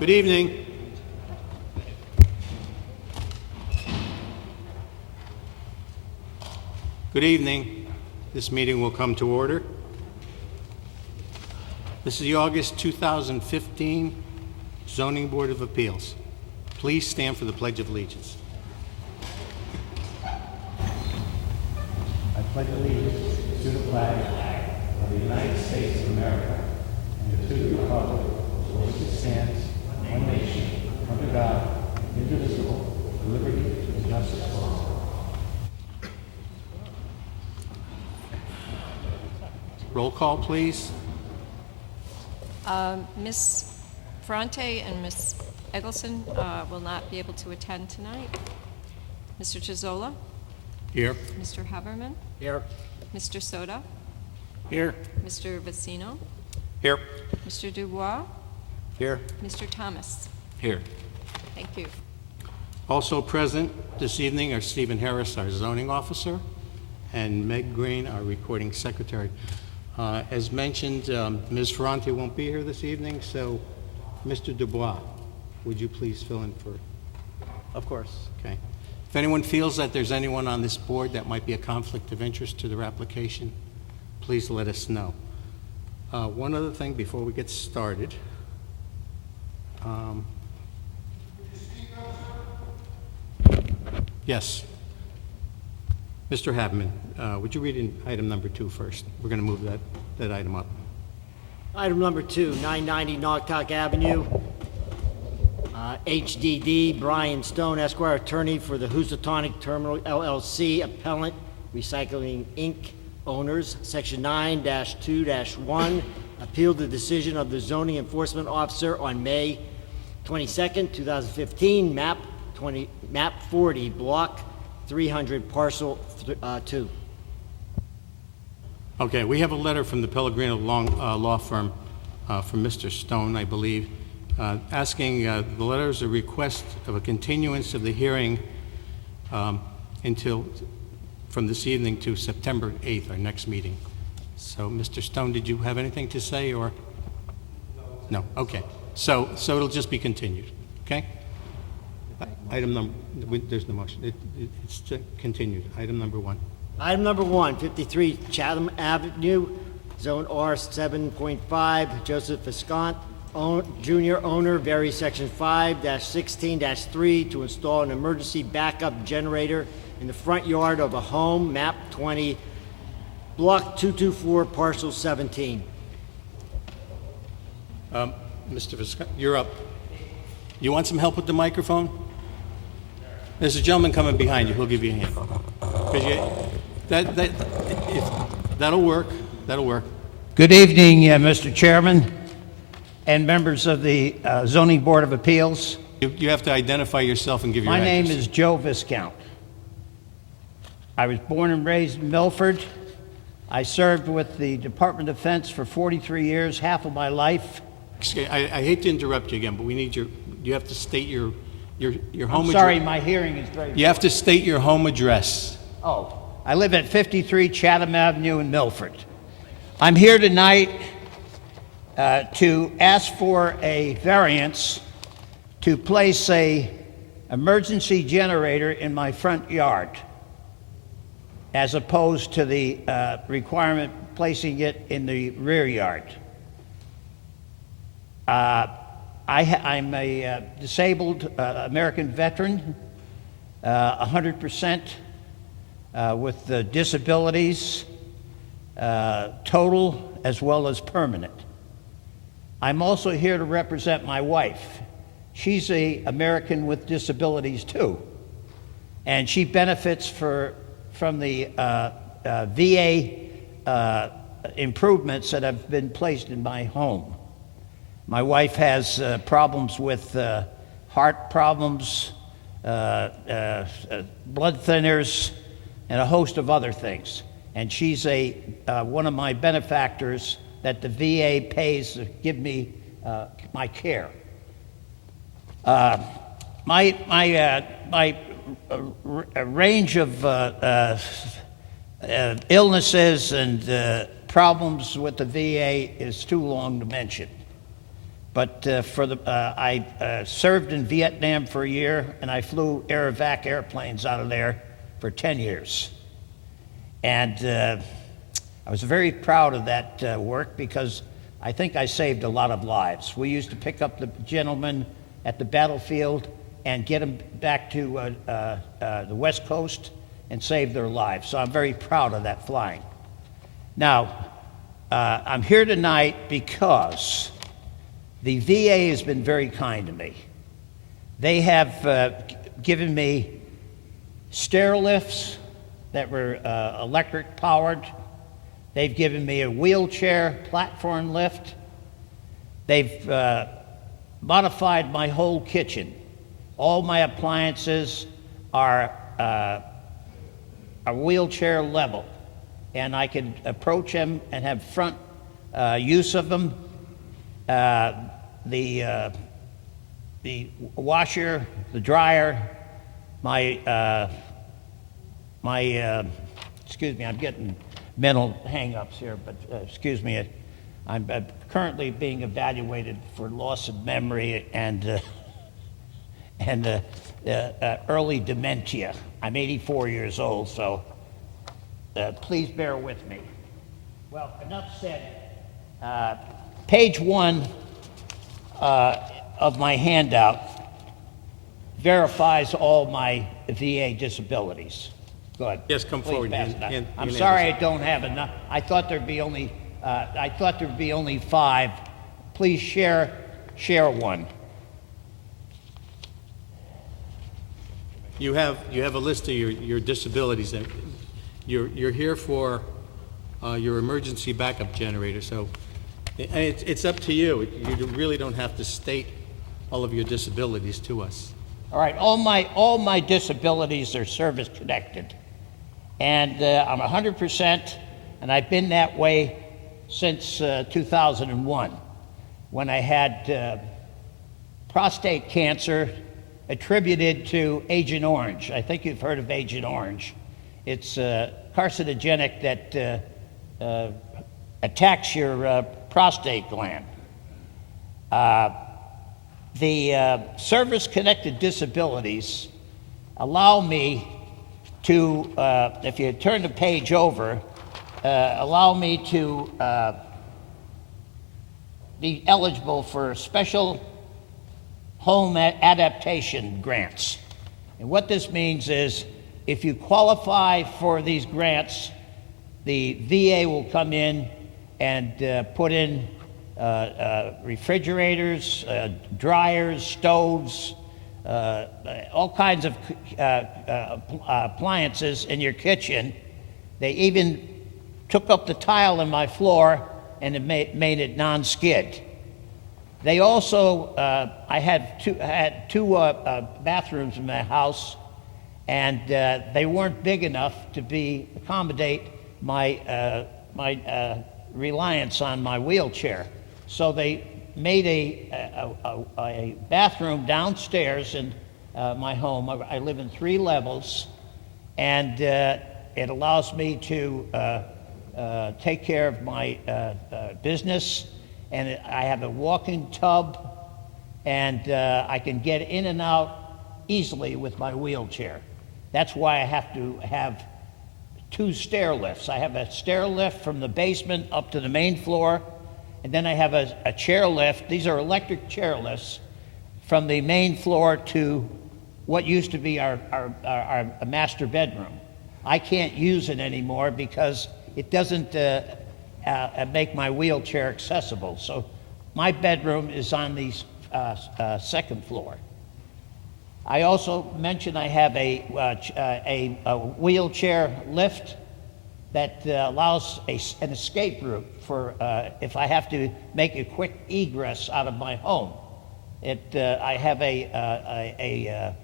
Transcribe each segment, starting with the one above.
Good evening. Good evening. This meeting will come to order. This is the August 2015 Zoning Board of Appeals. Please stand for the Pledge of Allegiance. I pledge allegiance to the flag of the United States of America and to the republic for which it stands, one nation, under God, indivisible, with liberty and justice for all. Roll call, please. Ms. Ferrante and Ms. Eggleston will not be able to attend tonight. Mr. Chizola? Here. Mr. Haberman? Here. Mr. Soda? Here. Mr. Vecino? Here. Mr. Dubois? Here. Mr. Thomas? Here. Thank you. Also present this evening are Stephen Harris, our zoning officer, and Meg Green, our recording secretary. As mentioned, Ms. Ferrante won't be here this evening, so Mr. Dubois, would you please fill in for? Of course. Okay. If anyone feels that there's anyone on this board that might be a conflict of interest to their application, please let us know. One other thing before we get started. Yes. Mr. Haberman, would you read in item number 2 first? We're going to move that item up. Item number 2, 990 Naugatuck Avenue. HDD, Brian Stone, Esquire, attorney for the Housatonic Terminal LLC, appellant, Recycling Inc., owners, Section 9-2-1, appealed the decision of the zoning enforcement officer on May 22nd, 2015, map 40, block 300, parcel 2. Okay, we have a letter from the Pellegrino law firm from Mr. Stone, I believe, asking, the letter is a request of a continuance of the hearing from this evening to September 8th, our next meeting. So, Mr. Stone, did you have anything to say, or? No, okay. So it'll just be continued, okay? Item number, there's no motion. It's continued. Item number 1. Item number 1, 53 Chatham Avenue, Zone R 7.5, Joseph Viscount, Jr., owner, vary Section 5-16-3 to install an emergency backup generator in the front yard of a home, map 20, block 224, parcel 17. Mr. Viscount, you're up. You want some help with the microphone? There's a gentleman coming behind you. He'll give you a hand. 'Cause that'll work. That'll work. Good evening, Mr. Chairman and members of the Zoning Board of Appeals. You have to identify yourself and give your My address. name is Joe Viscount. I was born and raised in Milford. I served with the Department of Defense for 43 years, half of my life. I hate to interrupt you again, but you have to state your home I'm sorry, address. my hearing is very... You have to state your home address. Oh, I live at 53 Chatham Avenue in Milford. I'm here tonight to ask for a variance to place a emergency generator in my front yard, as opposed to the requirement placing it in the rear yard. I'm a disabled American veteran, 100% with disabilities, total as well as permanent. I'm also here to represent my wife. She's an American with disabilities too, and she benefits from the VA improvements that have been placed in my home. My wife has problems with heart problems, blood thinners, and a host of other things. And she's one of my benefactors that the VA pays to give me my care. My range of illnesses and problems with the VA is too long to mention. But I served in Vietnam for a year, and I flew Air-Evac airplanes out of there for 10 years. And I was very proud of that work because I think I saved a lot of lives. We used to pick up the gentlemen at the battlefield and get them back to the West Coast and save their lives. So I'm very proud of that flying. Now, I'm here tonight because the VA has been very kind to me. They have given me stair lifts that were electric powered. They've given me a wheelchair platform lift. They've modified my whole kitchen. All my appliances are wheelchair level, and I can approach them and have front use of them. The washer, the dryer, excuse me, I'm getting mental hang-ups here, but excuse me, I'm currently being evaluated for loss of memory and early dementia. I'm 84 years old, so please bear with me. Well, enough said. Page 1 of my handout verifies all my VA disabilities. Go ahead. Yes, come Please forward. pass it on. I'm hand sorry this. I don't have enough. I thought there'd be only 5. Please share one. You have a list of your disabilities. And you're here for your emergency backup generator, so it's up to you. You really don't have to state all of your disabilities to us. All right, all my disabilities are service connected, and I'm 100%, and I've been that way since 2001, when I had prostate cancer attributed to Agent Orange. I think you've heard of Agent Orange. It's carcinogenic that attacks your prostate gland. The service-connected disabilities allow me to, if you turn the page over, allow me to be eligible for special home adaptation grants. And what this means is if you qualify for these grants, the VA will come in and put in refrigerators, dryers, stoves, all kinds of appliances in your kitchen. They even took up the tile in my floor and it made it non-skid. They also, I had two bathrooms in my house, and they weren't big enough to accommodate my reliance on my wheelchair. So they made a bathroom downstairs in my home. I live in 3 levels, and it allows me to take care of my business. And I have a walk-in tub, and I can get in and out easily with my wheelchair. That's why I have to have 2 stair lifts. I have a stair lift from the basement up to the main floor, and then I have a chair lift. These are electric chair lifts from the main floor to what used to be our master bedroom. I can't use it anymore because it doesn't make my wheelchair accessible. So my bedroom is on the 2nd floor. I also mentioned I have a wheelchair lift that allows an escape route for if I have to make a quick egress out of my home. I have a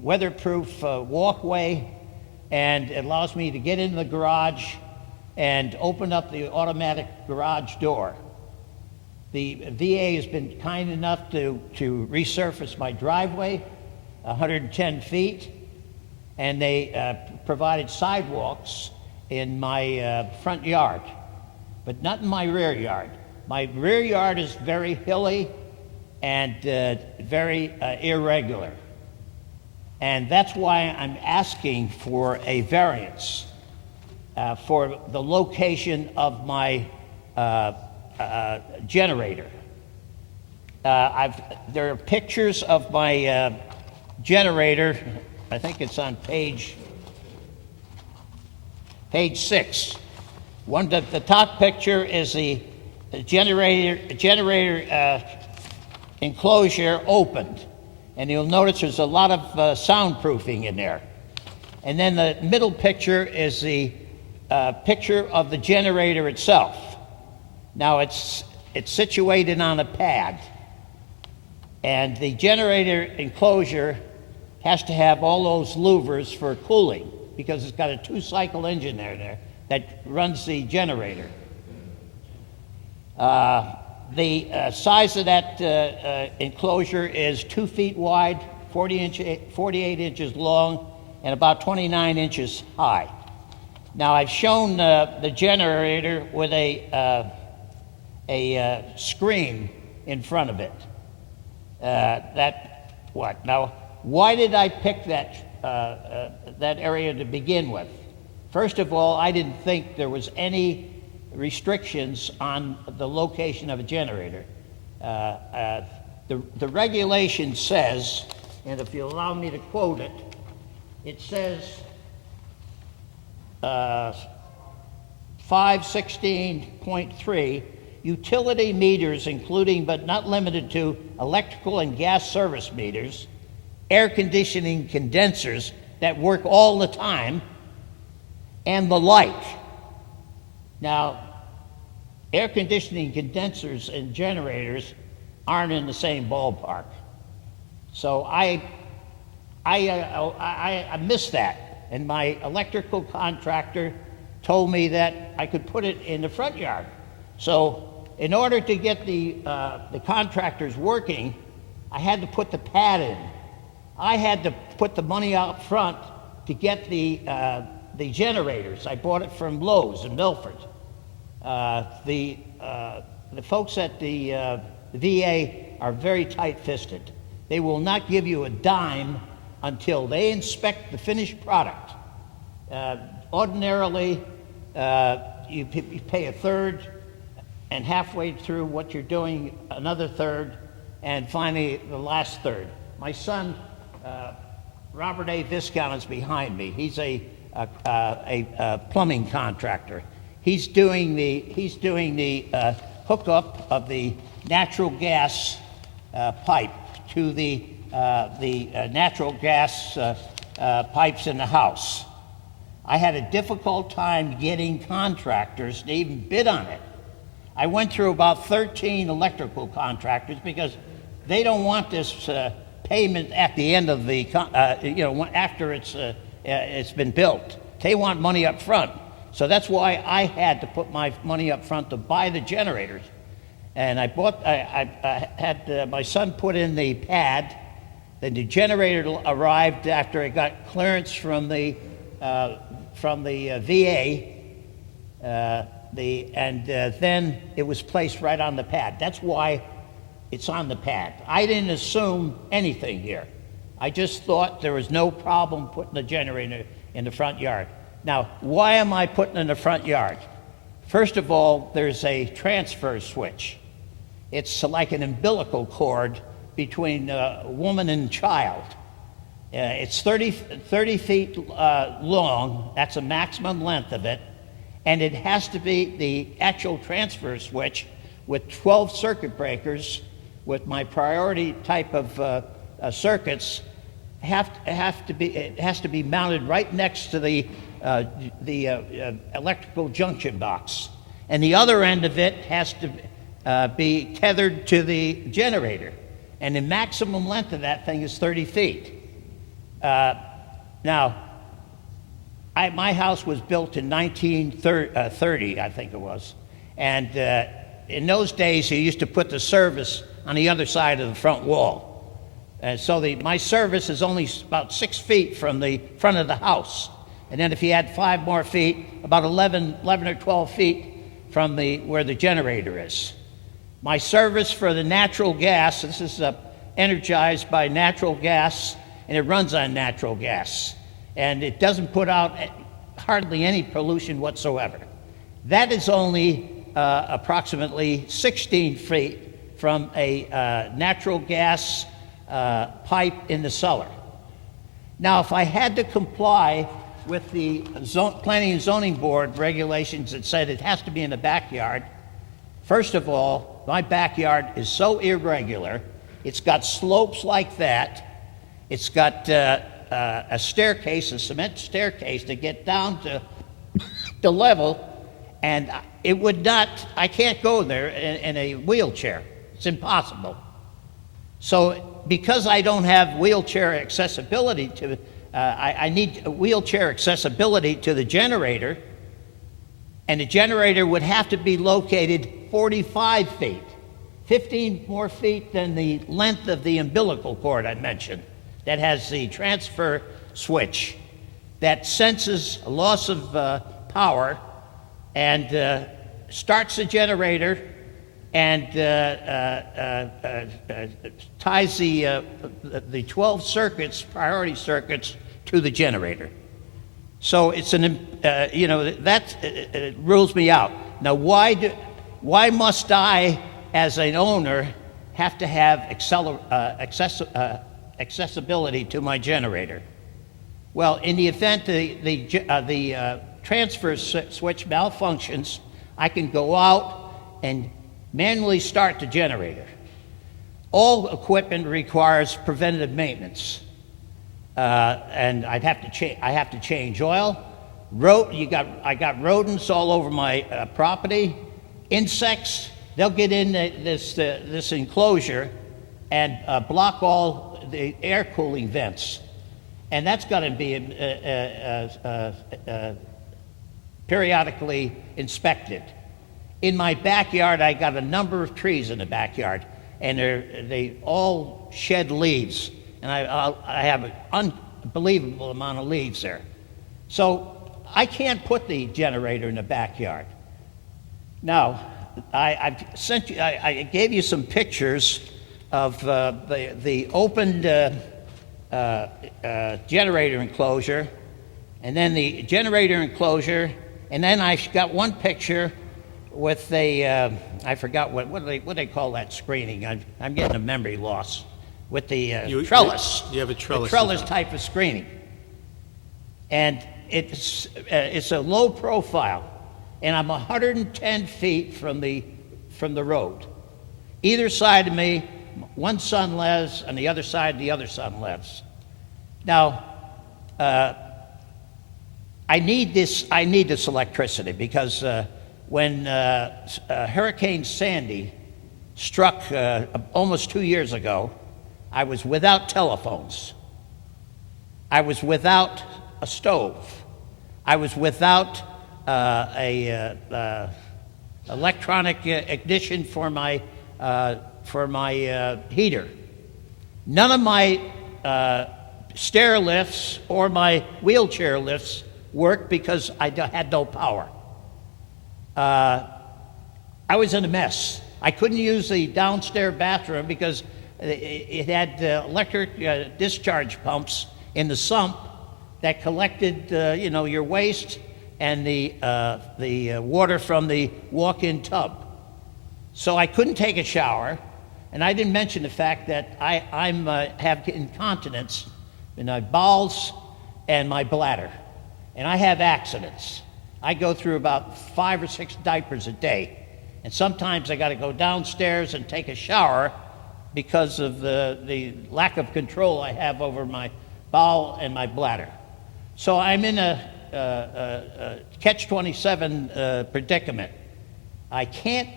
weatherproof walkway, and it allows me to get into the garage and open up the automatic garage door. The VA has been kind enough to resurface my driveway 110 feet, and they provided sidewalks in my front yard, but not in my rear yard. My rear yard is very hilly and very irregular. And that's why I'm asking for a variance for the location of my generator. There are pictures of my generator. I think it's on page 6. The top picture is the generator enclosure opened, and you'll notice there's a lot of soundproofing in there. And then the middle picture is the picture of the generator itself. Now it's situated on a pad, and the generator enclosure has to have all those louvers for cooling because it's got a 2-cycle engine there that runs the generator. The size of that enclosure is 2 feet wide, 48 inches long, and about 29 inches high. Now, I've shown the generator with a screen in front of it. Now, why did I pick that area to begin with? First of all, I didn't think there was any restrictions on the location of a generator. The regulation says, and if you allow me to quote it, it says 516.3, utility meters including but not limited to electrical and gas service meters, air conditioning condensers that work all the time, and the like. Now, air conditioning condensers and generators aren't in the same ballpark. So I missed that, and my electrical contractor told me that I could put it in the front yard. So in order to get the contractors working, I had to put the pad in. I had to put the money out front to get the generators. I bought it from Lowe's in Milford. The folks at the VA are very tight-fisted. They will not give you a dime until they inspect the finished product. Ordinarily, you pay a third, and halfway through what you're doing, another third, and finally the last third. My son, Robert A. Viscount, is behind me. He's a plumbing contractor. He's doing the hookup of the natural gas pipe to the natural gas pipes in the house. I had a difficult time getting contractors to even bid on it. I went through about 13 electrical contractors because they don't want this payment at the end of the, after it's been built. They want money up front. So that's why I had to put my money up front to buy the generators. And I had my son put in the pad. Then the generator arrived after it got clearance from the VA. Then it was placed right on the pad. That's why it's on the pad. I didn't assume anything here. I just thought there was no problem putting the generator in the front yard. Now, why am I putting it in the front yard? First of all, there's a transfer switch. It's like an umbilical cord between woman and child. It's 30 feet long. That's a maximum length of it. And it has to be the actual transfer switch with 12 circuit breakers with my priority type of circuits. It has to be mounted right next to the electrical junction box. And the other end of it has to be tethered to the generator. And the maximum length of that thing is 30 feet. Now, my house was built in 1930, I think it was. And in those days, you used to put the service on the other side of the front wall. And so my service is only about 6 feet from the front of the house. And then if you add 5 more feet, about 11 or 12 feet from where the generator is. My service for the natural gas, this is energized by natural gas, and it runs on natural gas. And it doesn't put out hardly any pollution whatsoever. That is only approximately 16 feet from a natural gas pipe in the cellar. Now, if I had to comply with the Planning and Zoning Board regulations that said it has to be in the backyard, first of all, my backyard is so irregular. It's got slopes like that. It's got a staircase, a cement staircase to get down to the level, and it would not, I can't go there in a wheelchair. It's impossible. So because I don't have wheelchair accessibility to, I need wheelchair accessibility to the generator, and the generator would have to be located 45 feet, 15 more feet than the length of the umbilical cord I mentioned, that has the transfer switch that senses a loss of power and starts the generator and ties the 12 circuits, priority circuits, to the generator. So it's that rules me out. Now, why must I, as an owner, have to have accessibility to my generator? Well, in the event the transfer switch malfunctions, I can go out and manually start the generator. All equipment requires preventative maintenance, and I have to change oil. I got rodents all over my property. Insects, they'll get in this enclosure and block all the air cooling vents, and that's got to be periodically inspected. In my backyard, I got a number of trees in the backyard, and they all shed leaves, and I have an unbelievable amount of leaves there. So I can't put the generator in the backyard. Now, I gave you some pictures of the opened generator enclosure, and then the generator enclosure, and then I got one picture with I forgot what do they call that screening? I'm getting a memory loss. With the trellis. You have a trellis. The trellis type of screening. And it's a low profile, and I'm 110 feet from the road. Either side of me, one son lives, and the other side, the other son lives. Now, I need this electricity because when Hurricane Sandy struck almost 2 years ago, I was without telephones. I was without a stove. I was without electronic ignition for my heater. None of my stair lifts or my wheelchair lifts worked because I had no power. I was in a mess. I couldn't use the downstairs bathroom because it had electric discharge pumps in the sump that collected, your waste and the water from the walk-in tub. So I couldn't take a shower, and I didn't mention the fact that I have incontinence in my bowels and my bladder, and I have accidents. I go through about 5 or 6 diapers a day, and sometimes I got to go downstairs and take a shower because of the lack of control I have over my bowel and my bladder. So I'm in a catch-27 predicament. I can't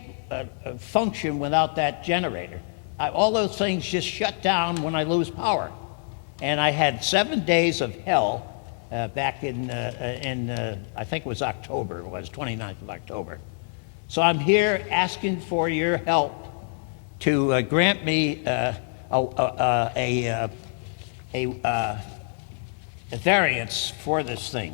function without that generator. All those things just shut down when I lose power. And I had 7 days of hell back in I think it was October, it was 29th of October. So I'm here asking for your help to grant me a variance for this thing.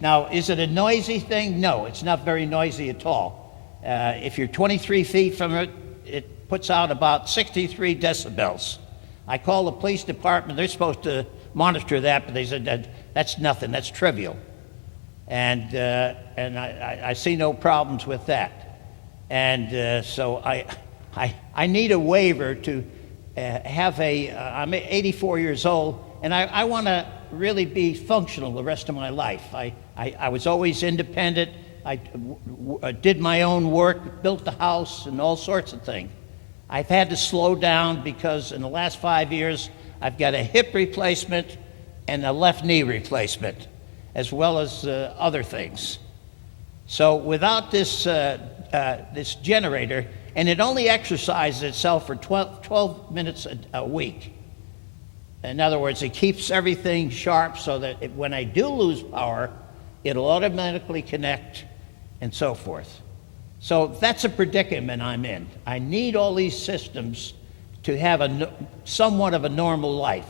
Now, is it a noisy thing? No, it's not very noisy at all. If you're 23 feet from it, puts out about 63 decibels. I called the police department. They're supposed to monitor that, but they said that's nothing. That's trivial. And I see no problems with that. And so I need a waiver to have I'm 84 years old, and I want to really be functional the rest of my life. I was always independent. I did my own work, built the house, and all sorts of things. I've had to slow down because in the last 5 years, I've got a hip replacement and a left knee replacement, as well as other things. So without this generator, and it only exercises itself for 12 minutes a week. In other words, it keeps everything sharp so that when I do lose power, it'll automatically connect and so forth. So that's a predicament I'm in. I need all these systems to have somewhat of a normal life,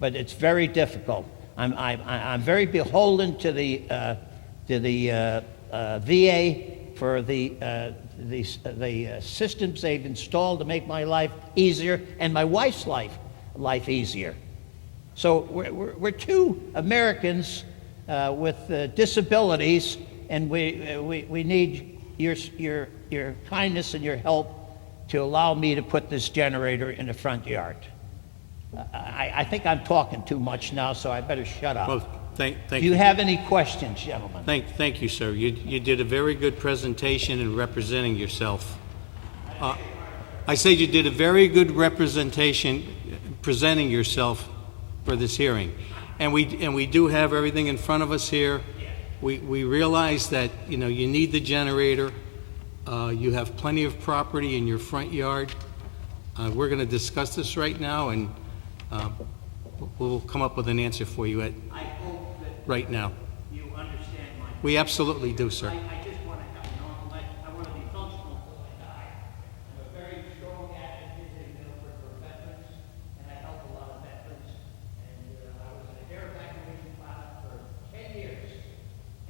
but it's very difficult. I'm very beholden to the VA for the systems they've installed to make my life easier and my wife's life easier. So we're two Americans with disabilities, and we need your kindness and your help to allow me to put this generator in the front yard. I think I'm talking too much now, so I better shut up. Well, thank Do you. you have any questions, gentlemen? Thank you, sir. You did a very good presentation in representing yourself. I say you did a very good representation presenting yourself for this hearing. And we do have everything in front of us here. We realize that, you need the generator. You have plenty of property in your front yard. We're going to discuss this right now, and we'll come up with an answer for you right now. You understand my... We absolutely do, sir. I just want to have a normal life. I want to be functional until I die. I'm a very strong advocate in Milford for veterans, and I help a lot of veterans. And I was an air evacuation pilot for 10 years,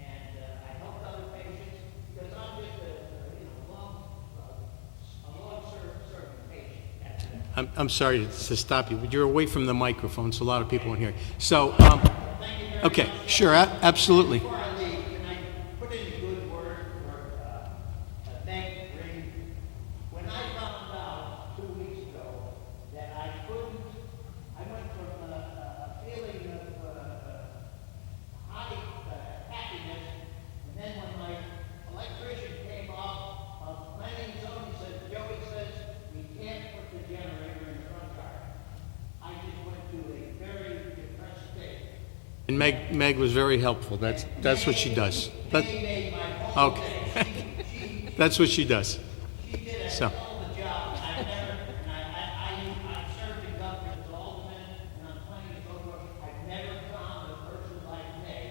and I helped other patients because I'm just a long-serving patient. I'm sorry to stop you, but you're away from the microphone, so a lot of people won't hear. So, okay, sure, absolutely. Before I leave, can I put in a good word for thank Ring? When I found out 2 weeks ago that I went from a feeling of high happiness, and then when my electrician came off of planning and zoning, said, Joey says, we can't put the generator in the front yard. I just went to a very depressed state. And Meg was very helpful. That's what she does. Okay. That's what she does. She did a So. hell of a job. I served in government as alderman and on planning and so forth. I've never found a person like Meg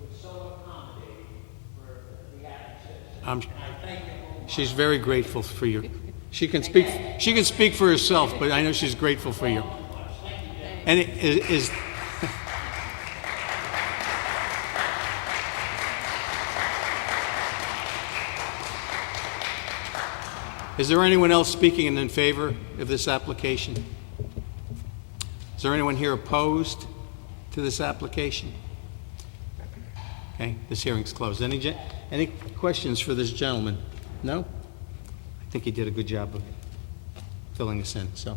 was so accommodating for the average citizen. And I thank you. She's very grateful for you. She can speak for herself, but I know she's grateful for you. And Is there anyone else speaking in favor of this application? Is there anyone here opposed to this application? Okay, this hearing's closed. Any questions for this gentleman? No? I think he did a good job of filling us in, so.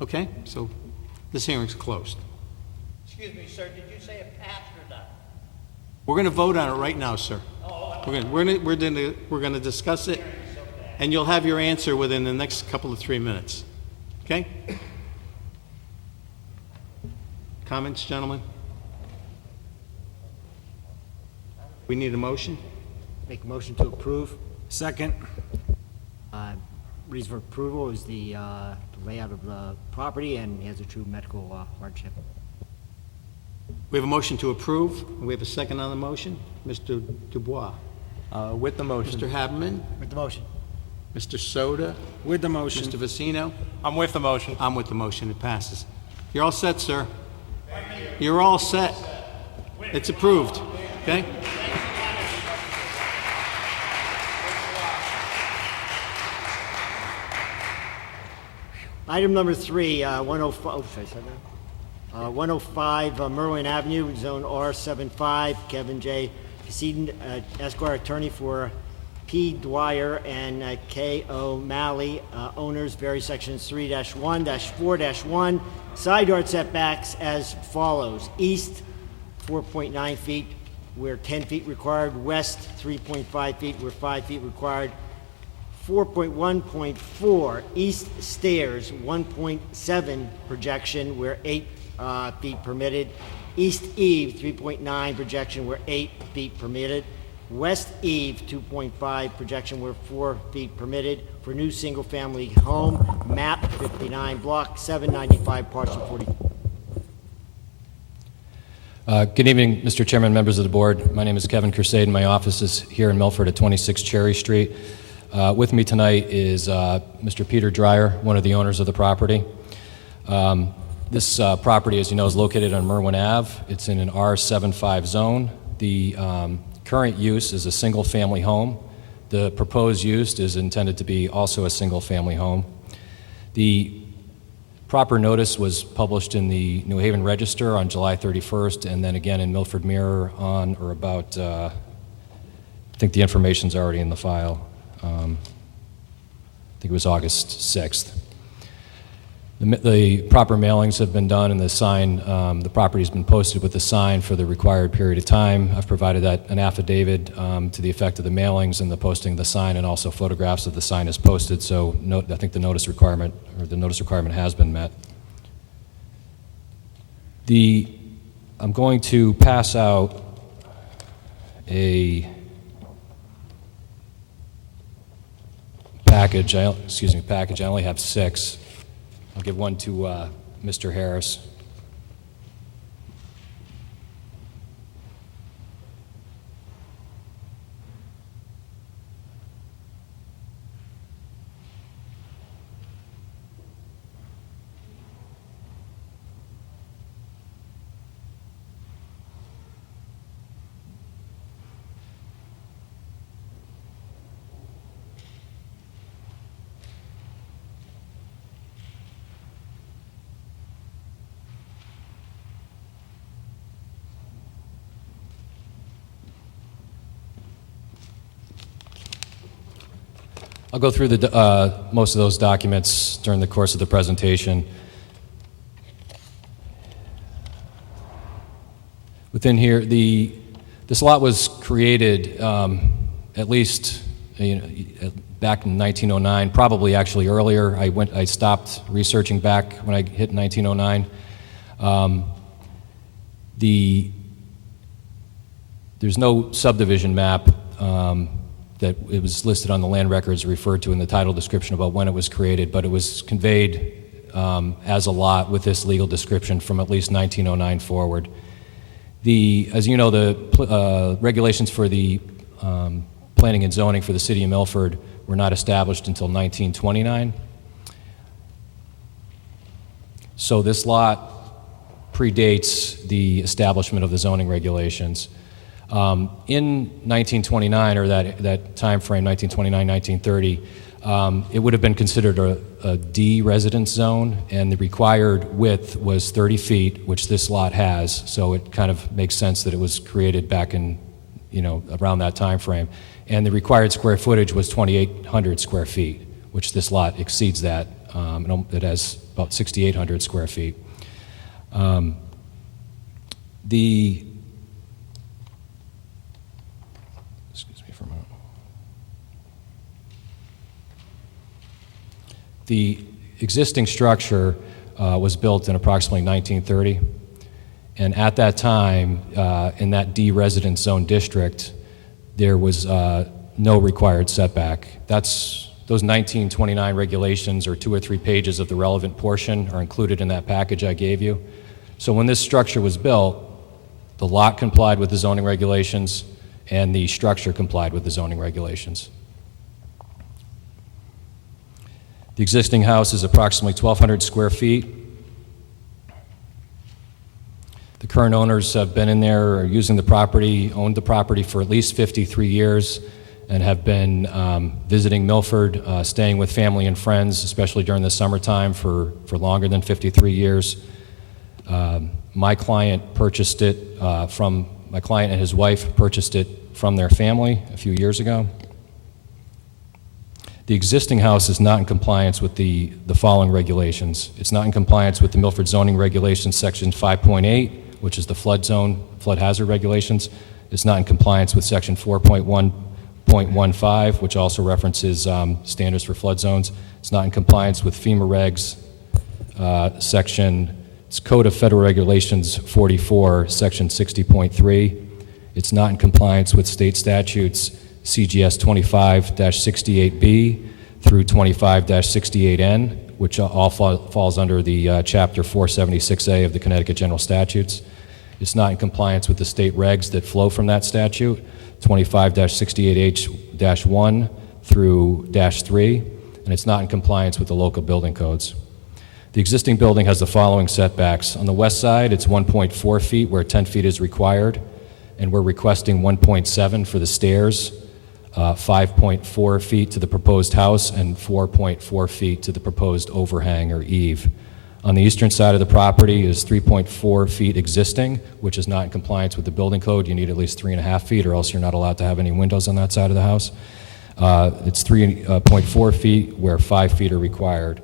Okay, so this hearing's closed. Excuse me, sir, did you say it passed or not? We're gonna vote on it right now, sir. We're gonna discuss it, and you'll have your answer within the next couple of 3 minutes. Okay? Comments, gentlemen? We need a motion? Make a motion to approve. Second. Reason for approval is the layout of the property, and he has a true medical hardship. We have a motion to approve, and we have a second on the motion. Mr. Dubois. With the motion. Mr. Haberman. With the motion. Mr. Soda. With the motion. Mr. Vecino. I'm with the motion. I'm with the motion. It passes. You're all set, sir. You're all set. It's approved. Okay? Item number 3, 105, should I say that? 105 Merwin Avenue, Zone R75, Kevin J. Cassidy, Esquire, attorney for P. Dwyer and K. O'Malley, owners, various sections 3-1-4-1, side yard setbacks as follows. East, 4.9 feet, where 10 feet required. West, 3.5 feet, where 5 feet required. 4.1.4, east stairs, 1.7 projection, where 8 feet permitted. East eave, 3.9 projection, where 8 feet permitted. West eave, 2.5 projection, where 4 feet permitted. For new single-family home, map 59, block 795, parcel 40. Good evening, Mr. Chairman, members of the board. My name is Kevin Crusade, and my office is here in Milford at 26 Cherry Street. With me tonight is Mr. Peter Dwyer, one of the owners of the property. This property, as you know, is located on Merwin Ave. It's in an R75 zone. The current use is a single-family home. The proposed use is intended to be also a single-family home. The proper notice was published in the New Haven Register on July 31st, and then again in Milford Mirror on or about, I think the information's already in the file. I think it was August 6th. The proper mailings have been done, and the sign, the property's been posted with the sign for the required period of time. I've provided an affidavit to the effect of the mailings and the posting of the sign, and also photographs of the sign is posted. So I think the notice requirement has been met. I'm going to pass out a package. I only have 6. I'll give one to Mr. Harris. I'll go through most of those documents during the course of the presentation. Within here, this lot was created at least back in 1909, probably actually earlier. I stopped researching back when I hit 1909. There's no subdivision map that it was listed on the land records, referred to in the title description about when it was created, but it was conveyed as a lot with this legal description from at least 1909 forward. As you know, the regulations for the planning and zoning for the city of Milford were not established until 1929. So this lot predates the establishment of the zoning regulations. In 1929, or that time frame, 1929, 1930, it would have been considered a D residence zone, and the required width was 30 feet, which this lot has, so it kind of makes sense that it was created back in, around that time frame. And the required square footage was 2,800 square feet, which this lot exceeds that. It has about 6,800 square feet. The existing structure was built in approximately 1930, and at that time, in that D residence zone district, there was no required setback. Those 1929 regulations, or 2 or 3 pages of the relevant portion, are included in that package I gave you. So when this structure was built, the lot complied with the zoning regulations, and the structure complied with the zoning regulations. The existing house is approximately 1,200 square feet. The current owners have been in there or using the property, owned the property for at least 53 years. and have been visiting Milford, staying with family and friends, especially during the summertime, for longer than 53 years. My client and his wife purchased it from their family a few years ago. The existing house is not in compliance with the following regulations. It's not in compliance with the Milford zoning regulations, section 5.8, which is the flood hazard regulations. It's not in compliance with section 4.1.15, which also references standards for flood zones. It's not in compliance with FEMA regs, it's Code of Federal Regulations 44, section 60.3. It's not in compliance with state statutes CGS 25-68B through 25-68N, which all falls under the Chapter 476A of the Connecticut General Statutes. It's not in compliance with the state regs that flow from that statute, 25-68H-1 through -3, and it's not in compliance with the local building codes. The existing building has the following setbacks. On the west side, it's 1.4 feet where 10 feet is required, and we're requesting 1.7 for the stairs, 5.4 feet to the proposed house, and 4.4 feet to the proposed overhang or eave. On the eastern side of the property is 3.4 feet existing, which is not in compliance with the building code. You need at least 3.5 feet, or else you're not allowed to have any windows on that side of the house. It's 3.4 feet where 5 feet are required.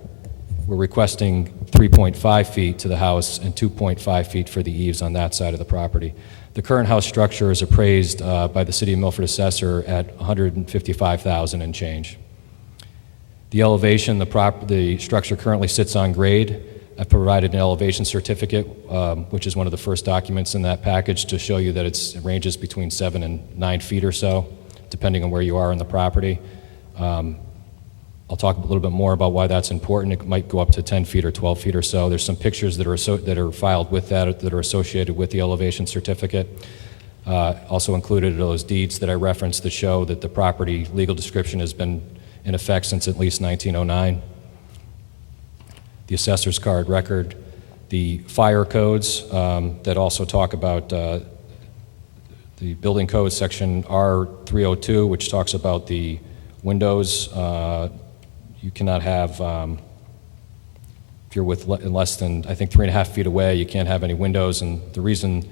We're requesting 3.5 feet to the house and 2.5 feet for the eaves on that side of the property. The current house structure is appraised by the City of Milford assessor at $155,000 and change. The elevation, the structure currently sits on grade. I've provided an elevation certificate, which is one of the first documents in that package, to show you that it ranges between 7 and 9 feet or so, depending on where you are in the property. I'll talk a little bit more about why that's important. It might go up to 10 feet or 12 feet or so. There's some pictures that are filed with that are associated with the elevation certificate. Also included are those deeds that I referenced that show that the property legal description has been in effect since at least 1909. The assessor's card record, the fire codes that also talk about the building code section R302, which talks about the windows. You cannot have, if you're less than, I think, 3.5 feet away, you can't have any windows. And the reason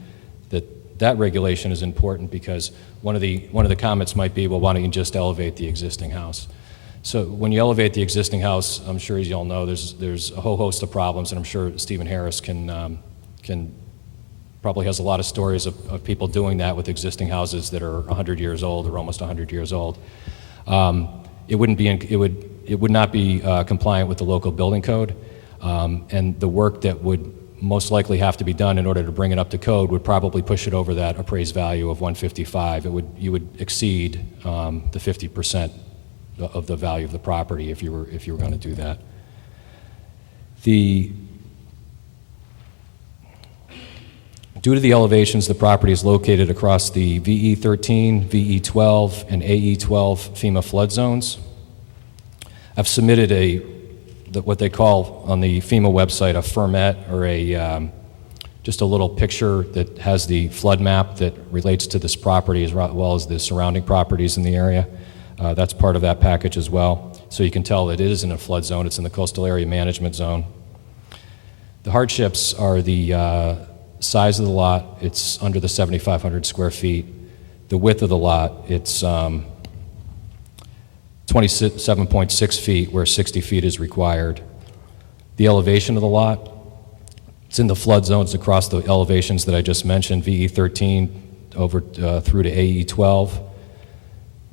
that regulation is important, because one of the comments might be, well, why don't you just elevate the existing house? So when you elevate the existing house, I'm sure as you all know, there's a whole host of problems, and I'm sure Stephen Harris can probably has a lot of stories of people doing that with existing houses that are 100 years old or almost 100 years old. It would not be compliant with the local building code, and the work that would most likely have to be done in order to bring it up to code would probably push it over that appraised value of 155. You would exceed the 50% of the value of the property if you were going to do that. Due to the elevations, the property is located across the VE13, VE12, and AE12 FEMA flood zones. I've submitted what they call on the FEMA website a fermet, or just a little picture that has the flood map that relates to this property as well as the surrounding properties in the area. That's part of that package as well. So you can tell that it is in a flood zone. It's in the coastal area management zone. The hardships are the size of the lot. It's under the 7,500 square feet. The width of the lot, it's 27.6 feet where 60 feet is required. The elevation of the lot, it's in the flood zones across the elevations that I just mentioned, VE13 over through to AE12.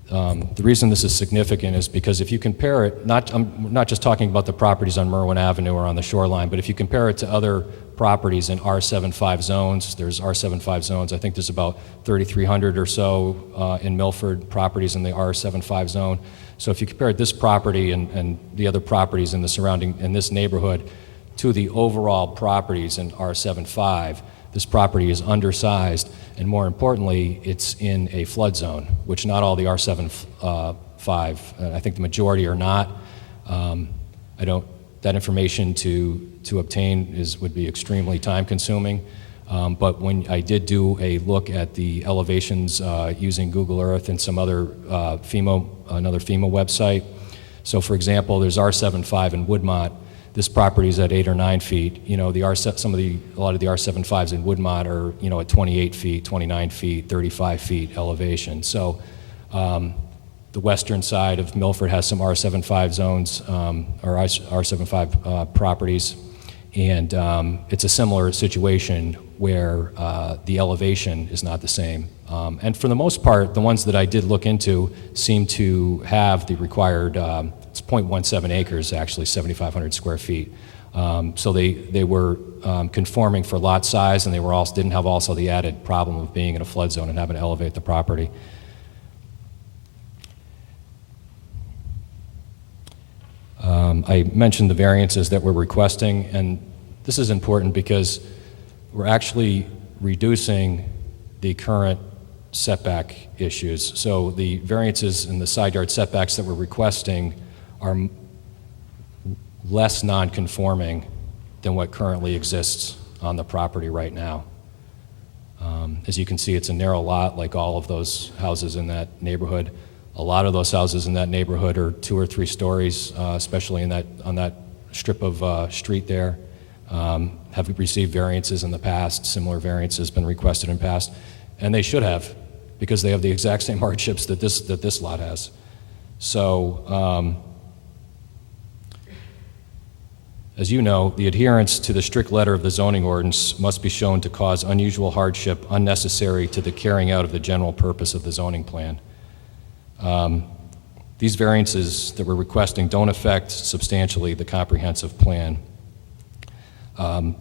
The reason this is significant is because if you compare it, I'm not just talking about the properties on Merwin Avenue or on the shoreline, but if you compare it to other properties in R75 zones, there's R75 zones, I think there's about 3,300 or so in Milford properties in the R75 zone. So if you compare this property and the other properties in this neighborhood to the overall properties in R75, this property is undersized, and more importantly, it's in a flood zone, which not all the R75, I think the majority are not. That information to obtain would be extremely time consuming. But when I did do a look at the elevations using Google Earth and some other another FEMA website. So for example, there's R75 in Woodmont. This property is at 8 or 9 feet. You know, a lot of the R75s in Woodmont are, you know, at 28 feet, 29 feet, 35 feet elevation. So the western side of Milford has some R75 zones, or R75 properties, and it's a similar situation where the elevation is not the same. And for the most part, the ones that I did look into seem to have the required, it's 0.17 acres actually, 7,500 square feet. So they were conforming for lot size, and they were also didn't have also the added problem of being in a flood zone and having to elevate the property. I mentioned the variances that we're requesting, and this is important because we're actually reducing the current setback issues. So the variances in the side yard setbacks that we're requesting are less non-conforming than what currently exists on the property right now. As you can see, it's a narrow lot like all of those houses in that neighborhood. A lot of those houses in that neighborhood are 2 or 3 stories, especially on that strip of street there. Have received variances in the past. Similar variances been requested in the past, and they should have, because they have the exact same hardships that this lot has. So, as you know, the adherence to the strict letter of the zoning ordinance must be shown to cause unusual hardship unnecessary to the carrying out of the general purpose of the zoning plan. These variances that we're requesting don't affect substantially the comprehensive plan.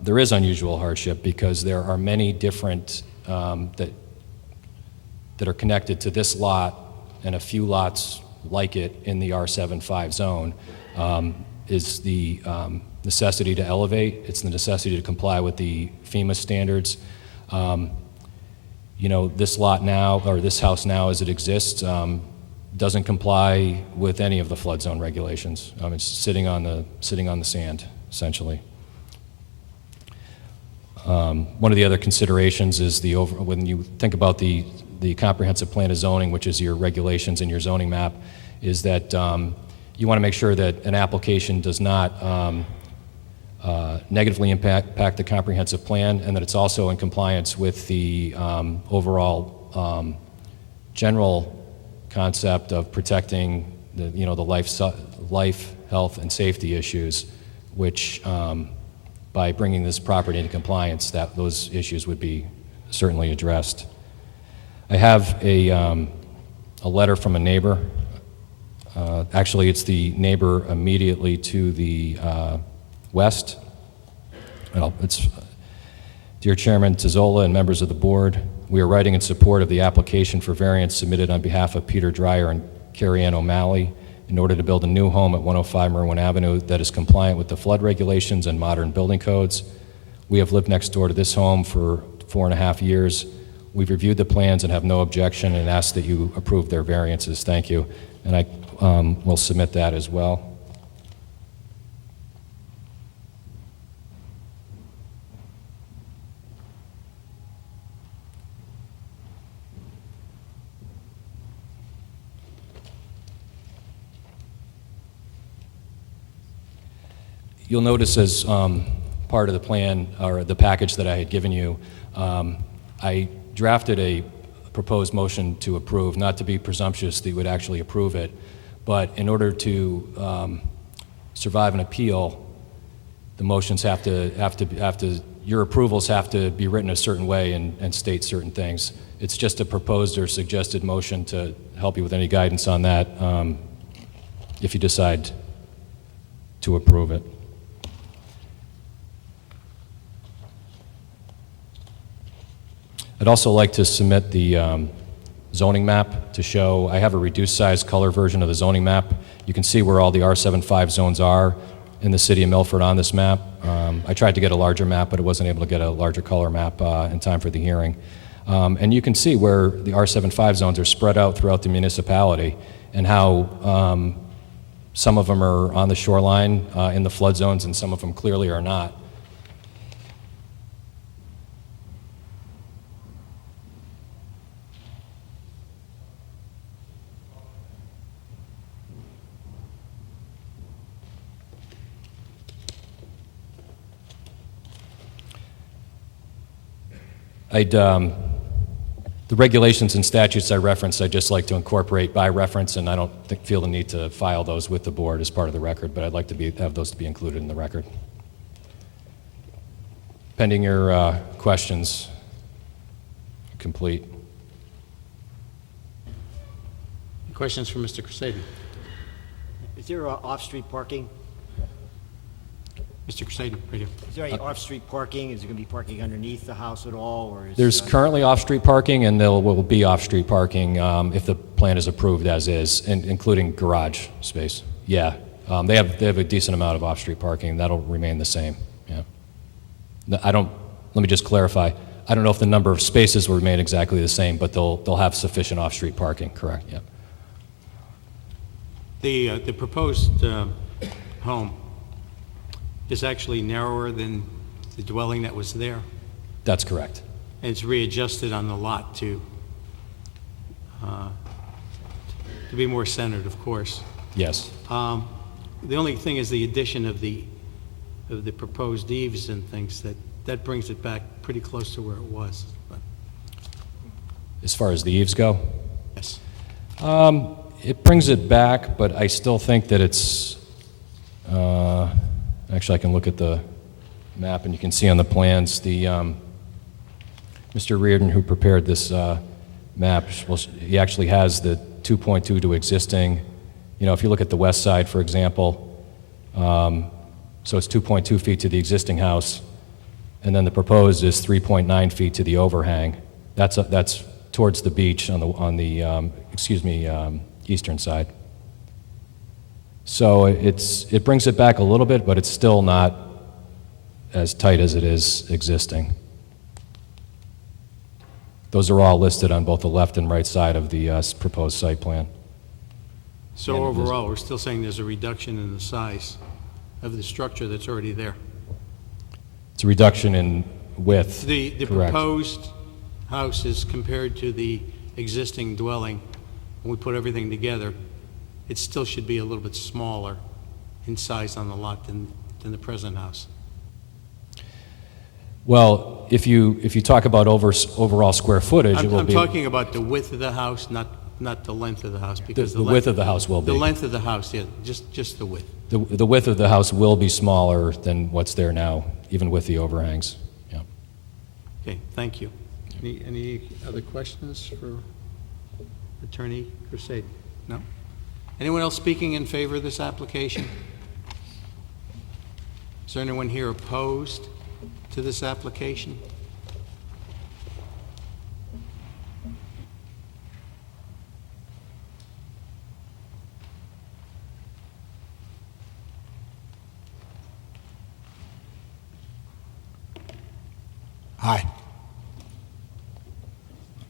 There is unusual hardship because there are many different that are connected to this lot and a few lots like it in the R75 zone. Is the necessity to elevate. It's the necessity to comply with the FEMA standards. You know, this lot now, or this house now as it exists, doesn't comply with any of the flood zone regulations. It's sitting on the sand, essentially. One of the other considerations is when you think about the comprehensive plan of zoning, which is your regulations and your zoning map, is that you want to make sure that an application does not negatively impact the comprehensive plan, and that it's also in compliance with the overall general concept of protecting the life, health, and safety issues, which by bringing this property into compliance, that those issues would be certainly addressed. I have a letter from a neighbor. Actually, it's the neighbor immediately to the west. Well, it's Dear Chairman Tizzola and members of the board, we are writing in support of the application for variance submitted on behalf of Peter Dreyer and Carrie Ann O'Malley in order to build a new home at 105 Merwin Avenue that is compliant with the flood regulations and modern building codes. We have lived next door to this home for 4.5 years. We've reviewed the plans and have no objection and ask that you approve their variances. Thank you. And I will submit that as well. You'll notice as part of the plan, or the package that I had given you, I drafted a proposed motion to approve, not to be presumptuous that you would actually approve it, but in order to survive an appeal, the motions have to, your approvals have to be written a certain way and state certain things. It's just a proposed or suggested motion to help you with any guidance on that if you decide to approve it. I'd also like to submit the zoning map to show, I have a reduced size color version of the zoning map. You can see where all the R75 zones are in the city of Milford on this map. I tried to get a larger map, but I wasn't able to get a larger color map in time for the hearing. And you can see where the R75 zones are spread out throughout the municipality and how some of them are on the shoreline in the flood zones and some of them clearly are not. The regulations and statutes I referenced, I'd just like to incorporate by reference, and I don't feel the need to file those with the board as part of the record, but I'd like to have those to be included in the record. Pending your questions, complete. Questions for Mr. Crusader? Is there off-street parking? Mr. Crusader, right here. Is there any off-street parking? Is there going to be parking underneath the house at all, or is... There's currently off-street parking, and there will be off-street parking if the plan is approved as is, including garage space. Yeah, they have a decent amount of off-street parking. That'll remain the same. Yeah. Let me just clarify. I don't know if the number of spaces will remain exactly the same, but they'll have sufficient off-street parking. Correct. Yeah. The proposed home is actually narrower than the dwelling that was there, That's correct. and it's readjusted on the lot to be more centered, of course. Yes. The only thing is the addition of the proposed eaves and things, that brings it back pretty close to where it was. But, As far as the eaves go, yes. it brings it back, but I still think that it's, actually I can look at the map and you can see on the plans, Mr. Reardon, who prepared this map, he actually has the 2.2 to existing. You know, if you look at the west side, for example, so it's 2.2 feet to the existing house, and then the proposed is 3.9 feet to the overhang. That's towards the beach on the eastern side. So it brings it back a little bit, but it's still not as tight as it is existing. Those are all listed on both the left and right side of the proposed site plan. So Yeah, overall, we're still saying there's a reduction in the size of the structure that's already there. It's a reduction in width. The correct. proposed house is compared to the existing dwelling, when we put everything together, it still should be a little bit smaller in size on the lot than the present house. Well, if you talk about overall square footage, it will I'm be talking about the width of the house, not the length of the house, because the width of the house will be. The length of the house, yeah, just the width. The width of the house will be smaller than what's there now, even with the overhangs. Yeah. Okay, thank you. Any other questions for Attorney Crusade? No? Anyone else speaking in favor of this application? Is there anyone here opposed to this application? Hi.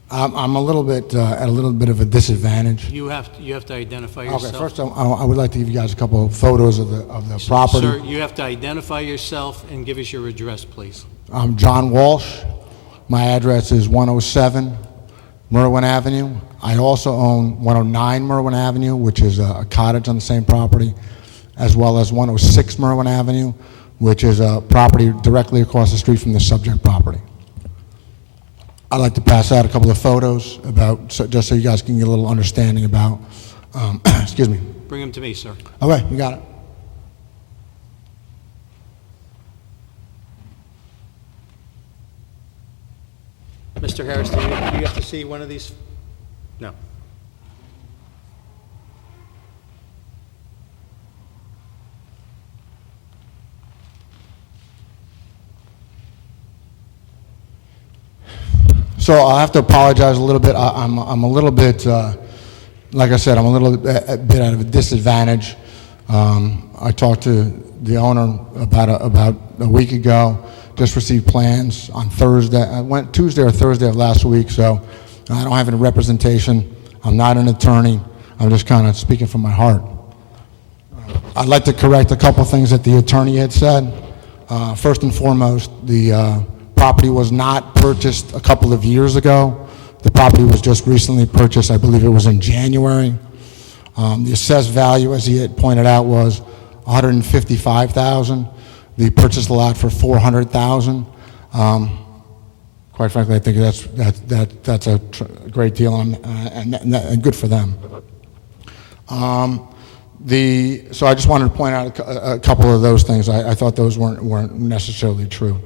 I'm a little bit at a little bit of a disadvantage. You have to identify yourself. Okay, first I would like to give you guys a couple of photos of the property. Sir, you have to identify yourself and give us your address, please. I'm John Walsh. My address is 107 Merwin Avenue. I also own 109 Merwin Avenue, which is a cottage on the same property, as well as 106 Merwin Avenue, which is a property directly across the street from the subject property. I'd like to pass out a couple of photos just so you guys can get a little understanding about, excuse me. Bring them to me, sir. Okay, you got it. Mr. Harris, do you have to see one of these? No. So I have to apologize a little bit. I'm a little bit, like I said, I'm a little bit out of a disadvantage. I talked to the owner about a week ago. Just received plans on Thursday. I went Tuesday or Thursday of last week, so I don't have any representation. I'm not an attorney. I'm just kind of speaking from my heart. I'd like to correct a couple things that the attorney had said. First and foremost, the property was not purchased a couple of years ago. The property was just recently purchased. I believe it was in January. The assessed value, as he had pointed out, was $155,000. The purchase lot for $400,000. quite frankly, I think that's a great deal, and good for them. So I just wanted to point out a couple of those things. I thought those weren't necessarily true.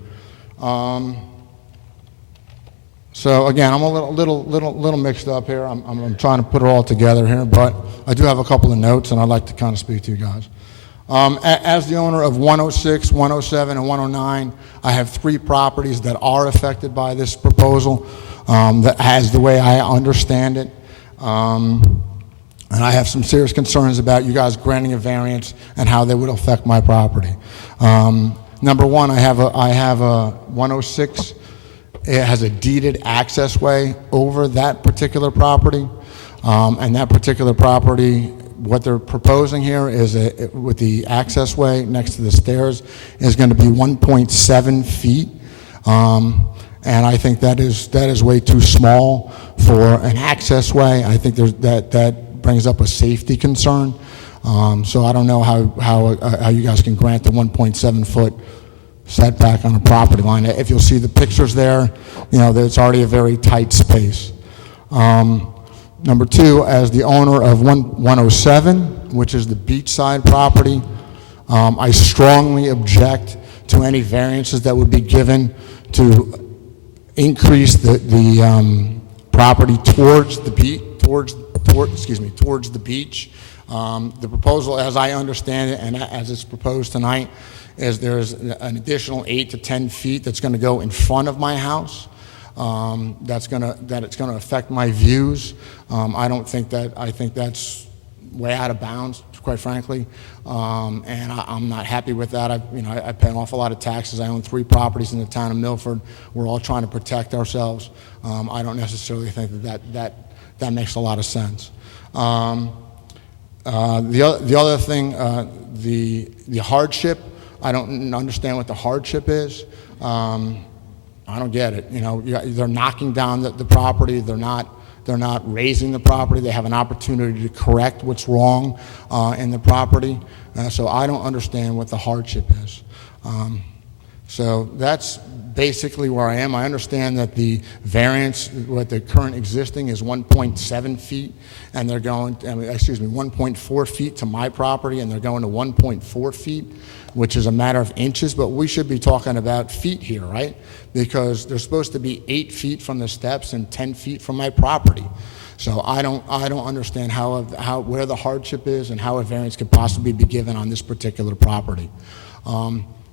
So again, I'm a little mixed up here. I'm trying to put it all together here, but I do have a couple of notes, and I'd like to kind of speak to you guys. As the owner of 106, 107, and 109, I have 3 properties that are affected by this proposal, as the way I understand it. And I have some serious concerns about you guys granting a variance and how they would affect my property. Number one, I have a 106. It has a deeded access way over that particular property, and that particular property, what they're proposing here is with the access way next to the stairs is going to be 1.7 feet, and I think that is way too small for an access way. I think that brings up a safety concern. So I don't know how you guys can grant the 1.7 foot setback on a property line. If you'll see the pictures there, it's already a very tight space. Number two, as the owner of 107, which is the beachside property, I strongly object to any variances that would be given to increase the property towards the beach. Towards the beach. The proposal, as I understand it, and as it's proposed tonight, is there's an additional 8 to 10 feet that's going to go in front of my house. It's going to affect my views. I think that's way out of bounds, quite frankly, and I'm not happy with that. I pay an awful lot of taxes. I own 3 properties in the town of Milford. We're all trying to protect ourselves. I don't necessarily think that makes a lot of sense. The other thing, the hardship, I don't understand what the hardship is. I don't get it. They're knocking down the property. They're not raising the property. They have an opportunity to correct what's wrong in the property. So I don't understand what the hardship is. So that's basically where I am. I understand that the variance, what the current existing is 1.7 feet, and they're going, 1.4 feet to my property, and they're going to 1.4 feet, which is a matter of inches, but we should be talking about feet here, right? Because they're supposed to be 8 feet from the steps and 10 feet from my property. So I don't understand where the hardship is and how a variance could possibly be given on this particular property.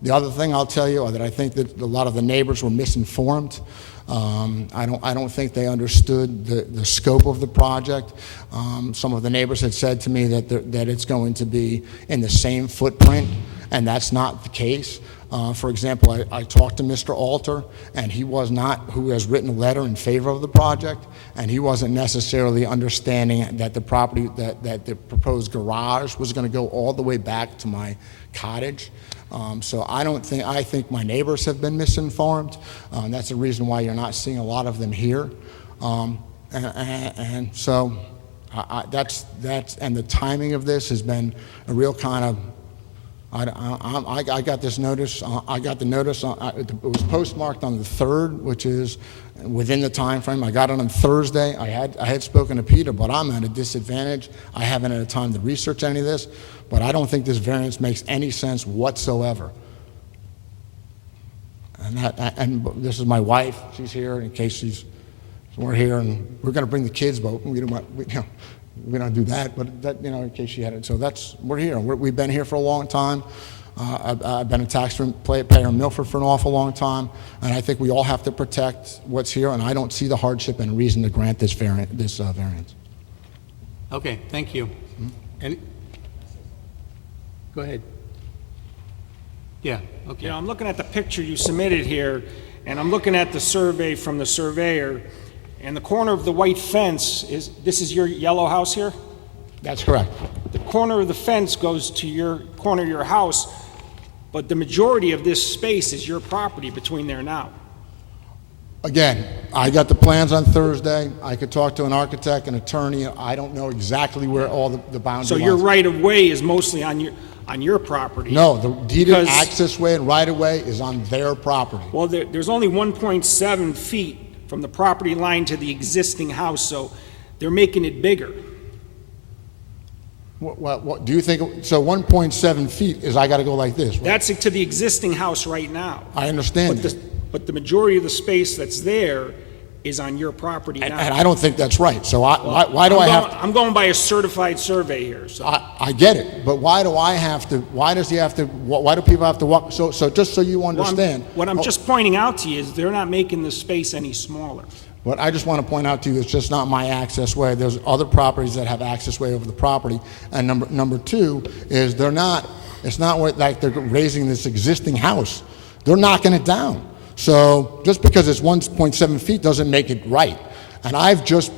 The other thing I'll tell you that I think that a lot of the neighbors were misinformed. I don't think they understood the scope of the project. Some of the neighbors had said to me that it's going to be in the same footprint, and that's not the case. For example, I talked to Mr. Alter, and who has written a letter in favor of the project, and he wasn't necessarily understanding that the property, that the proposed garage was going to go all the way back to my cottage. So I think my neighbors have been misinformed. That's the reason why you're not seeing a lot of them here. And so that's and the timing of this has been a real kind of. I got this notice. I got the notice. It was postmarked on the 3rd, which is within the time frame. I got it on Thursday. I had spoken to Peter, but I'm at a disadvantage. I haven't had time to research any of this, but I don't think this variance makes any sense whatsoever. And this is my wife. She's here in case we're here, and we're going to bring the kids, but we don't do that, but that, in case she had it. So we're here. We've been here for a long time. I've been a taxpayer in Milford for an awful long time, and I think we all have to protect what's here, and I don't see the hardship and reason to grant this variance. Okay, thank you. Go ahead. Yeah, okay. I'm looking at the picture you submitted here, and I'm looking at the survey from the surveyor, and the corner of the white fence this is your yellow house here? That's correct. The corner of the fence goes to your corner of your house, but the majority of this space is your property between there now. Again, I got the plans on Thursday. I could talk to an architect, an attorney. I don't know exactly where all the boundary So lines your right of way is mostly on your property. No, the deeded because- access way and right-of-way is on their property. Well, there's only 1.7 feet from the property line to the existing house, so they're making it bigger. What, do you think, so 1.7 feet is I gotta go like this, right? That's to the existing house right now. I understand that. But the majority of the space that's there is on your property now. And I don't think that's right, so why do I have, I'm going by a certified survey here, so. I get it, but why do I have to, why does he have to, why do people have to walk, so just so you understand. What I'm just pointing out to you is they're not making the space any smaller. What I just want to point out to you, it's just not my access way. There's other properties that have access way over the property. And number two is it's not like they're raising this existing house. They're knocking it down. So just because it's 1.7 feet doesn't make it right. And I've just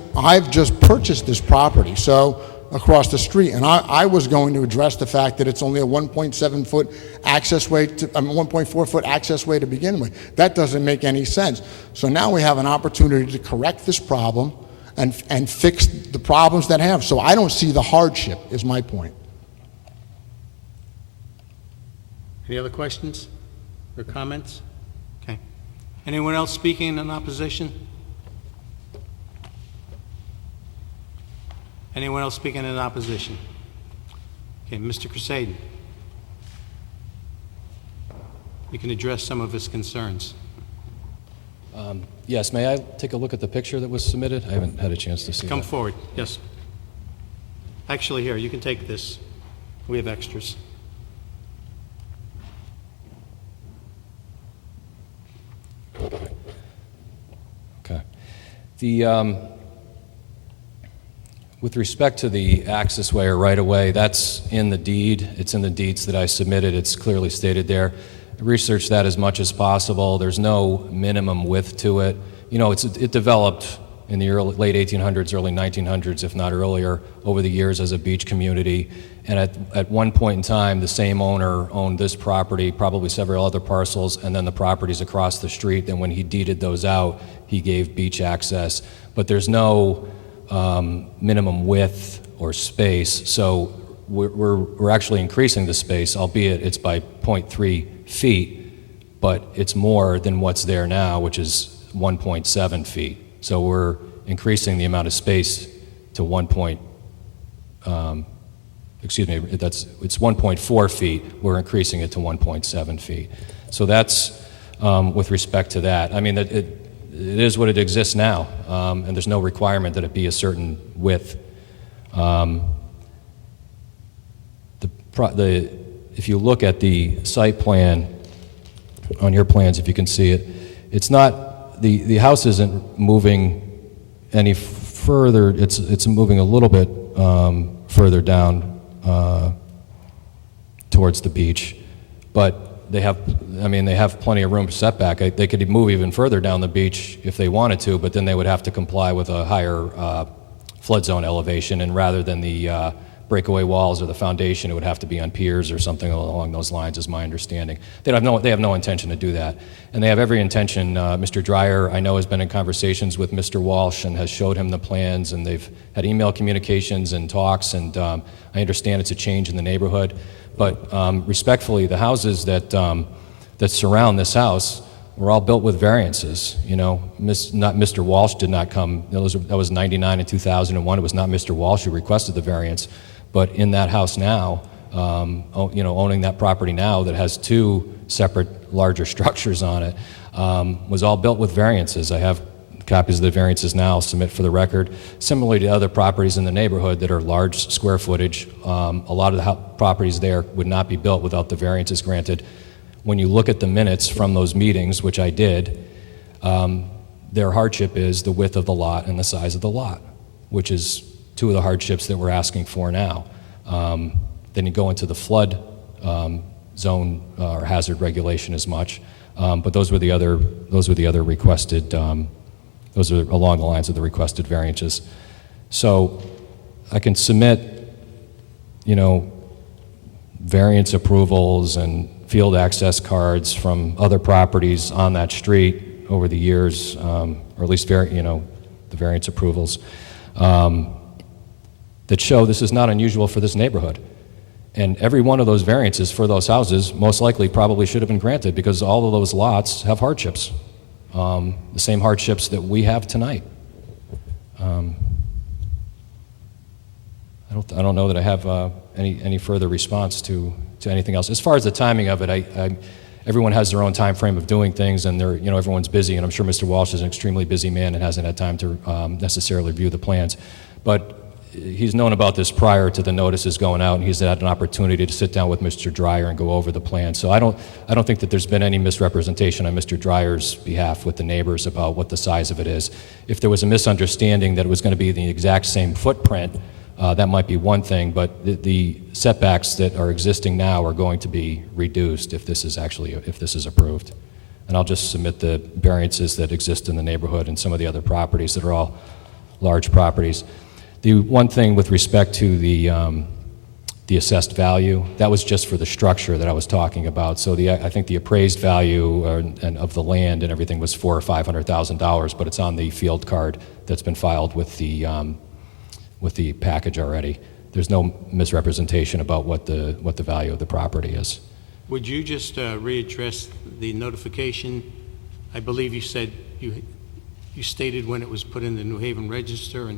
purchased this property, so across the street, and I was going to address the fact that it's only a 1.7 foot access way, 1.4 foot access way to begin with. That doesn't make any sense. So now we have an opportunity to correct this problem and fix the problems that have. So I don't see the hardship, is my point. Any other questions or comments? Okay. Anyone else speaking in opposition? Anyone else speaking in opposition? Okay, Mr. Crusaden. You can address some of his concerns. Yes, may I take a look at the picture that was submitted? I haven't had a chance to see Come that. forward, yes. Actually, here, you can take this. We have extras. Okay. With respect to the access way or right-of-way, that's in the deed. It's in the deeds that I submitted. It's clearly stated there. I researched that as much as possible. There's no minimum width to it. You know, it developed in the late 1800s, early 1900s, if not earlier, over the years as a beach community. And at one point in time, the same owner owned this property, probably several other parcels, and then the properties across the street. And when he deeded those out, he gave beach access. But there's no minimum width or space, so we're actually increasing the space, albeit it's by 0.3 feet, but it's more than what's there now, which is 1.7 feet. So we're increasing the amount of space to it's 1.4 feet. We're increasing it to 1.7 feet. So that's with respect to that. I mean, it is what it exists now, and there's no requirement that it be a certain width. If you look at the site plan on your plans, if you can see it, it's not, the house isn't moving any further. It's moving a little bit further down towards the beach, but they have plenty of room for setback. They could move even further down the beach if they wanted to, but then they would have to comply with a higher flood zone elevation, and rather than the breakaway walls or the foundation, it would have to be on piers or something along those lines, is my understanding. They have no intention to do that. And they have every intention. Mr. Dreyer, I know, has been in conversations with Mr. Walsh and has showed him the plans, and they've had email communications and talks, and I understand it's a change in the neighborhood. But respectfully, the houses that surround this house were all built with variances. You know, not Mr. Walsh did not come. That was 99 and 2001. It was not Mr. Walsh who requested the variance. But in that house now, owning that property now that has two separate larger structures on it, was all built with variances. I have copies of the variances now. I'll submit for the record. Similarly to other properties in the neighborhood that are large square footage, a lot of the properties there would not be built without the variances granted. When you look at the minutes from those meetings, which I did, their hardship is the width of the lot and the size of the lot, which is two of the hardships that we're asking for now. Then you go into the flood zone or hazard regulation as much, but those were the other requested. Those are along the lines of the requested variances. So I can submit, variance approvals and field access cards from other properties on that street over the years, or at least the variance approvals that show this is not unusual for this neighborhood. And every one of those variances for those houses most likely probably should have been granted because all of those lots have hardships, the same hardships that we have tonight. I don't know that I have any further response to anything else. As far as the timing of it, everyone has their own time frame of doing things, and everyone's busy, and I'm sure Mr. Walsh is an extremely busy man and hasn't had time to necessarily review the plans. But he's known about this prior to the notices going out, and he's had an opportunity to sit down with Mr. Dreyer and go over the plan. So I don't think that there's been any misrepresentation on Mr. Dryer's behalf with the neighbors about what the size of it is. If there was a misunderstanding that it was going to be the exact same footprint, that might be one thing, but the setbacks that are existing now are going to be reduced if this is approved. And I'll just submit the variances that exist in the neighborhood and some of the other properties that are all large properties. The one thing with respect to the assessed value, that was just for the structure that I was talking about. So I think the appraised value of the land and everything was $400,000 or $500,000, but it's on the field card that's been filed with the package already. There's no misrepresentation about what the value of the property is. Would you just readdress the notification? I believe you said you stated when it was put in the New Haven Register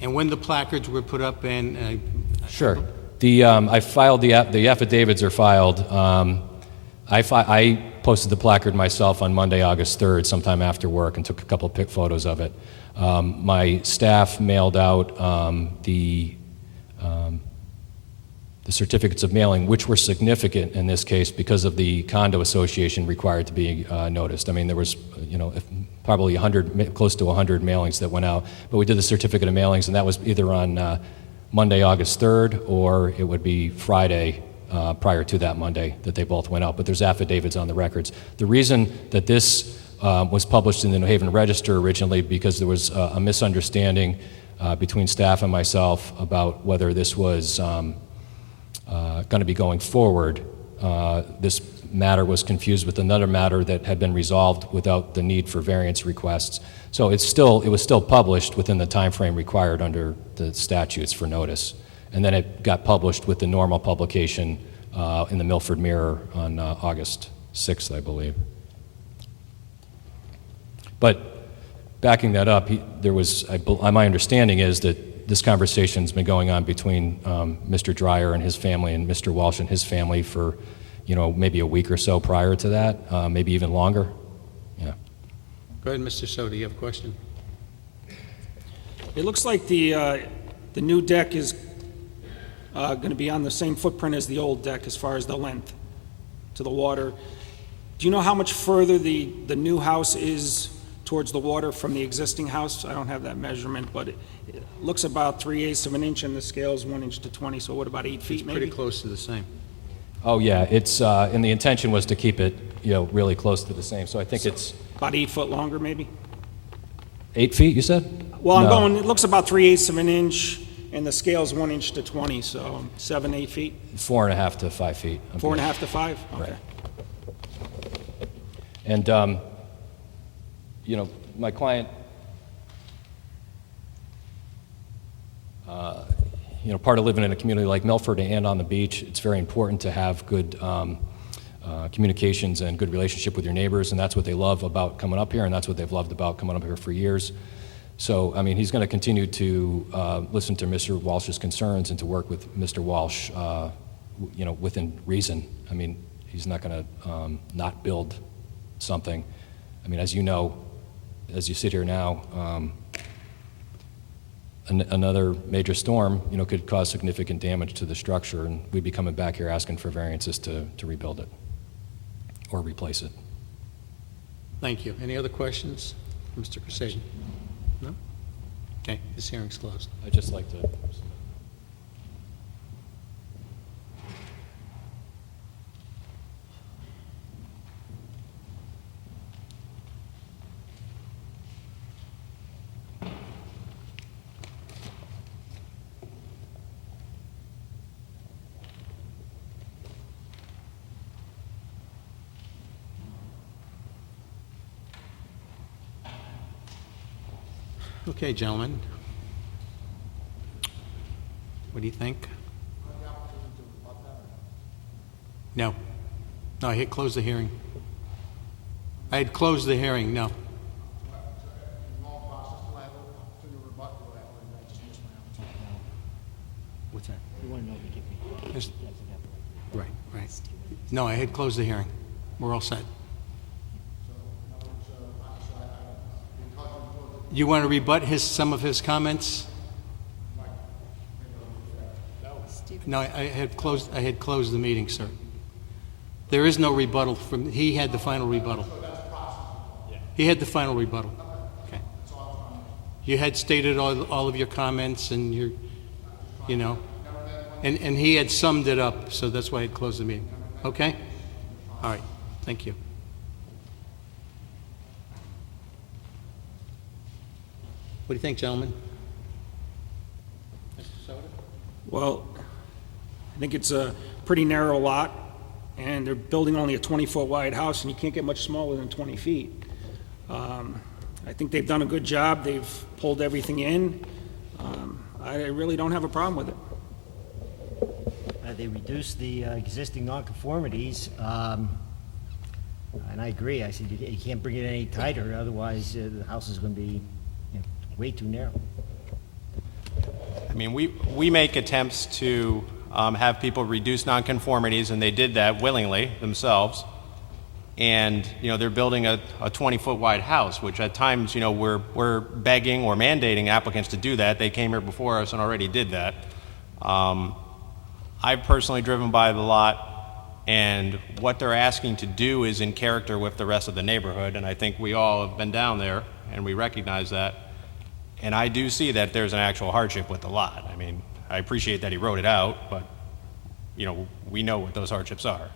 and when the placards were put up and... Sure. I filed the affidavits are filed. I posted the placard myself on Monday, August 3rd, sometime after work, and took a couple of photos of it. My staff mailed out the certificates of mailing, which were significant in this case because of the condo association required to be noticed. I mean, there was, probably close to 100 mailings that went out, but we did the certificate of mailings, and that was either on Monday, August 3rd, or it would be Friday prior to that Monday that they both went out. But there's affidavits on the records. The reason that this was published in the New Haven Register originally because there was a misunderstanding between staff and myself about whether this was going to be going forward. This matter was confused with another matter that had been resolved without the need for variance requests. So it was still published within the time frame required under the statutes for notice. And then it got published with the normal publication in the Milford Mirror on August 6th, I believe. But backing that up, my understanding is that this conversation's been going on between Mr. Dreyer and his family and Mr. Walsh and his family for, maybe a week or so prior to that, maybe even longer. Yeah. Go ahead, Mr. Soto, you have a question? It looks like the new deck is going to be on the same footprint as the old deck as far as the length to the water. Do you know how much further the new house is towards the water from the existing house? I don't have that measurement, but it looks about 3/8 of an inch, and the scale is 1 inch to 20, so what, about 8 feet maybe? Pretty close to the same. Oh, yeah, it's, and the intention was to keep it, really close to the same. So I think it's About 8 foot longer maybe? 8 feet, you said? Well, No. it looks about 3/8 of an inch, and the scale's 1 inch to 20, so 7, 8 feet? 4.5 to 5 feet. 4.5 to 5? Okay. Right. And, my client, part of living in a community like Milford and on the beach, it's very important to have good communications and good relationship with your neighbors, and that's what they love about coming up here, and that's what they've loved about coming up here for years. So, he's going to continue to listen to Mr. Walsh's concerns and to work with Mr. Walsh, within reason. He's not going to not build something. As you know, as you sit here now, another major storm, could cause significant damage to the structure, and we'd be coming back here asking for variances to rebuild it or replace it. Thank you. Any other questions, Mr. Crusader? No? Okay, this hearing's closed. I'd just like to... Okay, gentlemen. What do you think? No. No, I had closed the hearing. I had closed the hearing, no. What's that? You want to know if you give me? Yes. Right, right. No, I had closed the hearing. We're all set. You want to rebut some of his comments? No, I had closed the meeting, sir. There is no rebuttal from, he had the final rebuttal. He had the final rebuttal. Okay. You had stated all of your comments and your, you know, and he had summed it up, so that's why I had closed the meeting. Okay? All right, thank you. What do you think, gentlemen? Well, I think it's a pretty narrow lot, and they're building only a 20-foot wide house, and you can't get much smaller than 20 feet. I think they've done a good job. They've pulled everything in. I really don't have a problem with it. They reduced the existing nonconformities, and I agree. I said you can't bring it any tighter, otherwise the house is going to be way too narrow. I mean, we make attempts to have people reduce nonconformities, and they did that willingly themselves. And, you know, they're building a 20-foot wide house, which at times, you know, we're begging or mandating applicants to do that. They came here before us and already did that. I've personally driven by the lot, and what they're asking to do is in character with the rest of the neighborhood, and I think we all have been down there, and we recognize that. And I do see that there's an actual hardship with the lot. I mean, I appreciate that he wrote it out, but, you know, we know what those hardships are.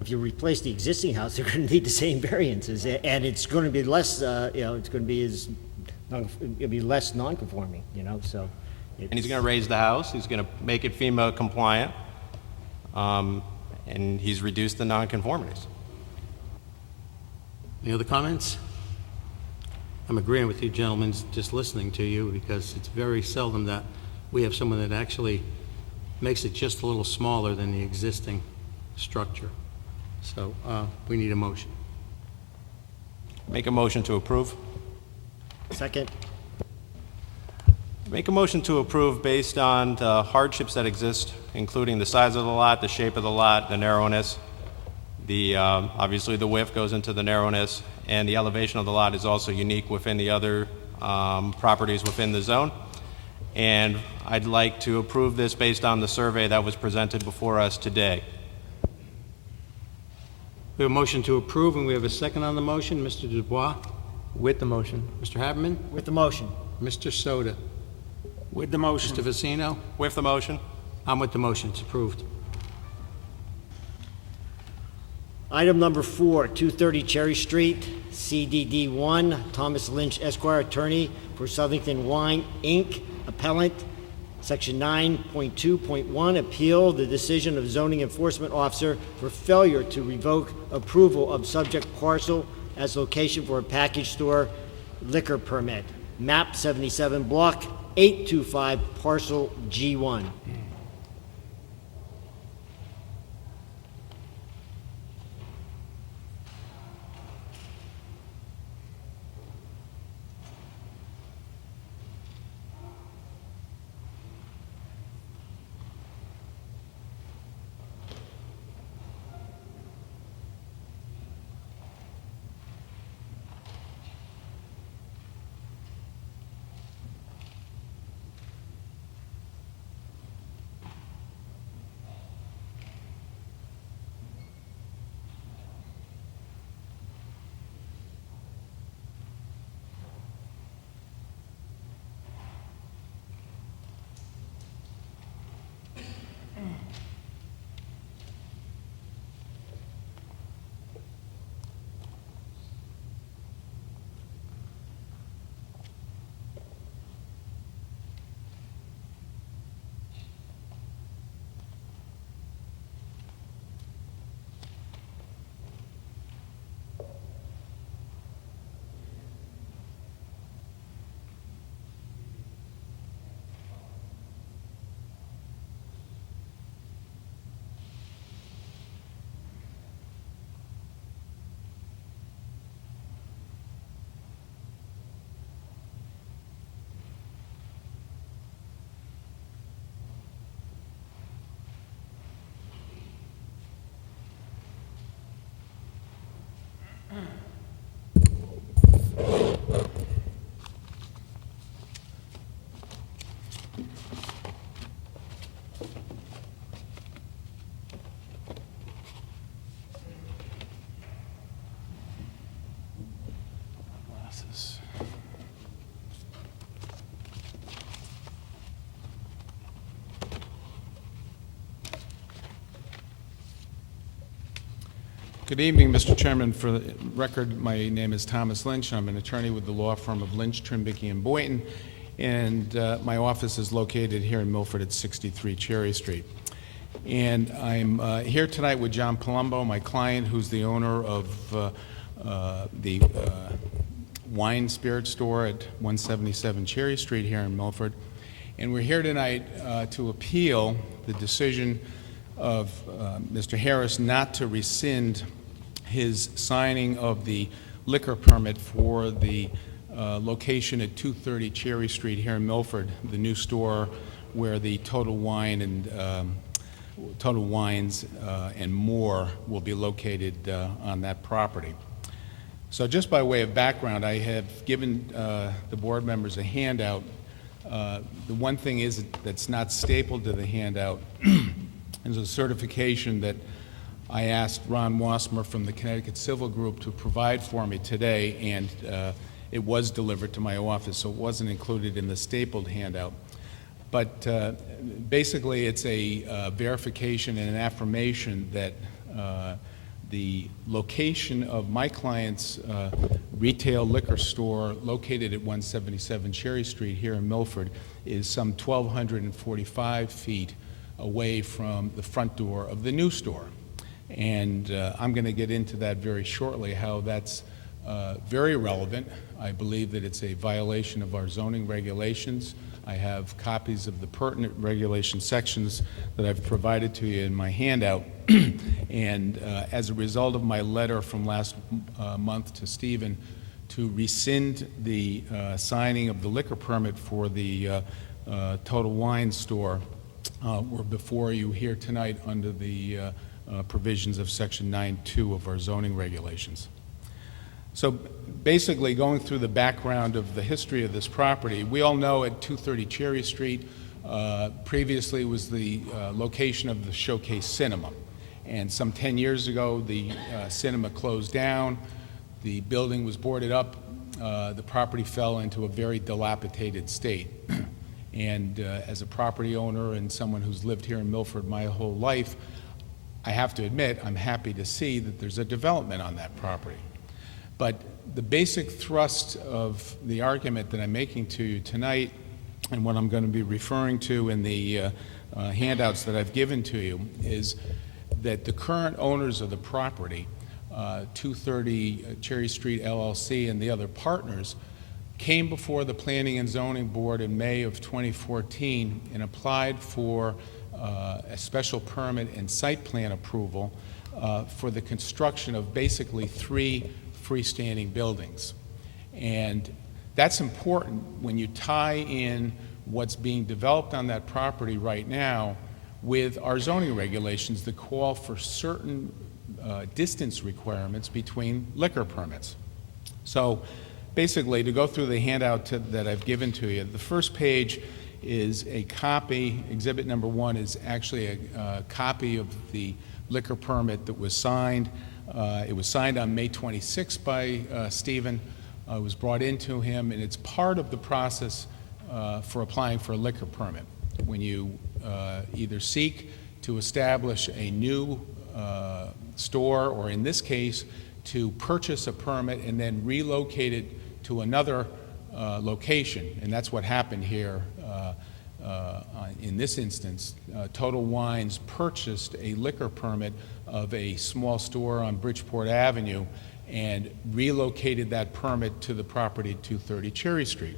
If you replace the existing house, they're going to need the same variances, and it's going to be less, you know, it's going to be it'll be less non-conforming, you know, so. And he's going to raise the house, he's going to make it FEMA compliant, and he's reduced the nonconformities. Any other comments? I'm agreeing with you gentlemen, just listening to you, because it's very seldom that we have someone that actually makes it just a little smaller than the existing structure. So we need a motion. Make a motion to approve. Second? Make a motion to approve based on the hardships that exist, including the size of the lot, the shape of the lot, the narrowness. Obviously the width goes into the narrowness, and the elevation of the lot is also unique within the other properties within the zone. And I'd like to approve this based on the survey that was presented before us today. We have a motion to approve, and we have a second on the motion. Mr. Dubois? With the motion. Mr. Haberman? With the motion. Mr. Soda? With the motion. Mr. Vecino? With the motion. I'm with the motion. It's approved. Item number 4, 230 Cherry Street, CDD 1, Thomas Lynch Esquire, attorney for Southington Wine, Inc., appellant, Section 9.2.1, appeal the decision of zoning enforcement officer for failure to revoke approval of subject parcel as location for a package store liquor permit. Map 77, Block 825, Parcel G1. Good evening, Mr. Chairman. For the record, my name is Thomas Lynch. I'm an attorney with the law firm of Lynch, Trimbicky, and Boynton, and my office is located here in Milford at 63 Cherry Street. And I'm here tonight with John Palumbo, my client, who's the owner of the wine spirit store at 177 Cherry Street here in Milford. And we're here tonight to appeal the decision of Mr. Harris not to rescind his signing of the liquor permit for the location at 230 Cherry Street here in Milford, the new store where the Total Wine and Total Wines and More will be located on that property. So just by way of background, I have given the board members a handout. The one thing is that's not stapled to the handout is a certification that I asked Ron Wassmer from the Connecticut Civil Group to provide for me today, and it was delivered to my office, so it wasn't included in the stapled handout. But basically, it's a verification and an affirmation that the location of my client's retail liquor store located at 177 Cherry Street here in Milford is some 1,245 feet away from the front door of the new store. And I'm going to get into that very shortly, how that's very relevant. I believe that it's a violation of our zoning regulations. I have copies of the pertinent regulation sections that I've provided to you in my handout. And as a result of my letter from last month to Stephen to rescind the signing of the liquor permit for the Total Wine store, we're before you here tonight under the provisions of Section 9.2 of our zoning regulations. So basically, going through the background of the history of this property, we all know at 230 Cherry Street previously was the location of the Showcase Cinema. And some 10 years ago, the cinema closed down, the building was boarded up, the property fell into a very dilapidated state. And as a property owner and someone who's lived here in Milford my whole life, I have to admit, I'm happy to see that there's a development on that property. But the basic thrust of the argument that I'm making to you tonight, and what I'm going to be referring to in the handouts that I've given to you, is that the current owners of the property, 230 Cherry Street LLC and the other partners, came before the Planning and Zoning Board in May of 2014 and applied for a special permit and site plan approval for the construction of basically 3 freestanding buildings. And that's important when you tie in what's being developed on that property right now with our zoning regulations that call for certain distance requirements between liquor permits. So basically, to go through the handout that I've given to you, the first page is a copy. Exhibit number 1 is actually a copy of the liquor permit that was signed. It was signed on May 26th by Stephen. It was brought into him, and it's part of the process for applying for a liquor permit. When you either seek to establish a new store, or in this case, to purchase a permit and then relocate it to another location, and that's what happened here in this instance. Total Wines purchased a liquor permit of a small store on Bridgeport Avenue and relocated that permit to the property at 230 Cherry Street.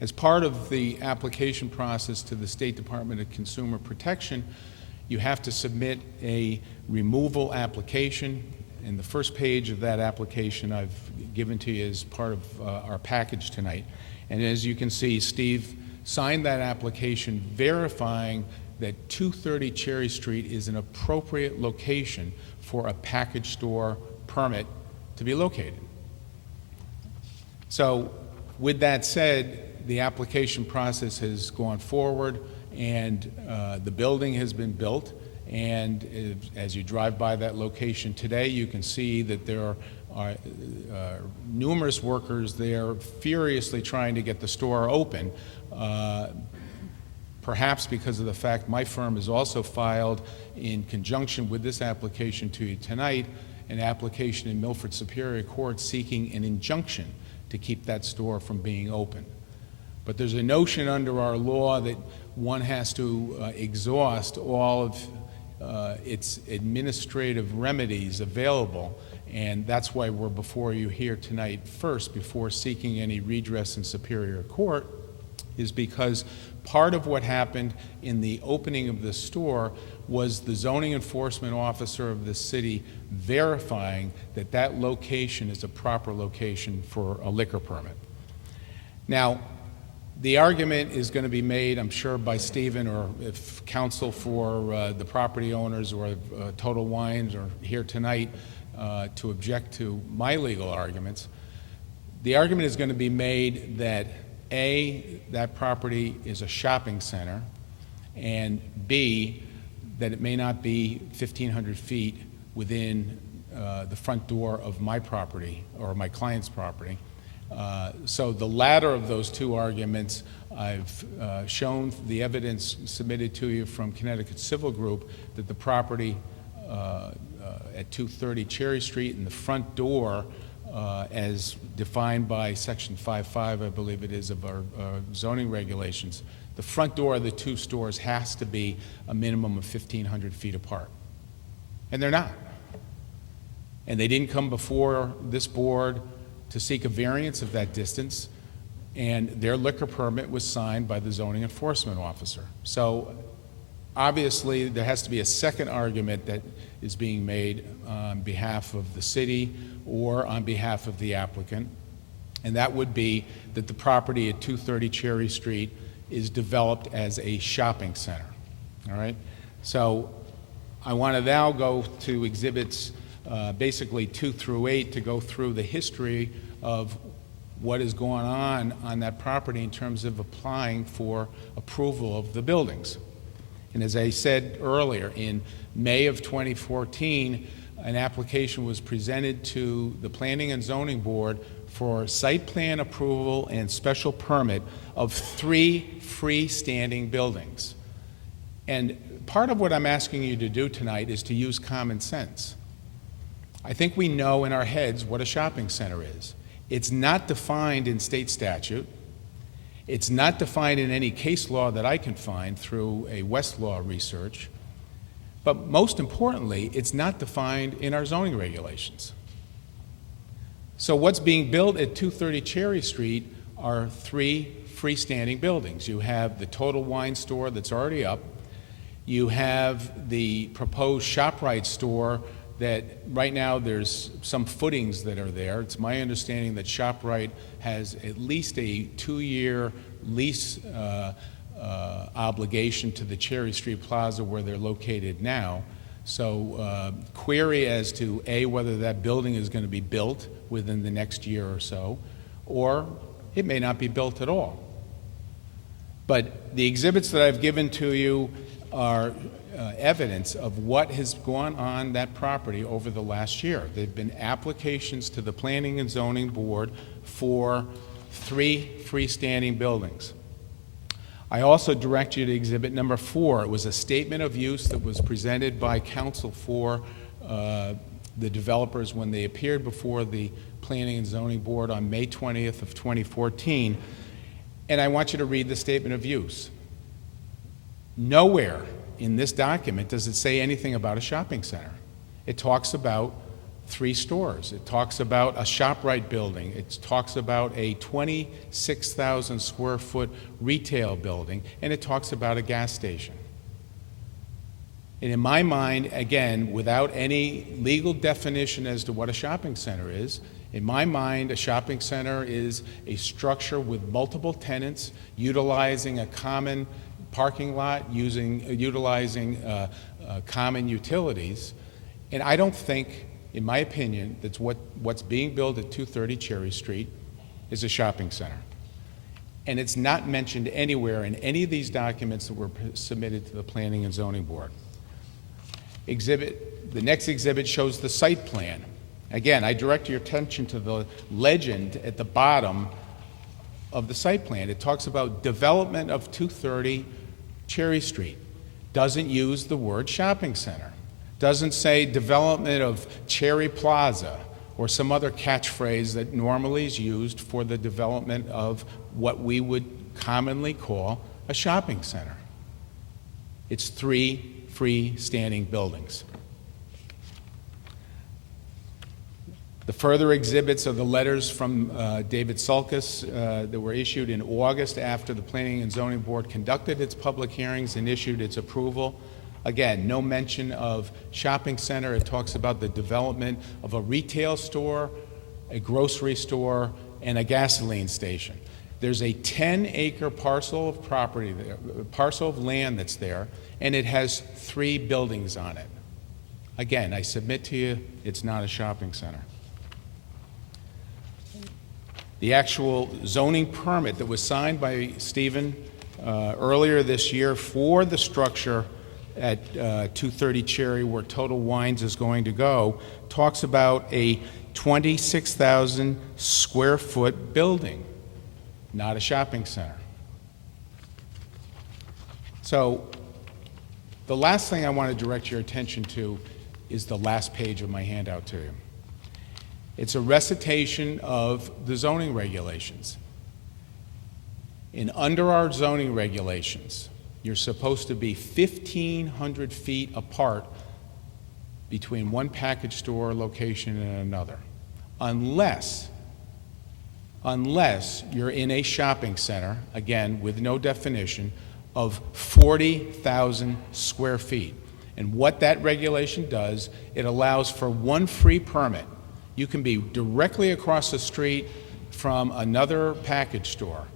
As part of the application process to the State Department of Consumer Protection, you have to submit a removal application, and the first page of that application I've given to you as part of our package tonight. And as you can see, Steve signed that application verifying that 230 Cherry Street is an appropriate location for a package store permit to be located. So with that said, the application process has gone forward, and the building has been built. And as you drive by that location today, you can see that there are numerous workers there furiously trying to get the store open, perhaps because of the fact my firm has also filed, in conjunction with this application to you tonight, an application in Milford Superior Court seeking an injunction to keep that store from being open. But there's a notion under our law that one has to exhaust all of its administrative remedies available, and that's why we're before you here tonight first, before seeking any redress in Superior Court, is because part of what happened in the opening of the store was the zoning enforcement officer of the city verifying that that location is a proper location for a liquor permit. Now, the argument is going to be made, I'm sure, by Stephen, or if counsel for the property owners or Total Wines are here tonight to object to my legal arguments. The argument is going to be made that A, that property is a shopping center, and B, that it may not be 1,500 feet within the front door of my property or my client's property. So the latter of those two arguments, I've shown the evidence submitted to you from Connecticut Civil Group that the property at 230 Cherry Street and the front door, as defined by Section 5.5, I believe it is, of our zoning regulations, the front door of the two stores has to be a minimum of 1,500 feet apart. And they're not. And they didn't come before this board to seek a variance of that distance, and their liquor permit was signed by the zoning enforcement officer. So obviously there has to be a second argument that is being made on behalf of the city or on behalf of the applicant, and that would be that the property at 230 Cherry Street is developed as a shopping center. All right? So I want to now go to exhibits basically 2 through 8 to go through the history of what is going on that property in terms of applying for approval of the buildings. And as I said earlier, in May of 2014, an application was presented to the Planning and Zoning Board for site plan approval and special permit of 3 freestanding buildings. And part of what I'm asking you to do tonight is to use common sense. I think we know in our heads what a shopping center is. It's not defined in state statute. It's not defined in any case law that I can find through a Westlaw research. But most importantly, it's not defined in our zoning regulations. So what's being built at 230 Cherry Street are 3 freestanding buildings. You have the Total Wine store that's already up. You have the proposed ShopRite store that right now there's some footings that are there. It's my understanding that ShopRite has at least a 2-year lease obligation to the Cherry Street Plaza where they're located now. So query as to A, whether that building is going to be built within the next year or so, or it may not be built at all. But the exhibits that I've given to you are evidence of what has gone on that property over the last year. There have been applications to the Planning and Zoning Board for 3 freestanding buildings. I also direct you to exhibit number 4. It was a statement of use that was presented by counsel for the developers when they appeared before the Planning and Zoning Board on May 20th of 2014. And I want you to read the statement of use. Nowhere in this document does it say anything about a shopping center. It talks about 3 stores. It talks about a ShopRite building. It talks about a 26,000 square foot retail building, and it talks about a gas station. And in my mind, again, without any legal definition as to what a shopping center is, in my mind, a shopping center is a structure with multiple tenants utilizing a common parking lot, utilizing common utilities. And I don't think, in my opinion, that's what's being built at 230 Cherry Street is a shopping center. And it's not mentioned anywhere in any of these documents that were submitted to the Planning and Zoning Board. The next exhibit shows the site plan. Again, I direct your attention to the legend at the bottom of the site plan. It talks about development of 230 Cherry Street. Doesn't use the word shopping center. Doesn't say development of Cherry Plaza or some other catchphrase that normally is used for the development of what we would commonly call a shopping center. It's 3 freestanding buildings. The further exhibits are the letters from David Sulkus that were issued in August after the Planning and Zoning Board conducted its public hearings and issued its approval. Again, no mention of shopping center. It talks about the development of a retail store, a grocery store, and a gasoline station. There's a 10-acre parcel of property there, parcel of land that's there, and it has 3 buildings on it. Again, I submit to you, it's not a shopping center. The actual zoning permit that was signed by Stephen earlier this year for the structure at 230 Cherry, where Total Wines is going to go, talks about a 26,000 square foot building, not a shopping center. So the last thing I want to direct your attention to is the last page of my handout to you. It's a recitation of the zoning regulations. And under our zoning regulations, you're supposed to be 1,500 feet apart between one package store location and another, unless you're in a shopping center, again, with no definition, of 40,000 square feet. And what that regulation does, it allows for one free permit. You can be directly across the street from another package store.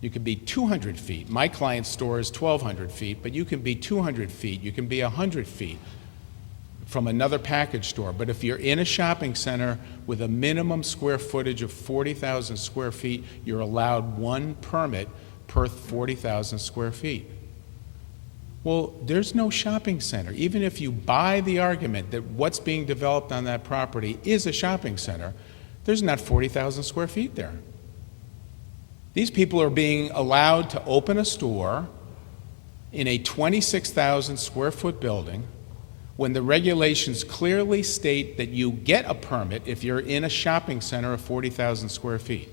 You can be 200 feet. My client's store is 1,200 feet, but you can be 200 feet. You can be 100 feet from another package store. But if you're in a shopping center with a minimum square footage of 40,000 square feet, you're allowed one permit per 40,000 square feet. Well, there's no shopping center. Even if you buy the argument that what's being developed on that property is a shopping center, there's not 40,000 square feet there. These people are being allowed to open a store in a 26,000 square foot building when the regulations clearly state that you get a permit if you're in a shopping center of 40,000 square feet.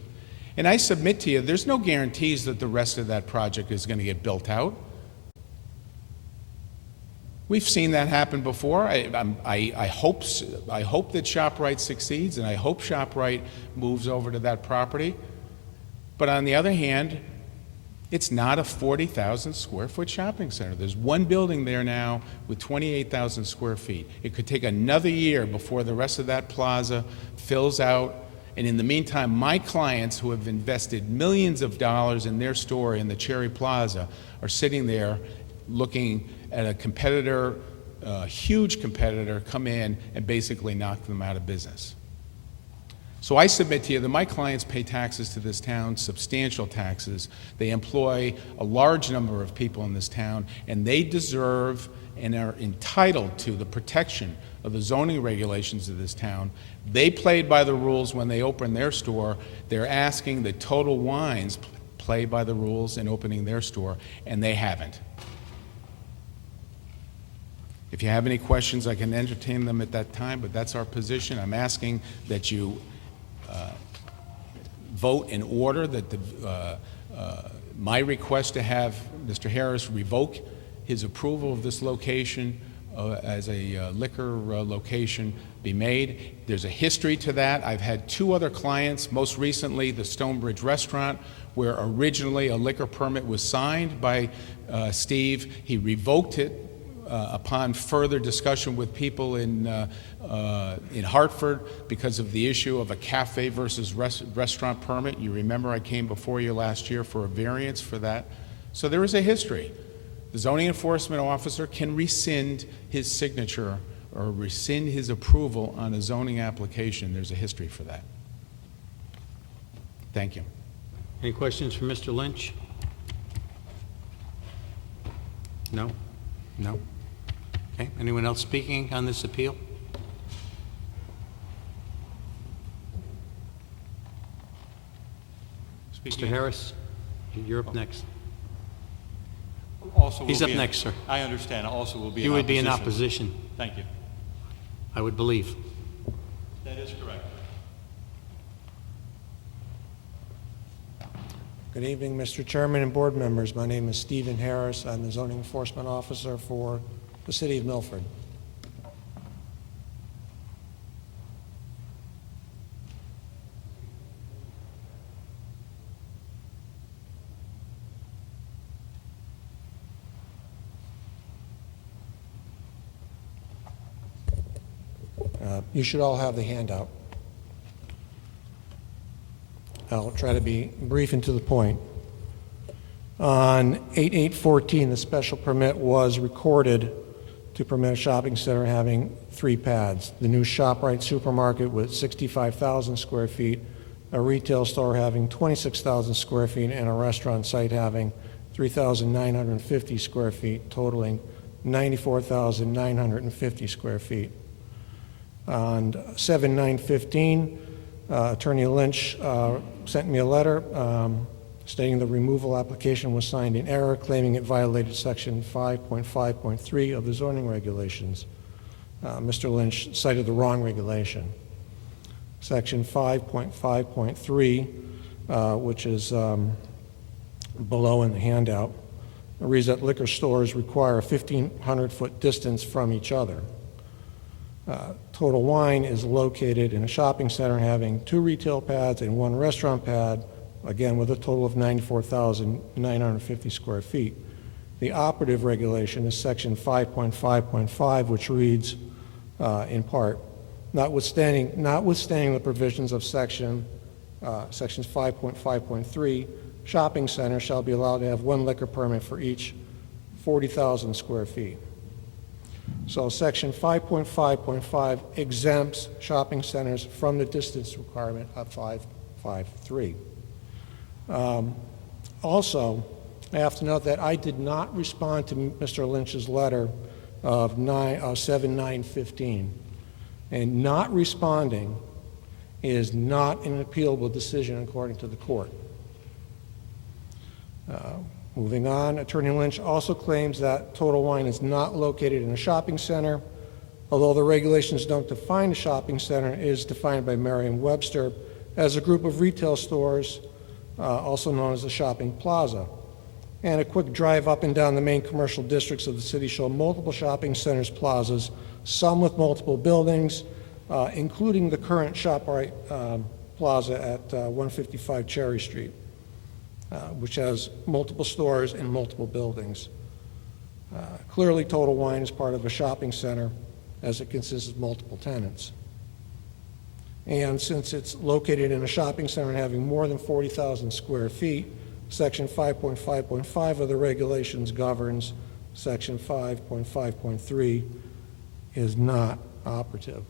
And I submit to you, there's no guarantees that the rest of that project is going to get built out. We've seen that happen before. I hope that ShopRite succeeds, and I hope ShopRite moves over to that property. But on the other hand, it's not a 40,000 square foot shopping center. There's one building there now with 28,000 square feet. It could take another year before the rest of that plaza fills out. And in the meantime, my clients who have invested millions of dollars in their store in the Cherry Plaza are sitting there looking at a competitor, a huge competitor, come in and basically knock them out of business. So I submit to you that my clients pay taxes to this town, substantial taxes. They employ a large number of people in this town, and they deserve and are entitled to the protection of the zoning regulations of this town. They played by the rules when they opened their store. They're asking that Total Wines play by the rules in opening their store, and they haven't. If you have any questions, I can entertain them at that time, but that's our position. I'm asking that you vote in order that my request to have Mr. Harris revoke his approval of this location as a liquor location be made. There's a history to that. I've had 2 other clients, most recently the Stonebridge Restaurant, where originally a liquor permit was signed by Steve. He revoked it upon further discussion with people in Hartford because of the issue of a cafe versus restaurant permit. You remember I came before you last year for a variance for that. So there is a history. The zoning enforcement officer can rescind his signature or rescind his approval on a zoning application. There's a history for that. Thank you. Any questions for Mr. Lynch? No? No? Okay, anyone else speaking on this appeal? Mr. Harris, you're up next. Also He's will up be in- next, sir. I understand. Also will be in You would be in opposition. opposition. Thank you. I would believe. That is correct. Good evening, Mr. Chairman and board members. My name is Stephen Harris. I'm the zoning enforcement officer for the city of Milford. You should all have the handout. I'll try to be brief and to the point. On 8/8/14, the special permit was recorded to permit a shopping center having 3 pads. The new ShopRite supermarket with 65,000 square feet, a retail store having 26,000 square feet, and a restaurant site having 3,950 square feet, totaling 94,950 square feet. On 7/9/15, Attorney Lynch sent me a letter stating the removal application was signed in error, claiming it violated Section 5.5.3 of the zoning regulations. Mr. Lynch cited the wrong regulation. Section 5.5.3, which is below in the handout, reads that liquor stores require a 1,500-foot distance from each other. Total Wine is located in a shopping center having 2 retail pads and 1 restaurant pad, again with a total of 94,950 square feet. The operative regulation is Section 5.5.5, which reads, in part, notwithstanding the provisions of Sections 5.5.3, shopping centers shall be allowed to have 1 liquor permit for each 40,000 square feet. So Section 5.5.5 exempts shopping centers from the distance requirement of 5.5.3. Also, I have to note that I did not respond to Mr. Lynch's letter of 7/9/15, and not responding is not an appealable decision according to the court. Moving on, Attorney Lynch also claims that Total Wine is not located in a shopping center. Although the regulations don't define a shopping center, it is defined by Merriam-Webster as a group of retail stores, also known as a shopping plaza. And a quick drive up and down the main commercial districts of the city show multiple shopping centers, plazas, some with multiple buildings, including the current ShopRite Plaza at 155 Cherry Street, which has multiple stores and multiple buildings. Clearly, Total Wine is part of a shopping center as it consists of multiple tenants. And since it's located in a shopping center and having more than 40,000 square feet, Section 5.5.5 of the regulations governs. Section 5.5.3 is not operative.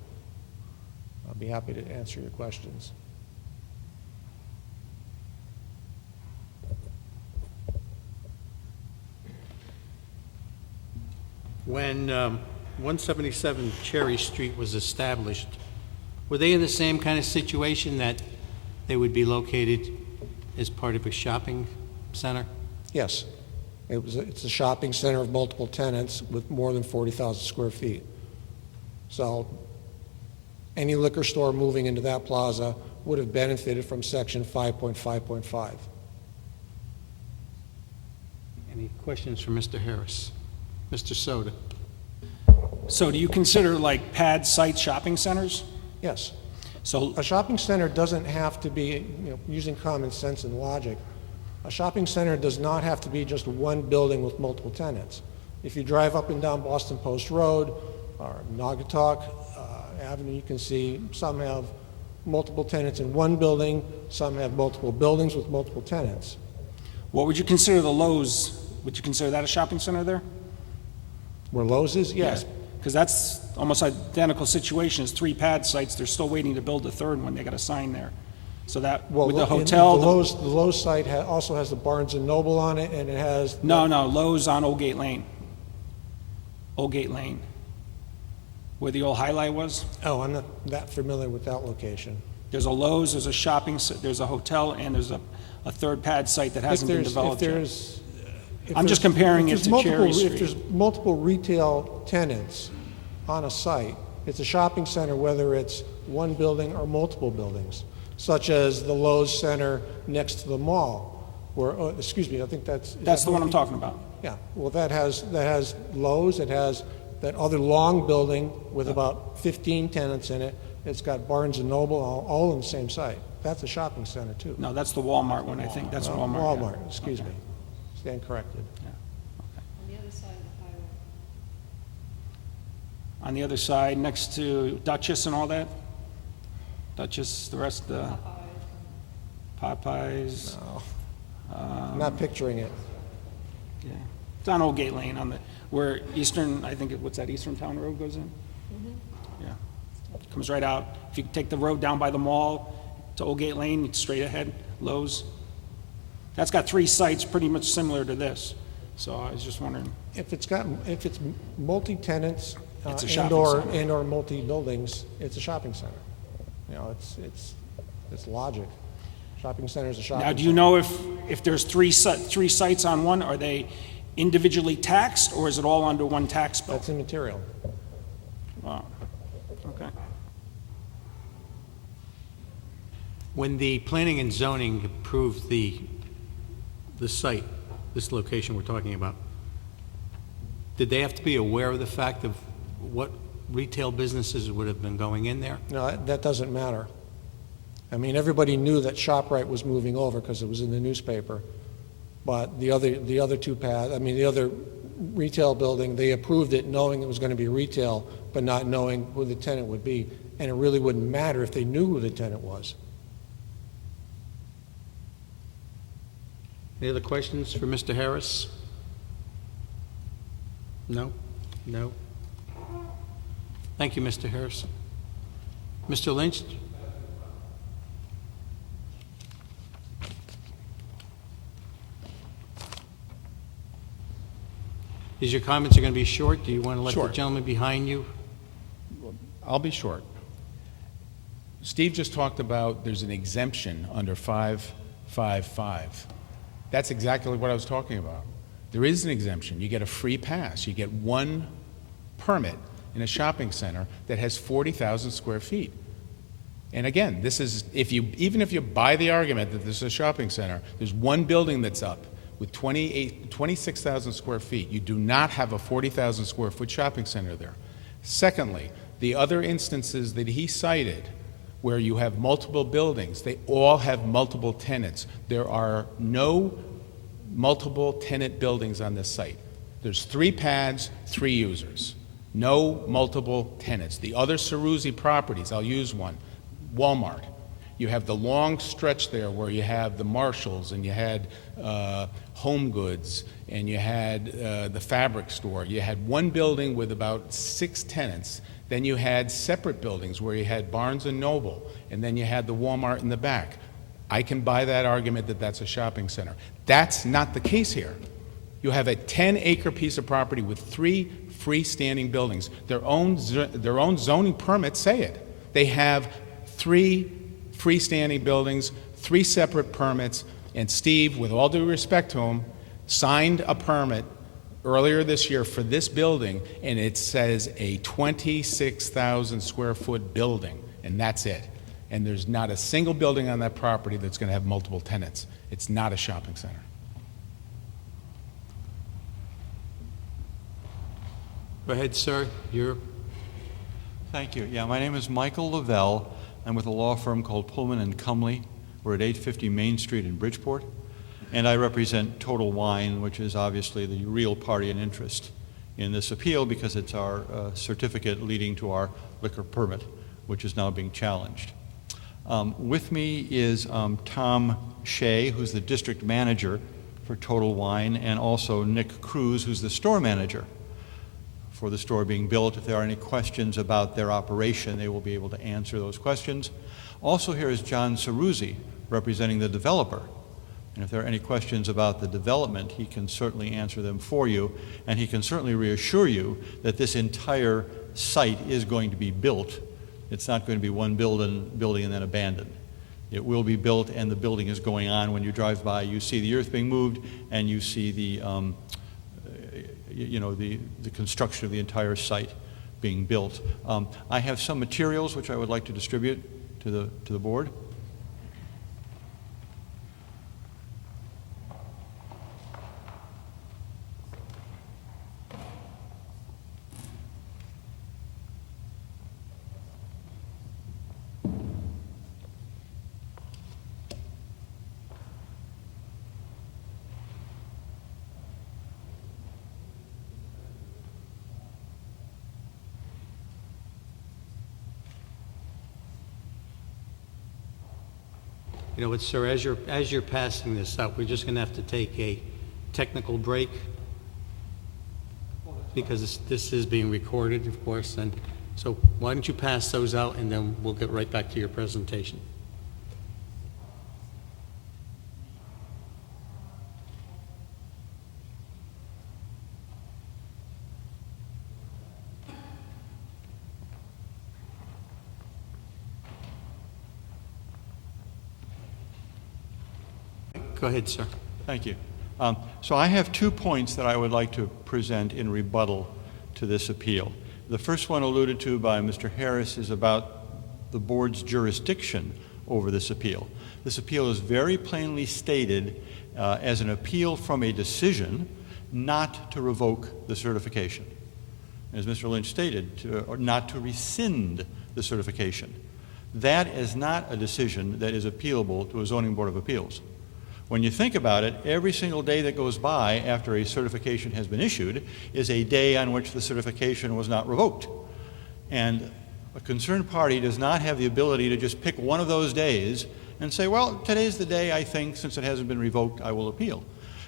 I'll be happy to answer your questions. When 177 Cherry Street was established, were they in the same kind of situation that they would be located as part of a shopping center? Yes. It's a shopping center of multiple tenants with more than 40,000 square feet. So any liquor store moving into that plaza would have benefited from Section 5.5.5. Any questions for Mr. Harris? Mr. Soda? So do you consider like pad site shopping centers? Yes. So, A shopping center doesn't have to be, using common sense and logic, a shopping center does not have to be just one building with multiple tenants. If you drive up and down Boston Post Road or Naugatuck Avenue, you can see some have multiple tenants in one building, some have multiple buildings with multiple tenants. what would you consider the Lowe's? Would you consider that a shopping center there? Where Lowe's is? Yes. Because that's almost identical situation as 3 pad sites. They're still waiting to build the 3rd one. They got a sign there. So that, Well, with the in hotel. The Lowe's site also has the Barnes and Noble on it, and it has. No, Lowe's on Old Gate Lane. Old Gate Lane. Where the old highlight was. Oh, I'm not that familiar with that location. There's a Lowe's, there's a there's a hotel, and there's a 3rd pad site that hasn't been developed yet. I'm just comparing it to Cherry Street. If there's multiple retail tenants on a site, It's a shopping center whether it's one building or multiple buildings, such as the Lowe's Center next to the mall, where, excuse me, I think that's... That's the one I'm talking about. Yeah, well, that has Lowe's, it has that other long building with about 15 tenants in it. It's got Barnes and Noble, all on the same site. That's a shopping center, too. No, that's the Walmart one, I think. That's Walmart. yeah. Walmart, excuse me. Stand corrected. On the other side of the highway. On the other side, next to Duchess and all that? Duchess, the rest, Popeyes. I'm not picturing it. Yeah. It's on Old Gate Lane, where Eastern, I think, what's that, Eastern Town Road goes in? Yeah. Comes right out. If you take the road down by the mall to Old Gate Lane, it's straight ahead, Lowe's. That's got 3 sites pretty much similar to this. So I was just wondering. If it's multi-tenants It's a shopping center. and/or multi-buildings, it's a shopping center. You know, it's logic. Shopping center is a shopping center. Now, do you know if there's three sites on one, are they individually taxed, or is it all under one tax bill? That's immaterial. Wow. Okay. When the planning and zoning approved the site, this location we're talking about, did they have to be aware of the fact of what retail businesses would have been going in there? No, that doesn't matter. I mean, everybody knew that ShopRite was moving over because it was in the newspaper. But the other two paths, I mean, the other retail building, they approved it knowing it was going to be retail, but not knowing who the tenant would be. And it really wouldn't matter if they knew who the tenant was. Any other questions for Mr. Harris? No? No? Thank you, Mr. Harris. Mr. Lynch? Is your comments are going to be short? Do you want to let the Short. gentleman behind you? I'll be short. Steve just talked about there's an exemption under 555. That's exactly what I was talking about. There is an exemption. You get a free pass. You get one permit in a shopping center that has 40,000 square feet. And again, this is, even if you buy the argument that this is a shopping center, there's one building that's up with 26,000 square feet. You do not have a 40,000 square foot shopping center there. Secondly, the other instances that he cited where you have multiple buildings, they all have multiple tenants. There are no multiple tenant buildings on this site. There's 3 pads, 3 users. No multiple tenants. The other Ceruzzi properties, I'll use one, Walmart. You have the long stretch there where you have the Marshalls and you had Home Goods and you had the fabric store. You had one building with about 6 tenants. Then you had separate buildings where you had Barnes and Noble, and then you had the Walmart in the back. I can buy that argument that that's a shopping center. That's not the case here. You have a 10-acre piece of property with 3 freestanding buildings. Their own zoning permits say it. They have 3 freestanding buildings, 3 separate permits, and Steve, with all due respect to him, signed a permit earlier this year for this building, and it says a 26,000 square foot building, and that's it. And there's not a single building on that property that's going to have multiple tenants. It's not a shopping center. Go ahead, sir. Thank you. Yeah, my name is Michael Lavelle. I'm with a law firm called Pullman and Cumley. We're at 850 Main Street in Bridgeport. And I represent Total Wine, which is obviously the real party in interest in this appeal because it's our certificate leading to our liquor permit, which is now being challenged. With me is Tom Shea, who's the district manager for Total Wine, and also Nick Cruz, who's the store manager for the store being built. If there are any questions about their operation, they will be able to answer those questions. Also here is John Ceruzzi, representing the developer. And if there are any questions about the development, he can certainly answer them for you, and he can certainly reassure you that this entire site is going to be built. It's not going to be one building and then abandoned. It will be built, and the building is going on. When you drive by, you see the earth being moved, and you see the construction of the entire site being built. I have some materials which I would like to distribute to the board. You know what, sir, as you're passing this up, we're just going to have to take a technical break because this is being recorded, of course, and so why don't you pass those out and then we'll get right back to your presentation. Go ahead, sir. Thank you. So I have 2 points that I would like to present in rebuttal to this appeal. The first one alluded to by Mr. Harris is about the board's jurisdiction over this appeal. This appeal is very plainly stated as an appeal from a decision not to revoke the certification. As Mr. Lynch stated, or not to rescind the certification. That is not a decision that is appealable to a zoning board of appeals. When you think about it, every single day that goes by after a certification has been issued is a day on which the certification was not revoked. And a concerned party does not have the ability to just pick one of those days and say, well, today's the day I think, since it hasn't been revoked, I will appeal.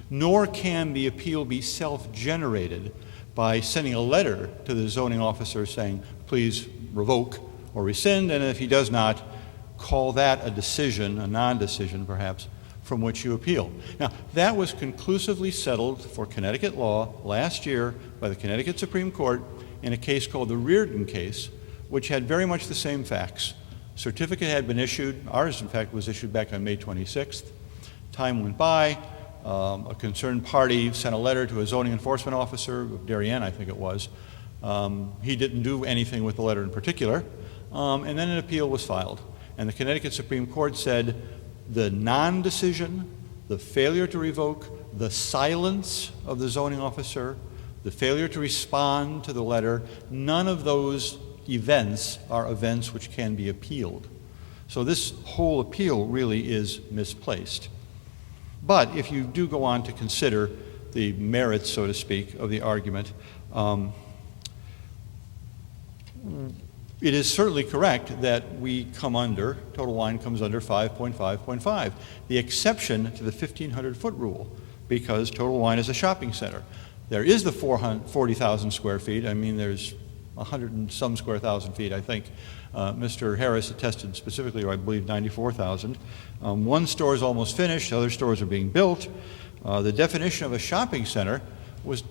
Nor can the appeal be self-generated by sending a letter to the zoning officer saying, please revoke or rescind, and if he does not, call that a decision, a non-decision perhaps, from which you appeal. Now, that was conclusively settled for Connecticut law last year by the Connecticut Supreme Court in a case called the Reardon case, which had very much the same facts. Certificate had been issued. Ours, in fact, was issued back on May 26th. Time went by. A concerned party sent a letter to a zoning enforcement officer, Darien, I think it was. He didn't do anything with the letter in particular. And then an appeal was filed. And the Connecticut Supreme Court said, the non-decision, the failure to revoke, the silence of the zoning officer, the failure to respond to the letter, none of those events are events which can be appealed. So this whole appeal really is misplaced. But if you do go on to consider the merits, so to speak, of the argument, it is certainly correct that we come under, Total Wine comes under 5.5.5, the exception to the 1,500-foot rule, because Total Wine is a shopping center. There is the 40,000 square feet. I mean, there's 100 and some square thousand feet, I think. Mr. Harris attested specifically, or I believe 94,000. One store is almost finished. Other stores are being built. The definition of a shopping center was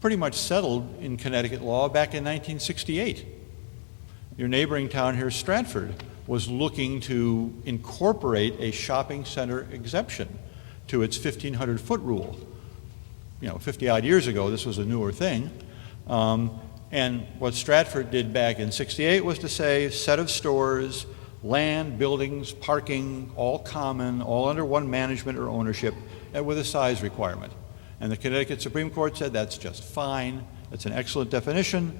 pretty much settled in Connecticut law back in 1968. Your neighboring town here, Stratford, was looking to incorporate a shopping center exemption to its 1,500-foot rule. You know, 50-odd years ago, this was a newer thing. And what Stratford did back in 68 was to say, set of stores, land, buildings, parking, all common, all under one management or ownership, and with a size requirement. And the Connecticut Supreme Court said that's just fine. That's an excellent definition.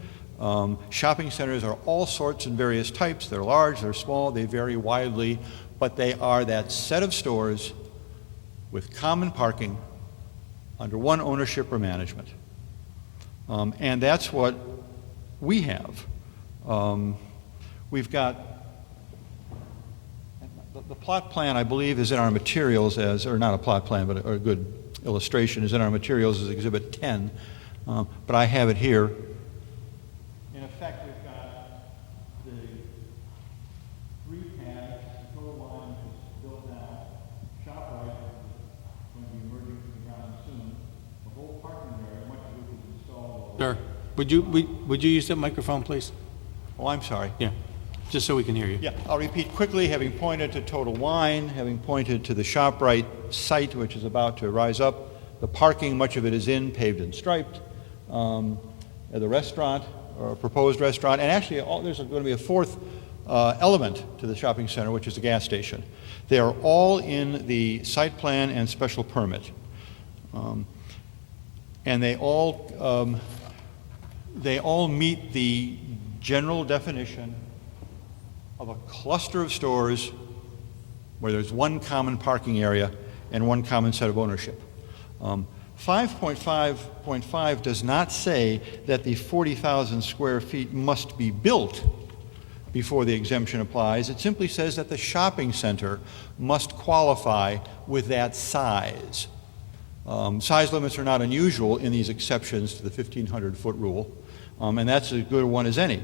Shopping centers are all sorts and various types. They're large, they're small, they vary widely, but they are that set of stores with common parking under one ownership or management. And that's what we have. We've got, the plot plan, I believe, is in our materials as, or not a plot plan, but a good illustration is in our materials as Exhibit 10, but I have it here. In effect, we've got the three pads, the total line is built now, ShopRite is going to be emerging from the ground soon. The whole parking area, much of which is installed. Sir, would you use that microphone, please? Oh, I'm sorry. Yeah, just so we can hear you. Yeah, I'll repeat quickly, having pointed to Total Wine, having pointed to the ShopRite site, which is about to rise up, the parking, much of it is in, paved and striped. The restaurant or proposed restaurant, and actually there's going to be a fourth element to the shopping center, which is the gas station. They are all in the site plan and special permit. And they all meet the general definition of a cluster of stores where there's one common parking area and one common set of ownership. 5.5.5 does not say that the 40,000 square feet must be built before the exemption applies. It simply says that the shopping center must qualify with that size. Size limits are not unusual in these exceptions to the 1,500-foot rule, and that's as good a one as any.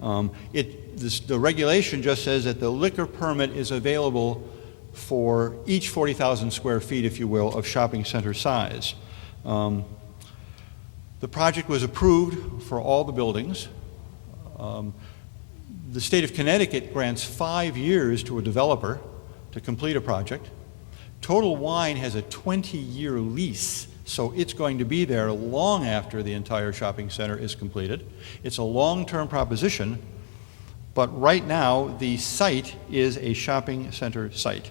The regulation just says that the liquor permit is available for each 40,000 square feet, if you will, of shopping center size. The project was approved for all the buildings. The state of Connecticut grants 5 years to a developer to complete a project. Total Wine has a 20-year lease, so it's going to be there long after the entire shopping center is completed. It's a long-term proposition, but right now the site is a shopping center site.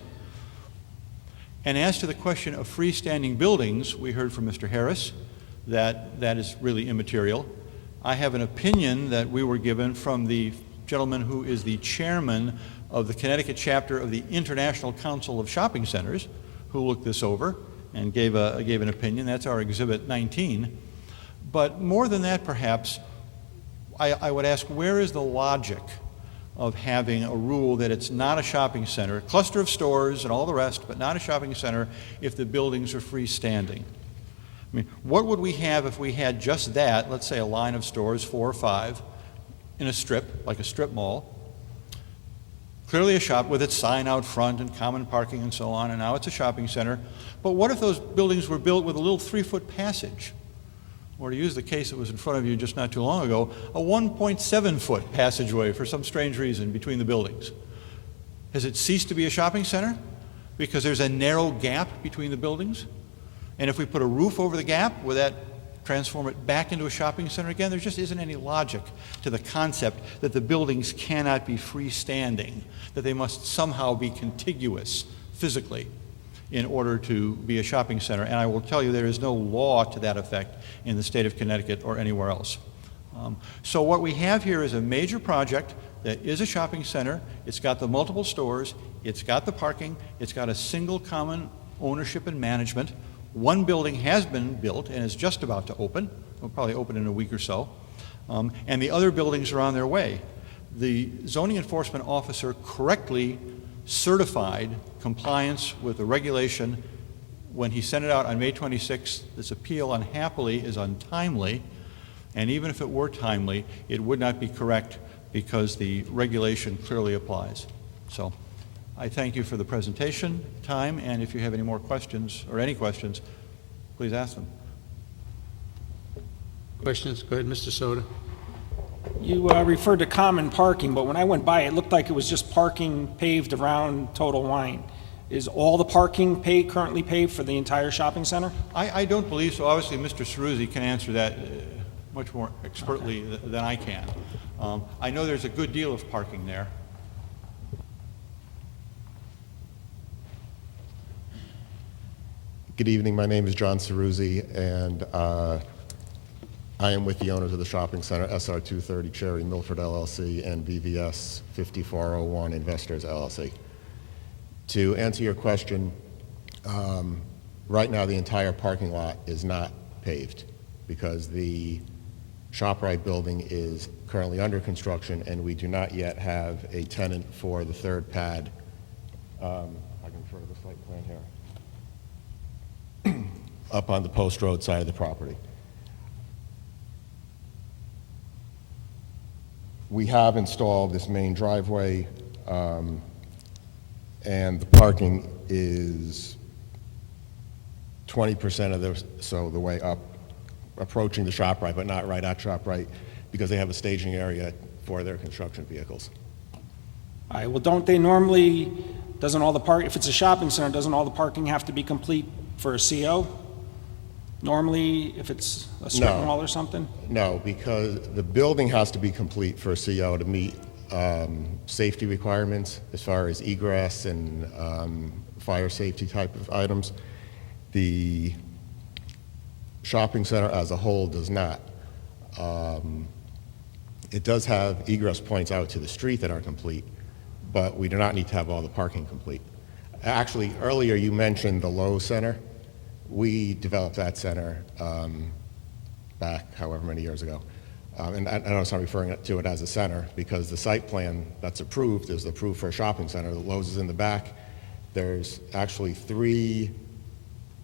And as to the question of freestanding buildings, we heard from Mr. Harris that that is really immaterial. I have an opinion that we were given from the gentleman who is the chairman of the Connecticut chapter of the International Council of Shopping Centers, who looked this over and gave an opinion. That's our Exhibit 19. But more than that, perhaps, I would ask, where is the logic of having a rule that it's not a shopping center, a cluster of stores and all the rest, but not a shopping center if the buildings are freestanding? I mean, what would we have if we had just that, let's say a line of stores, 4 or 5, in a strip, like a strip mall, clearly a shop with its sign out front and common parking and so on, and now it's a shopping center. But what if those buildings were built with a little 3-foot passage? Or to use the case that was in front of you just not too long ago, a 1.7-foot passageway for some strange reason between the buildings. Has it ceased to be a shopping center because there's a narrow gap between the buildings? And if we put a roof over the gap, would that transform it back into a shopping center again? There just isn't any logic to the concept that the buildings cannot be freestanding, that they must somehow be contiguous physically in order to be a shopping center. And I will tell you, there is no law to that effect in the state of Connecticut or anywhere else. So what we have here is a major project that is a shopping center. It's got the multiple stores, it's got the parking, it's got a single common ownership and management. One building has been built and is just about to open. It'll probably open in a week or so. And the other buildings are on their way. The zoning enforcement officer correctly certified compliance with the regulation when he sent it out on May 26th. This appeal, unhappily, is untimely, and even if it were timely, it would not be correct because the regulation clearly applies. So I thank you for the presentation time, and if you have any more questions, or any questions, please ask them. Questions? Go ahead, Mr. Soda. You referred to common parking, but when I went by, it looked like it was just parking paved around Total Wine. Is all the parking currently paved for the entire shopping center? I don't believe so. Obviously, Mr. Ceruzzi can answer that much more expertly than I can. I know there's a good deal of parking there. Good evening. My name is John Ceruzzi, and I am with the owners of the shopping center, SR 230 Cherry Milford LLC and VVS 5401 Investors LLC. To answer your question, right now the entire parking lot is not paved because the ShopRite building is currently under construction and we do not yet have a tenant for the third pad. I can refer to the site plan here. Up on the Post Road side of the property. We have installed this main driveway, and the parking is 20% of the way up, approaching the ShopRite, but not right at ShopRite, because they have a staging area for their construction vehicles. All right, well, don't they normally, if it's a shopping center, doesn't all the parking have to be complete for a CO? normally if it's a strip No. mall or something? No, because the building has to be complete for a CO to meet safety requirements as far as egress and fire safety type of items. The shopping center as a whole does not. It does have egress points out to the street that are complete, but we do not need to have all the parking complete. Actually, earlier you mentioned the Lowe's Center. We developed that center back however many years ago. And I know I'm referring to it as a center because the site plan that's approved is approved for a shopping center. The Lowe's is in the back. There's actually 3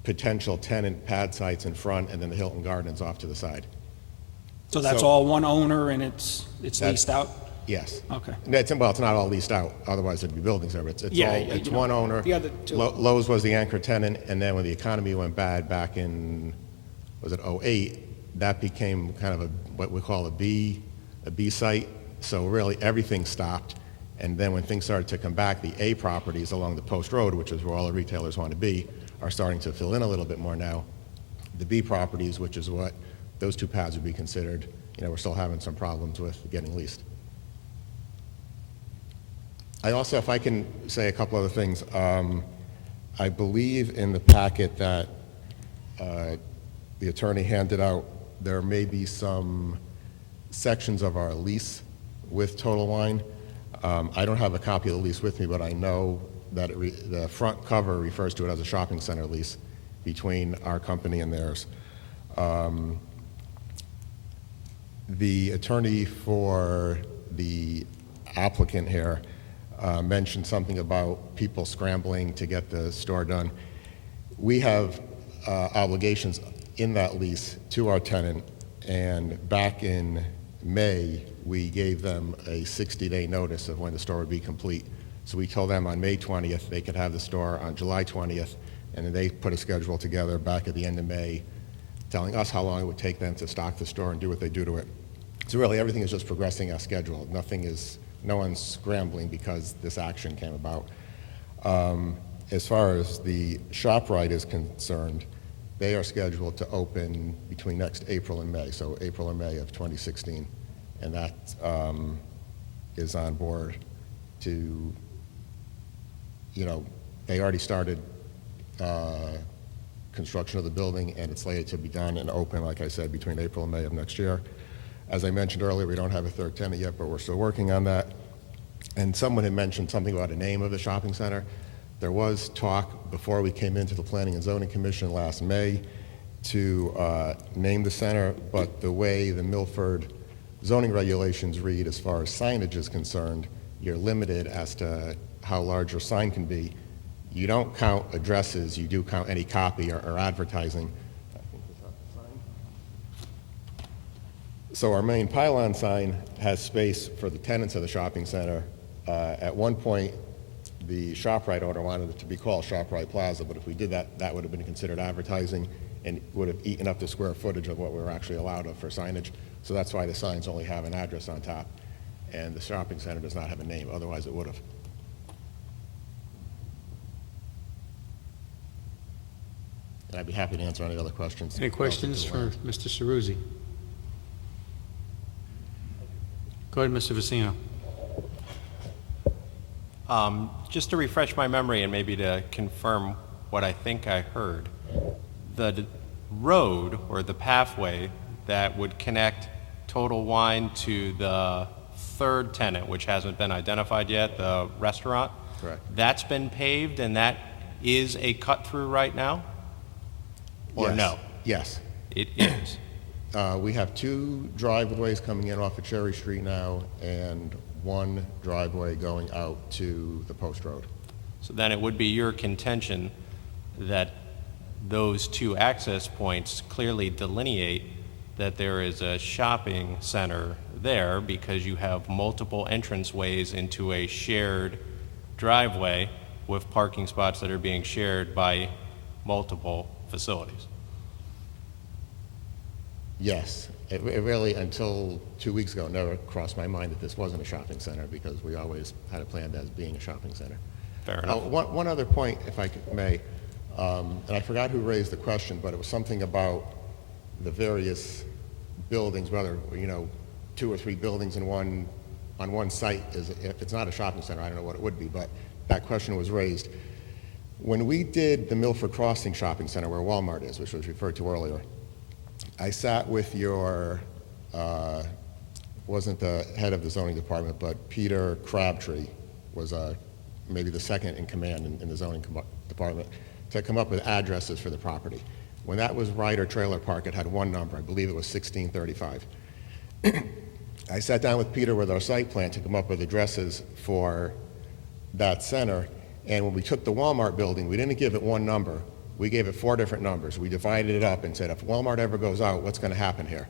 potential tenant pad sites in front, and then the Hilton Gardens off to the side. So that's So- all one owner and it's That's- leased out? Yes. Okay. Well, it's not all leased out, otherwise there'd be buildings there, but Yeah, it's you know, one owner. the other two. Lowe's was the anchor tenant, and then when the economy went bad back in, was it '08, that became kind of what we call a B site. So really, everything stopped. And then when things started to come back, the A properties along the Post Road, which is where all the retailers want to be, are starting to fill in a little bit more now. The B properties, which is what those 2 pads would be considered, we're still having some problems with getting leased. I also, if I can say a couple other things, I believe in the packet that the attorney handed out, there may be some sections of our lease with Total Wine. I don't have a copy of the lease with me, but I know that the front cover refers to it as a shopping center lease between our company and theirs. The attorney for the applicant here mentioned something about people scrambling to get the store done. We have obligations in that lease to our tenant, and back in May, we gave them a 60-day notice of when the store would be complete. So we told them on May 20th they could have the store on July 20th, and then they put a schedule together back at the end of May telling us how long it would take them to stock the store and do what they do to it. So really everything is just progressing as scheduled. No one's scrambling because this action came about. As far as the ShopRite is concerned, they are scheduled to open between next April and May, so April and May of 2016. And that is on board to, they already started construction of the building, and it's slated to be done and open, like I said, between April and May of next year. As I mentioned earlier, we don't have a third tenant yet, but we're still working on that. And someone had mentioned something about a name of the shopping center. There was talk before we came into the Planning and Zoning Commission last May to name the center, but the way the Milford zoning regulations read as far as signage is concerned, you're limited as to how large your sign can be. You don't count addresses, you do count any copy or advertising. So our main pylon sign has space for the tenants of the shopping center. At one point, the ShopRite owner wanted it to be called ShopRite Plaza, but if we did that, that would have been considered advertising and would have eaten up the square footage of what we were actually allowed of for signage. So that's why the signs only have an address on top, and the shopping center does not have a name, otherwise it would have. And I'd be happy to answer any other questions. Any questions for Mr. Ceruzzi? Go ahead, Mr. Vicino. Just to refresh my memory and maybe to confirm what I think I heard, the road or the pathway that would connect Total Wine to the third tenant, which hasn't been identified yet, the restaurant, Correct. that's been paved and that is a cut-through right now? Or Yes. no? Yes. It is. We have 2 driveways coming in off of Cherry Street now, and 1 driveway going out to the Post Road. So then it would be your contention that those 2 access points clearly delineate that there is a shopping center there because you have multiple entranceways into a shared driveway with parking spots that are being shared by multiple facilities. Yes. It really, until 2 weeks ago, never crossed my mind that this wasn't a shopping center because we always had it planned as being a shopping center. Fair enough. One other point, if I may. And I forgot who raised the question, but it was something about the various buildings, whether, 2 or 3 buildings on one site is, if it's not a shopping center, I don't know what it would be, but that question was raised. When we did the Milford Crossing Shopping Center, where Walmart is, which was referred to earlier, I sat with your, wasn't the head of the zoning department, but Peter Crabtree was maybe the second in command in the zoning department, to come up with addresses for the property. When that was Ryder Trailer Park, it had one number. I believe it was 1635. I sat down with Peter with our site plan to come up with addresses for that center, and when we took the Walmart building, we didn't give it one number. We gave it 4 different numbers. We divided it up and said, if Walmart ever goes out, what's going to happen here?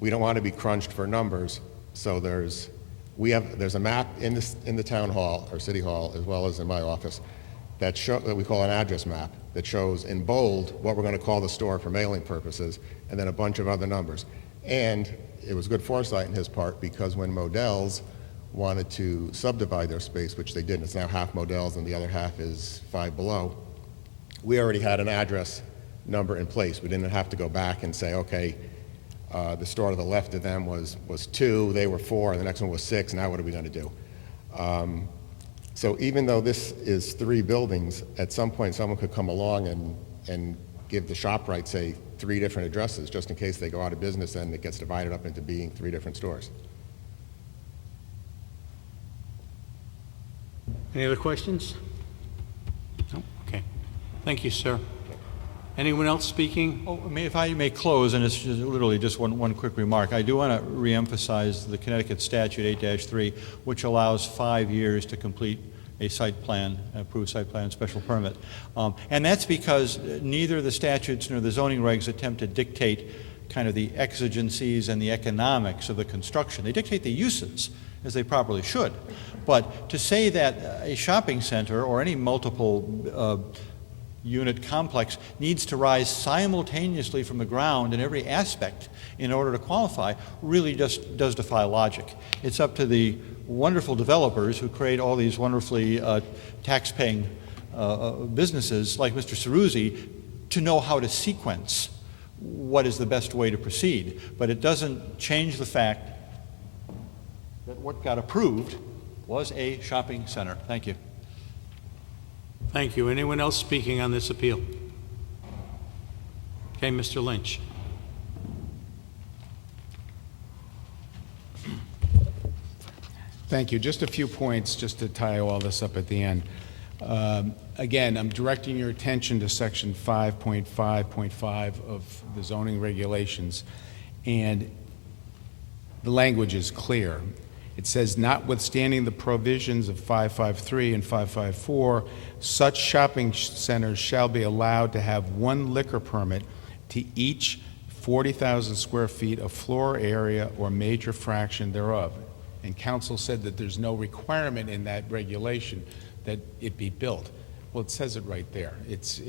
We don't want to be crunched for numbers, so there's a map in the town hall or city hall, as well as in my office, that we call an address map, that shows in bold what we're going to call the store for mailing purposes, and then a bunch of other numbers. And it was good foresight on his part, because when Modell's wanted to subdivide their space, which they did, and it's now half Modell's and the other half is Five Below, we already had an address number in place. We didn't have to go back and say, okay, the store to the left of them was 2, they were 4, and the next one was 6, now what are we going to do? So even though this is 3 buildings, at some point someone could come along and give the ShopRite, say, 3 different addresses, just in case they go out of business and it gets divided up into being 3 different stores. Any other questions? No? Okay. Thank you, sir. Anyone else speaking? Oh, if I may close, and it's just literally just one quick remark. I do want to reemphasize the Connecticut statute 8-3, which allows 5 years to complete a site plan, approved site plan, special permit. And that's because neither the statutes nor the zoning regs attempt to dictate kind of the exigencies and the economics of the construction. They dictate the uses, as they properly should. But to say that a shopping center or any multiple unit complex needs to rise simultaneously from the ground in every aspect in order to qualify really just does defy logic. It's up to the wonderful developers who create all these wonderfully tax-paying businesses like Mr. Ceruzzi to know how to sequence what is the best way to proceed. But it doesn't change the fact that what got approved was a shopping center. Thank you. Thank you. Anyone else speaking on this appeal? Okay, Mr. Lynch. Thank you. Just a few points just to tie all this up at the end. Again, I'm directing your attention to section 5.5.5 of the zoning regulations, and the language is clear. It says, notwithstanding the provisions of 553 and 554, such shopping centers shall be allowed to have 1 liquor permit to each 40,000 square feet of floor area or major fraction thereof. And council said that there's no requirement in that regulation that it be built. Well, it says it right there. It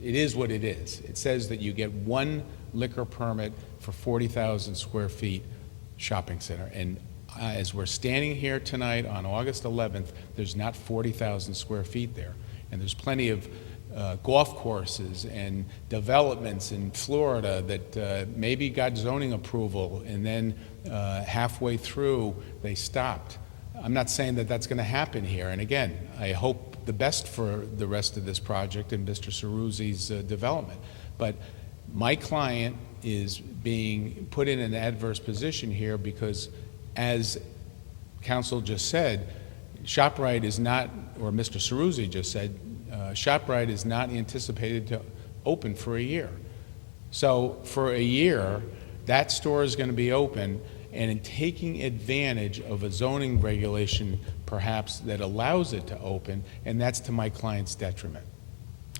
is what it is. It says that you get 1 liquor permit for 40,000 square feet shopping center. And as we're standing here tonight on August 11th, there's not 40,000 square feet there. And there's plenty of golf courses and developments in Florida that maybe got zoning approval, and then halfway through they stopped. I'm not saying that that's going to happen here. And again, I hope the best for the rest of this project and Mr. Ceruzzi's development. But my client is being put in an adverse position here because, as council just said, ShopRite is not, or Mr. Ceruzzi just said, ShopRite is not anticipated to open for a year. So for a year, that store is going to be open, and in taking advantage of a zoning regulation perhaps that allows it to open, and that's to my client's detriment.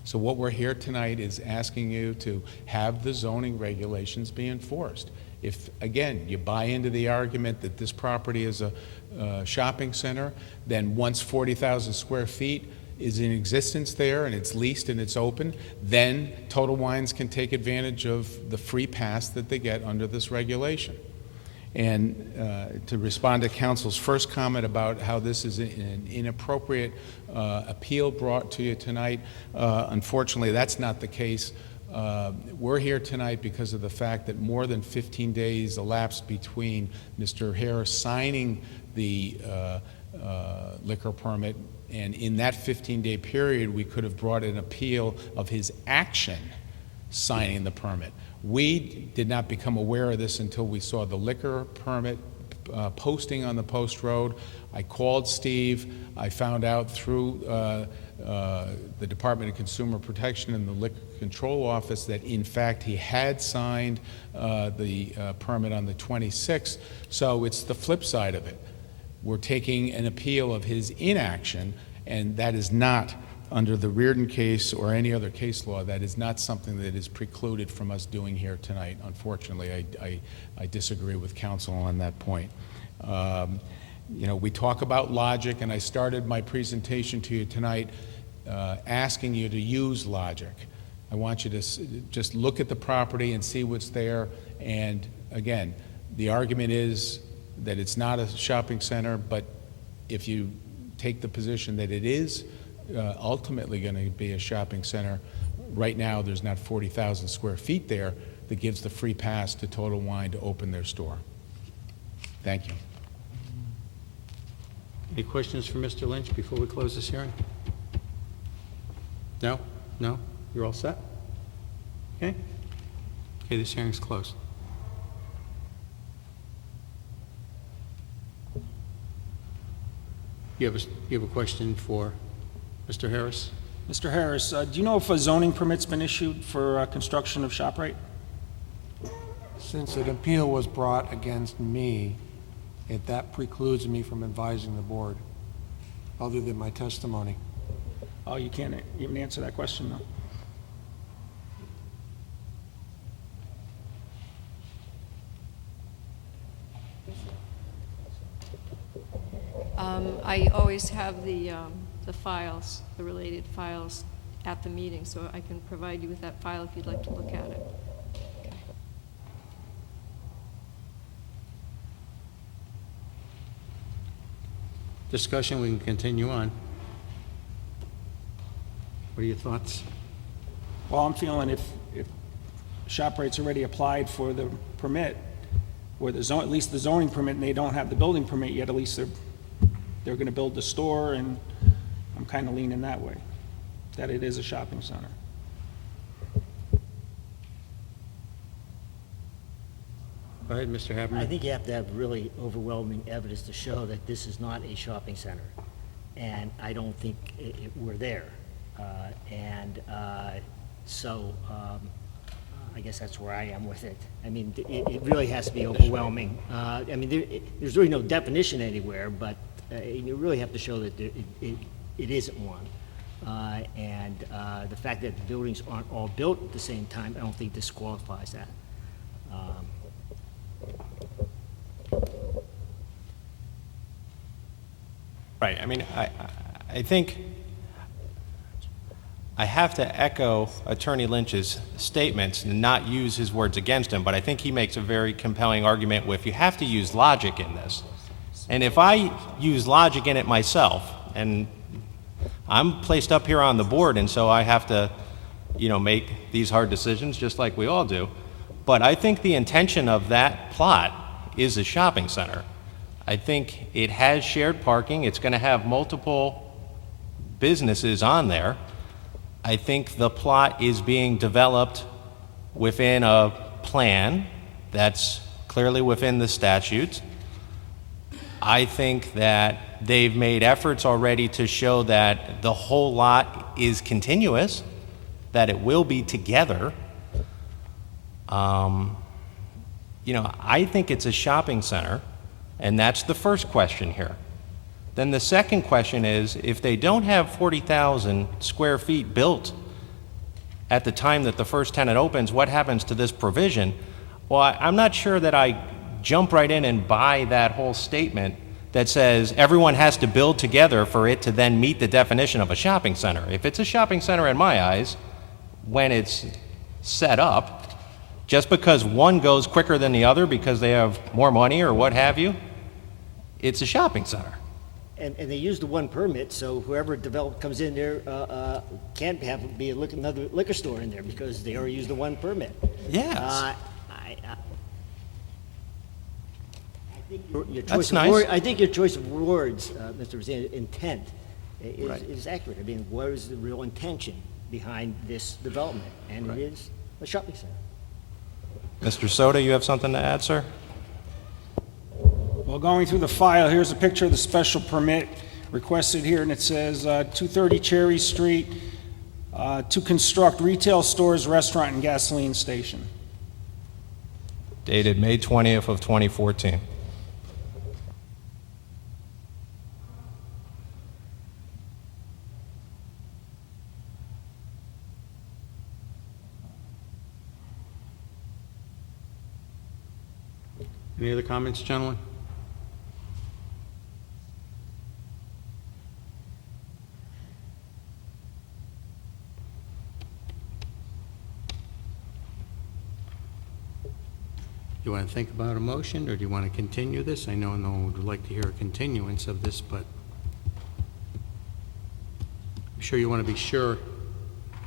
So what we're here tonight is asking you to have the zoning regulations be enforced. If, again, you buy into the argument that this property is a shopping center, then once 40,000 square feet is in existence there and it's leased and it's open, then Total Wines can take advantage of the free pass that they get under this regulation. And to respond to council's first comment about how this is an inappropriate appeal brought to you tonight, unfortunately, that's not the case. We're here tonight because of the fact that more than 15 days elapsed between Mr. Harris signing the liquor permit, and in that 15-day period, we could have brought an appeal of his action signing the permit. We did not become aware of this until we saw the liquor permit posting on the post road. I called Steve. I found out through the Department of Consumer Protection and the Liquor Control Office that in fact he had signed the permit on the 26th. So it's the flip side of it. We're taking an appeal of his inaction, and that is not, under the Reardon case or any other case law, that is not something that is precluded from us doing here tonight. Unfortunately, I disagree with counsel on that point. You know, we talk about logic, and I started my presentation to you tonight asking you to use logic. I want you to just look at the property and see what's there. And again, the argument is that it's not a shopping center, but if you take the position that it is ultimately going to be a shopping center, right now there's not 40,000 square feet there that gives the free pass to Total Wine to open their store. Thank you. Any questions for Mr. Lynch before we close this hearing? No? No? You're all set? Okay. Okay, this hearing's closed. You have a question for Mr. Harris? Mr. Harris, do you know if a zoning permit's been issued for construction of ShopRite? Since an appeal was brought against me, that precludes me from advising the board, other than my testimony. Oh, you can't even answer that question, though. I always have the files, the related files at the meeting, so I can provide you with that file if you'd like to look at it. Discussion, we can continue on. What are your thoughts? Well, I'm feeling if ShopRite's already applied for the permit, or at least the zoning permit, and they don't have the building permit yet, at least they're going to build the store, and I'm kind of leaning that way, that it is a shopping center. Go ahead, Mr. Haberman. I think you have to have really overwhelming evidence to show that this is not a shopping center. And I don't think we're there. So I guess that's where I am with it. I mean, it really has to be overwhelming. I mean, there's really no definition anywhere, but you really have to show that it isn't one. The fact that the buildings aren't all built at the same time, I don't think disqualifies that. Right. I mean, I think I have to echo Attorney Lynch's statements and not use his words against him, but I think he makes a very compelling argument with you have to use logic in this. And if I use logic in it myself, and I'm placed up here on the board, and so I have to, make these hard decisions just like we all do, but I think the intention of that plot is a shopping center. I think it has shared parking. It's going to have multiple businesses on there. I think the plot is being developed within a plan that's clearly within the statutes. I think that they've made efforts already to show that the whole lot is continuous, that it will be together. I think it's a shopping center. And that's the first question here. Then the second question is, if they don't have 40,000 square feet built at the time that the first tenant opens, what happens to this provision? Well, I'm not sure that I jump right in and buy that whole statement that says everyone has to build together for it to then meet the definition of a shopping center. If it's a shopping center in my eyes, when it's set up, Just because one goes quicker than the other because they have more money or what have you, it's a shopping center. And they use the one permit, so whoever comes in there can't be another liquor store in there because they already used the one permit. Yes. I think your That's choice nice. of word, I think your choice of words, Mr. Rosano, intent, Right. is accurate. I mean, what is the real intention behind this development? And Right. it is a shopping center. Mr. Soto, you have something to add, sir? Well, going through the file, here's a picture of the special permit requested here, and it says 230 Cherry Street to construct retail stores, restaurant, and gasoline station. Dated May 20th of 2014. Any other comments, gentlemen? Do you want to think about a motion, or do you want to continue this? I know no one would like to hear a continuance of this, but I'm sure you want to be sure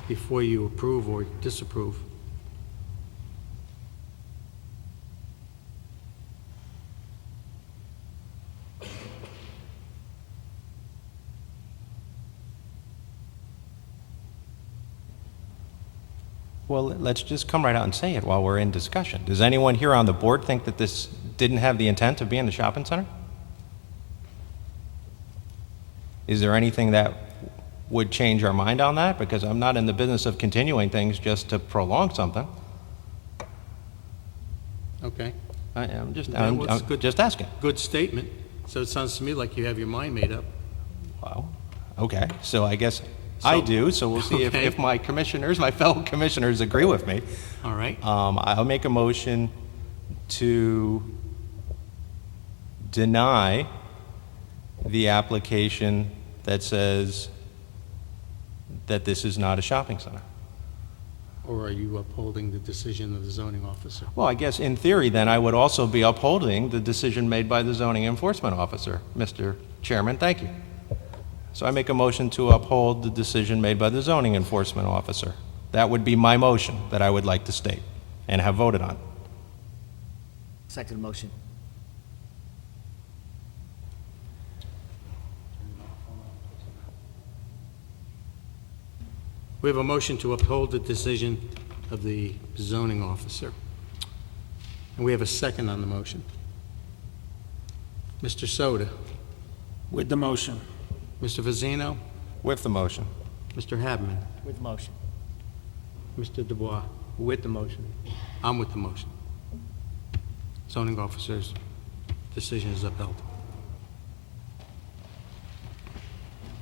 before you approve or disapprove. Well, let's just come right out and say it while we're in discussion. Does anyone here on the board think that this didn't have the intent of being the shopping center? Is there anything that would change our mind on that? Because I'm not in the business of continuing things just to prolong something. Okay. I'm just That was good. just asking. Good statement. So it sounds to me like you have your mind made up. Wow. Okay. So I guess I do. So we'll see Okay. if my commissioners, my fellow commissioners, agree with me. All right. I'll make a motion to deny the application that says that this is not a shopping center. Or are you upholding the decision of the zoning officer? Well, I guess in theory, then, I would also be upholding the decision made by the zoning enforcement officer, Mr. Chairman. Thank you. So I make a motion to uphold the decision made by the zoning enforcement officer. That would be my motion that I would like to state and have voted on. Second motion. We have a motion to uphold the decision of the zoning officer. And we have a second on the motion. Mr. Soda, With the motion. Mr. Vazino, With the motion. Mr. Habman, With motion. Mr. Dubois. With the motion. I'm with the motion. Zoning officer's decision is upheld.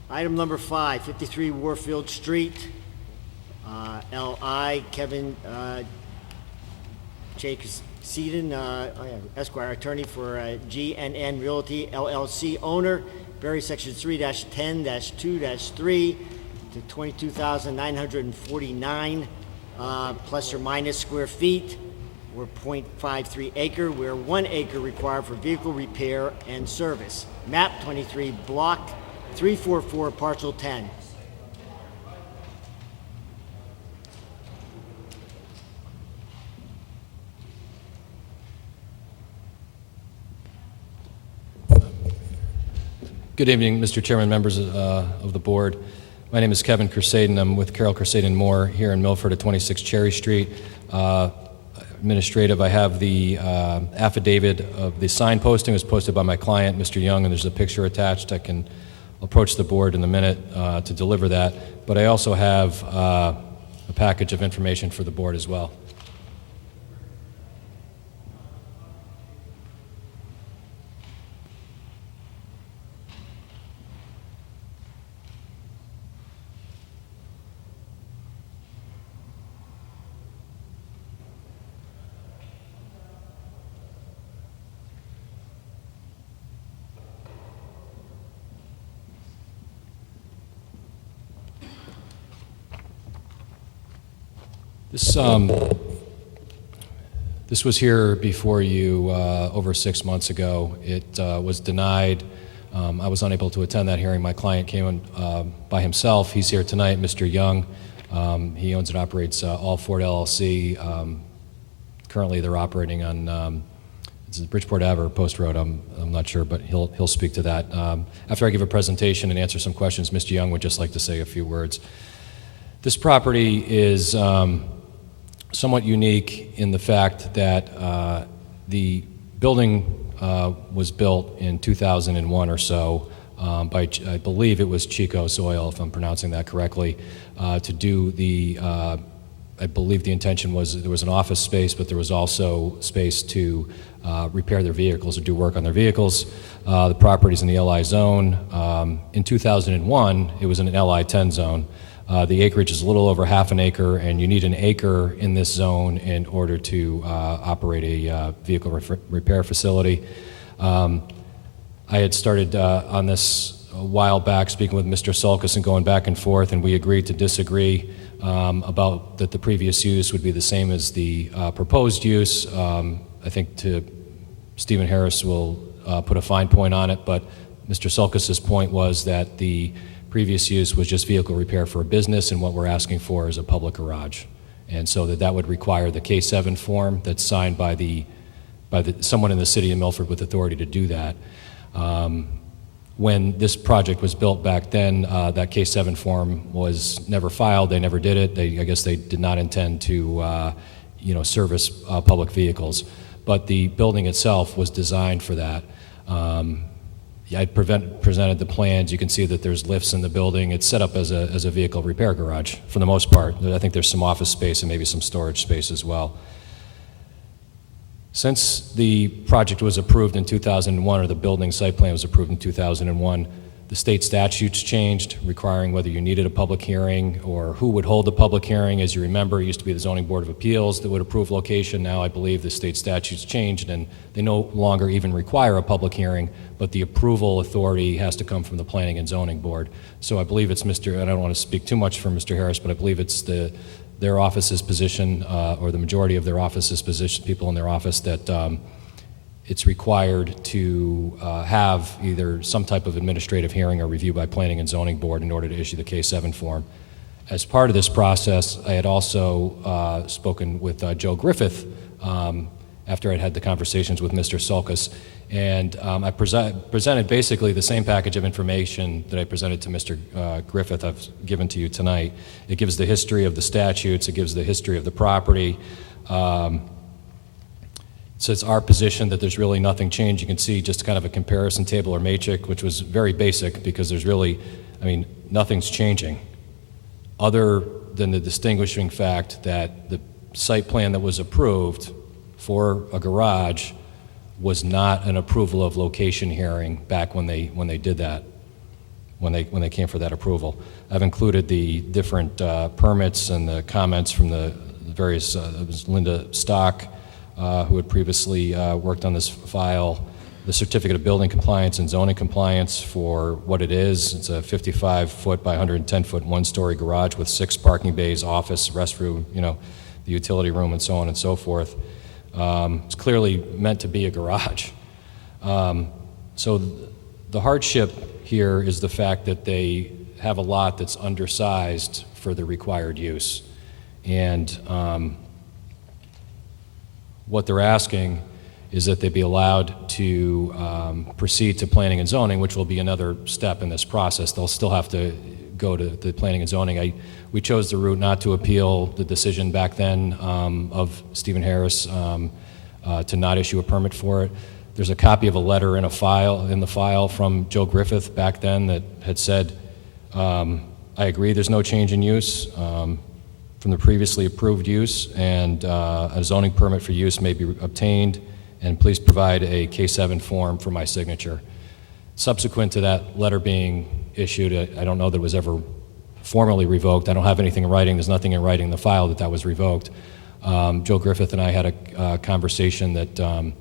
Item number 5, 53 Warfield Street, L.I. Kevin Jake Seaton, Esquire, attorney for GNN Realty LLC owner, various section 3-10-2-3 to 22,949 plus or minus square feet, or 0.53 acre, where 1 acre required for vehicle repair and service. Map 23, block 344, parcel 10. Good evening, Mr. Chairman, members of the board. My name is Kevin Crusaden. I'm with Carroll Crusaden Moore here in Milford at 26 Cherry Street. Administrative, I have the affidavit of the sign posting was posted by my client, Mr. Young, and there's a picture attached. I can approach the board in a minute to deliver that. But I also have a package of information for the board as well. This was here before you over 6 months ago. It was denied. I was unable to attend that hearing. My client came in by himself. He's here tonight, Mr. Young. He owns and operates All Ford LLC. Currently, they're operating on it's Bridgeport Ave or Post Road. I'm not sure, but he'll speak to that. After I give a presentation and answer some questions, Mr. Young would just like to say a few words. This property is somewhat unique in the fact that the building was built in 2001 or so by, I believe it was Chico's Oil, if I'm pronouncing that correctly, to do the, I believe the intention was there was an office space, but there was also space to repair their vehicles or do work on their vehicles. The property's in the LI zone. In 2001, it was in an LI 10 zone. The acreage is a little over half an acre, and you need an acre in this zone in order to operate a vehicle repair facility. I had started on this a while back, speaking with Mr. Sulkus and going back and forth, and we agreed to disagree about that the previous use would be the same as the proposed use. I think Stephen Harris will put a fine point on it, but Mr. Sulkus's point was that the previous use was just vehicle repair for a business, and what we're asking for is a public garage. And so that would require the K-7 form that's signed by someone in the city of Milford with authority to do that. When this project was built back then, that K-7 form was never filed. They never did it. I guess they did not intend to service public vehicles. But the building itself was designed for that. I presented the plans. You can see that there's lifts in the building. It's set up as a vehicle repair garage for the most part. I think there's some office space and maybe some storage space as well. Since the project was approved in 2001, or the building site plan was approved in 2001, the state statutes changed, requiring whether you needed a public hearing or who would hold the public hearing. As you remember, it used to be the Zoning Board of Appeals that would approve location. Now I believe the state statutes changed, and they no longer even require a public hearing, but the approval authority has to come from the Planning and Zoning Board. So I believe it's I don't want to speak too much for Mr. Harris, but I believe it's their office's position, or the majority of their office's position, people in their office, that it's required to have either some type of administrative hearing or review by Planning and Zoning Board in order to issue the K-7 form. As part of this process, I had also spoken with Joe Griffith after I'd had the conversations with Mr. Sulkus, and I presented basically the same package of information that I presented to Mr. Griffith I've given to you tonight. It gives the history of the statutes, it gives the history of the property. So it's our position that there's really nothing changed. You can see just kind of a comparison table or matrix, which was very basic because there's really, nothing's changing other than the distinguishing fact that the site plan that was approved for a garage was not an approval of location hearing back when they did that, when they came for that approval. I've included the different permits and the comments from the various, it was Linda Stock, who had previously worked on this file, the certificate of building compliance and zoning compliance for what it is. It's a 55-foot by 110-foot one-story garage with 6 parking bays, office, restroom, the utility room, and so on and so forth. It's clearly meant to be a garage. So the hardship here is the fact that they have a lot that's undersized for the required use. And what they're asking is that they be allowed to proceed to planning and zoning, which will be another step in this process. They'll still have to go to the planning and zoning. We chose the route not to appeal the decision back then of Stephen Harris to not issue a permit for it. There's a copy of a letter in the file from Joe Griffith back then that had said, I agree there's no change in use from the previously approved use, and a zoning permit for use may be obtained, and please provide a K-7 form for my signature. Subsequent to that letter being issued, I don't know that it was ever formally revoked. I don't have anything in writing. There's nothing in writing in the file that was revoked. Joe Griffith and I had a conversation that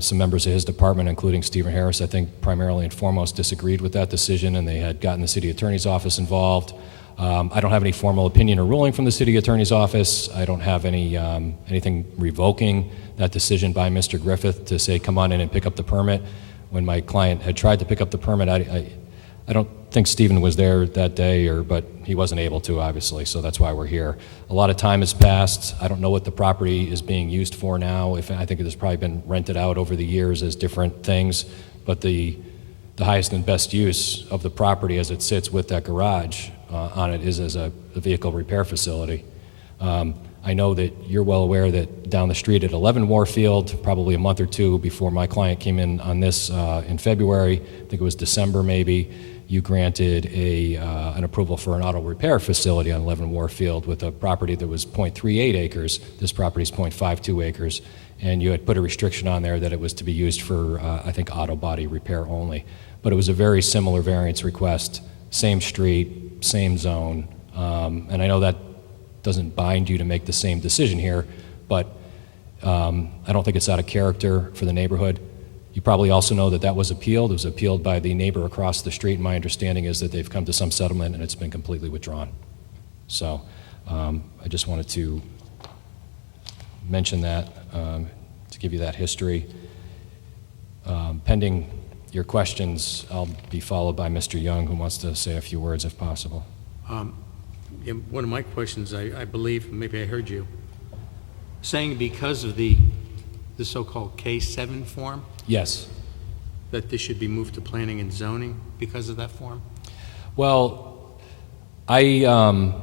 some members of his department, including Stephen Harris, I think primarily and foremost disagreed with that decision, and they had gotten the city attorney's office involved. I don't have any formal opinion or ruling from the city attorney's office. I don't have anything revoking that decision by Mr. Griffith to say, come on in and pick up the permit. When my client had tried to pick up the permit, I don't think Stephen was there that day, but he wasn't able to, obviously, so that's why we're here. A lot of time has passed. I don't know what the property is being used for now. I think it has probably been rented out over the years as different things, but the highest and best use of the property as it sits with that garage on it is as a vehicle repair facility. I know that you're well aware that down the street at 11 Warfield, probably a month or two before my client came in on this in February, I think it was December maybe, you granted an approval for an auto repair facility on 11 Warfield with a property that was 0.38 acres. This property is 0.52 acres. And you had put a restriction on there that it was to be used for, I think, auto body repair only. But it was a very similar variance request, same street, same zone. And I know that doesn't bind you to make the same decision here, but I don't think it's out of character for the neighborhood. You probably also know that that was appealed. It was appealed by the neighbor across the street. My understanding is that they've come to some settlement and it's been completely withdrawn. So I just wanted to mention that to give you that history. Pending your questions, I'll be followed by Mr. Young, who wants to say a few words if possible. Yeah, one of my questions, I believe, maybe I heard you, saying because of the so-called K-7 form, Yes. that this should be moved to planning and zoning because of that form? Well, that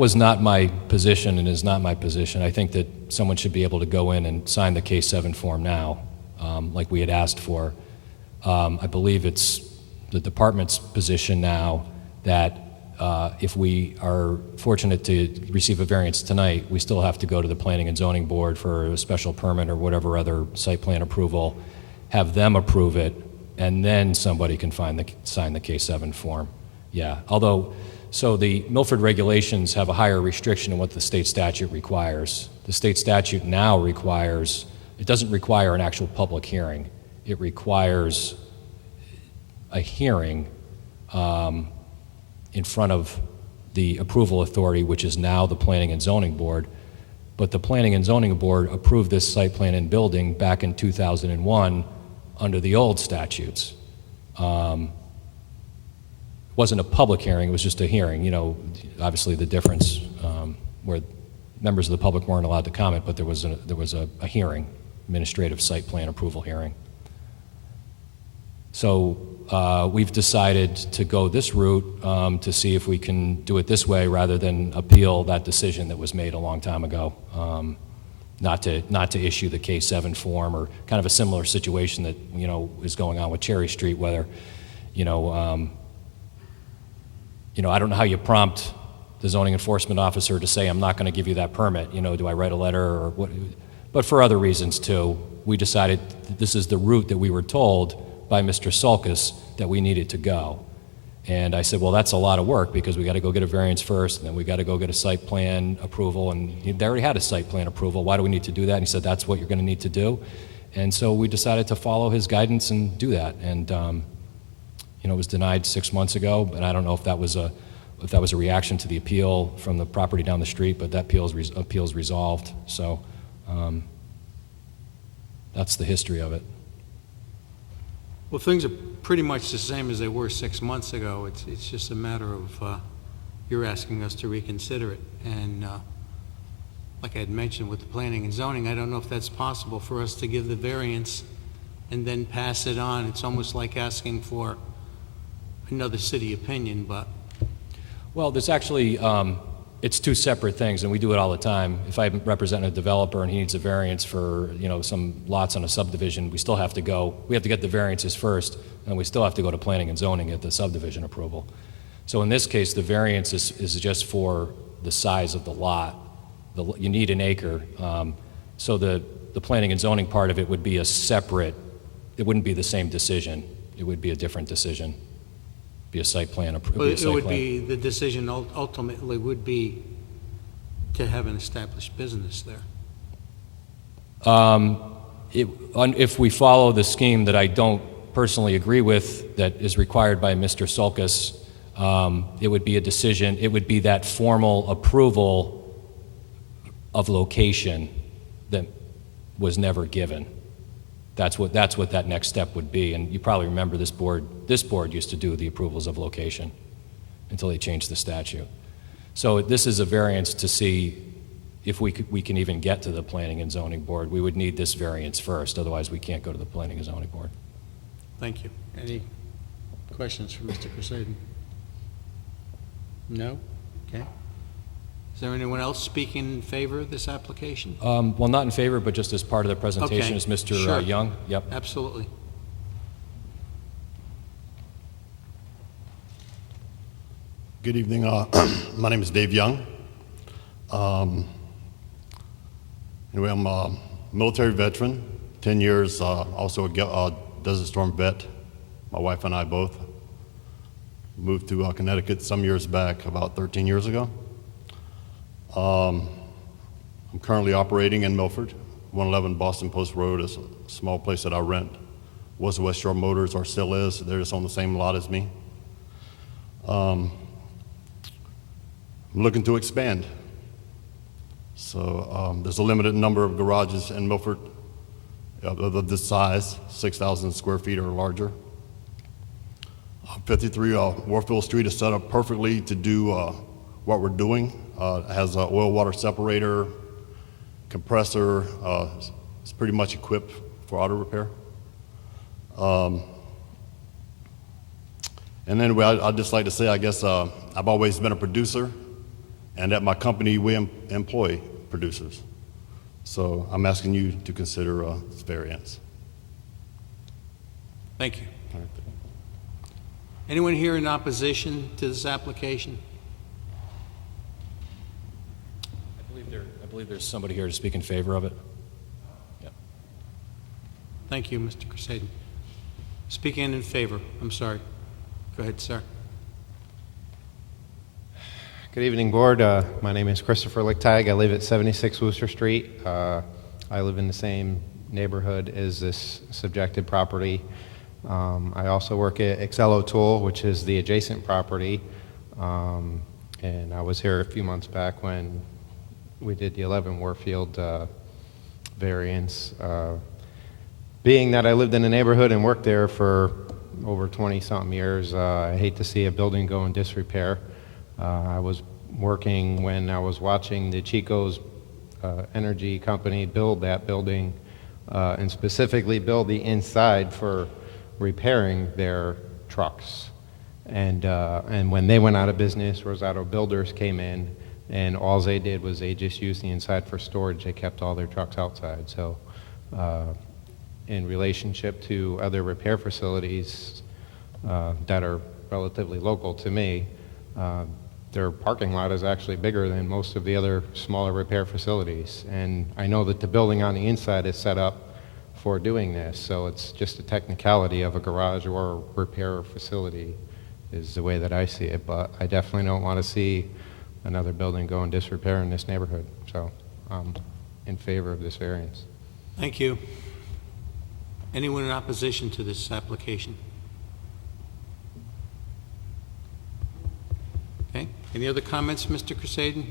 was not my position and is not my position. I think that someone should be able to go in and sign the K-7 form now, like we had asked for. I believe it's the department's position now that if we are fortunate to receive a variance tonight, we still have to go to the Planning and Zoning Board for a special permit or whatever other site plan approval, have them approve it, and then somebody can sign the K-7 form. Yeah, so the Milford regulations have a higher restriction than what the state statute requires. The state statute now requires, it doesn't require an actual public hearing. It requires a hearing in front of the approval authority, which is now the Planning and Zoning Board. But the Planning and Zoning Board approved this site plan and building back in 2001 under the old statutes. It wasn't a public hearing, it was just a hearing. You know, obviously the difference where members of the public weren't allowed to comment, but there was a hearing, administrative site plan approval hearing. So we've decided to go this route to see if we can do it this way rather than appeal that decision that was made a long time ago. Not to issue the K-7 form, or kind of a similar situation that is going on with Cherry Street, whether I don't know how you prompt the zoning enforcement officer to say, I'm not going to give you that permit. Do I write a letter or what? But for other reasons too, we decided that this is the route that we were told by Mr. Sulkus that we needed to go. And I said, well, that's a lot of work because we got to go get a variance first, and then we got to go get a site plan approval, and they already had a site plan approval. Why do we need to do that? And he said, that's what you're going to need to do. And so we decided to follow his guidance and do that. And it was denied 6 months ago, and I don't know if that was a reaction to the appeal from the property down the street, but that appeal's resolved. So that's the history of it. Well, things are pretty much the same as they were 6 months ago. It's just a matter of you're asking us to reconsider it. And like I had mentioned with the planning and zoning, I don't know if that's possible for us to give the variance and then pass it on. It's almost like asking for another city opinion, but... Well, there's actually, it's two separate things, and we do it all the time. If I represent a developer and he needs a variance for, some lots on a subdivision, we still have to get the variances first, and we still have to go to planning and zoning at the subdivision approval. So in this case, the variance is just for the size of the lot. You need an acre. So the planning and zoning part of it would be a separate, it wouldn't be the same decision. It would be a different decision. Be a site plan approval. It would be, the decision ultimately would be to have an established business there. If we follow the scheme that I don't personally agree with, that is required by Mr. Sulkus, It would be a decision, it would be that formal approval of location that was never given. That's what that next step would be. And you probably remember this board used to do the approvals of location until they changed the statute. So this is a variance to see if we can even get to the Planning and Zoning Board. We would need this variance first, otherwise we can't go to the Planning and Zoning Board. Thank you. Any questions for Mr. Crusaden? No? Okay. Is there anyone else speaking in favor of this application? Well, not in favor, but just as part of the presentation Okay, is Mr. sure. Young. Yep. Absolutely. Good evening. My name is Dave Young. Anyway, I'm a military veteran, 10 years, also a Desert Storm vet. My wife and I both moved to Connecticut some years back, about 13 years ago. I'm currently operating in Milford. 111 Boston Post Road is a small place that I rent. Was West Shore Motors, or still is. They're just on the same lot as me. I'm looking to expand. So there's a limited number of garages in Milford of this size, 6,000 square feet or larger. 53 Warfield Street is set up perfectly to do what we're doing. It has an oil water separator, compressor. It's pretty much equipped for auto repair. And anyway, I'd just like to say, I guess I've always been a producer, and at my company we employ producers. So I'm asking you to consider this variance. Thank you. Anyone here in opposition to this application? I believe there's somebody here to speak in favor of it. Yep. Thank you, Mr. Crusaden. Speaking in favor, I'm sorry. Go ahead, sir. Good evening, Board. My name is Christopher Lichtag. I live at 76 Worcester Street. I live in the same neighborhood as this subjected property. I also work at Excello Tool, which is the adjacent property. And I was here a few months back when we did the 11 Warfield variance. Being that I lived in the neighborhood and worked there for over 20-something years, I hate to see a building go in disrepair. I was working when I was watching the Chico's energy company build that building and specifically build the inside for repairing their trucks. And when they went out of business, Rosato Builders came in, and all they did was they just used the inside for storage. They kept all their trucks outside. So in relationship to other repair facilities that are relatively local to me, their parking lot is actually bigger than most of the other smaller repair facilities. And I know that the building on the inside is set up for doing this, so it's just a technicality of a garage or a repair facility is the way that I see it, but I definitely don't want to see another building go in disrepair in this neighborhood. So I'm in favor of this variance. Thank you. Anyone in opposition to this application? Okay. Any other comments, Mr. Crusaden?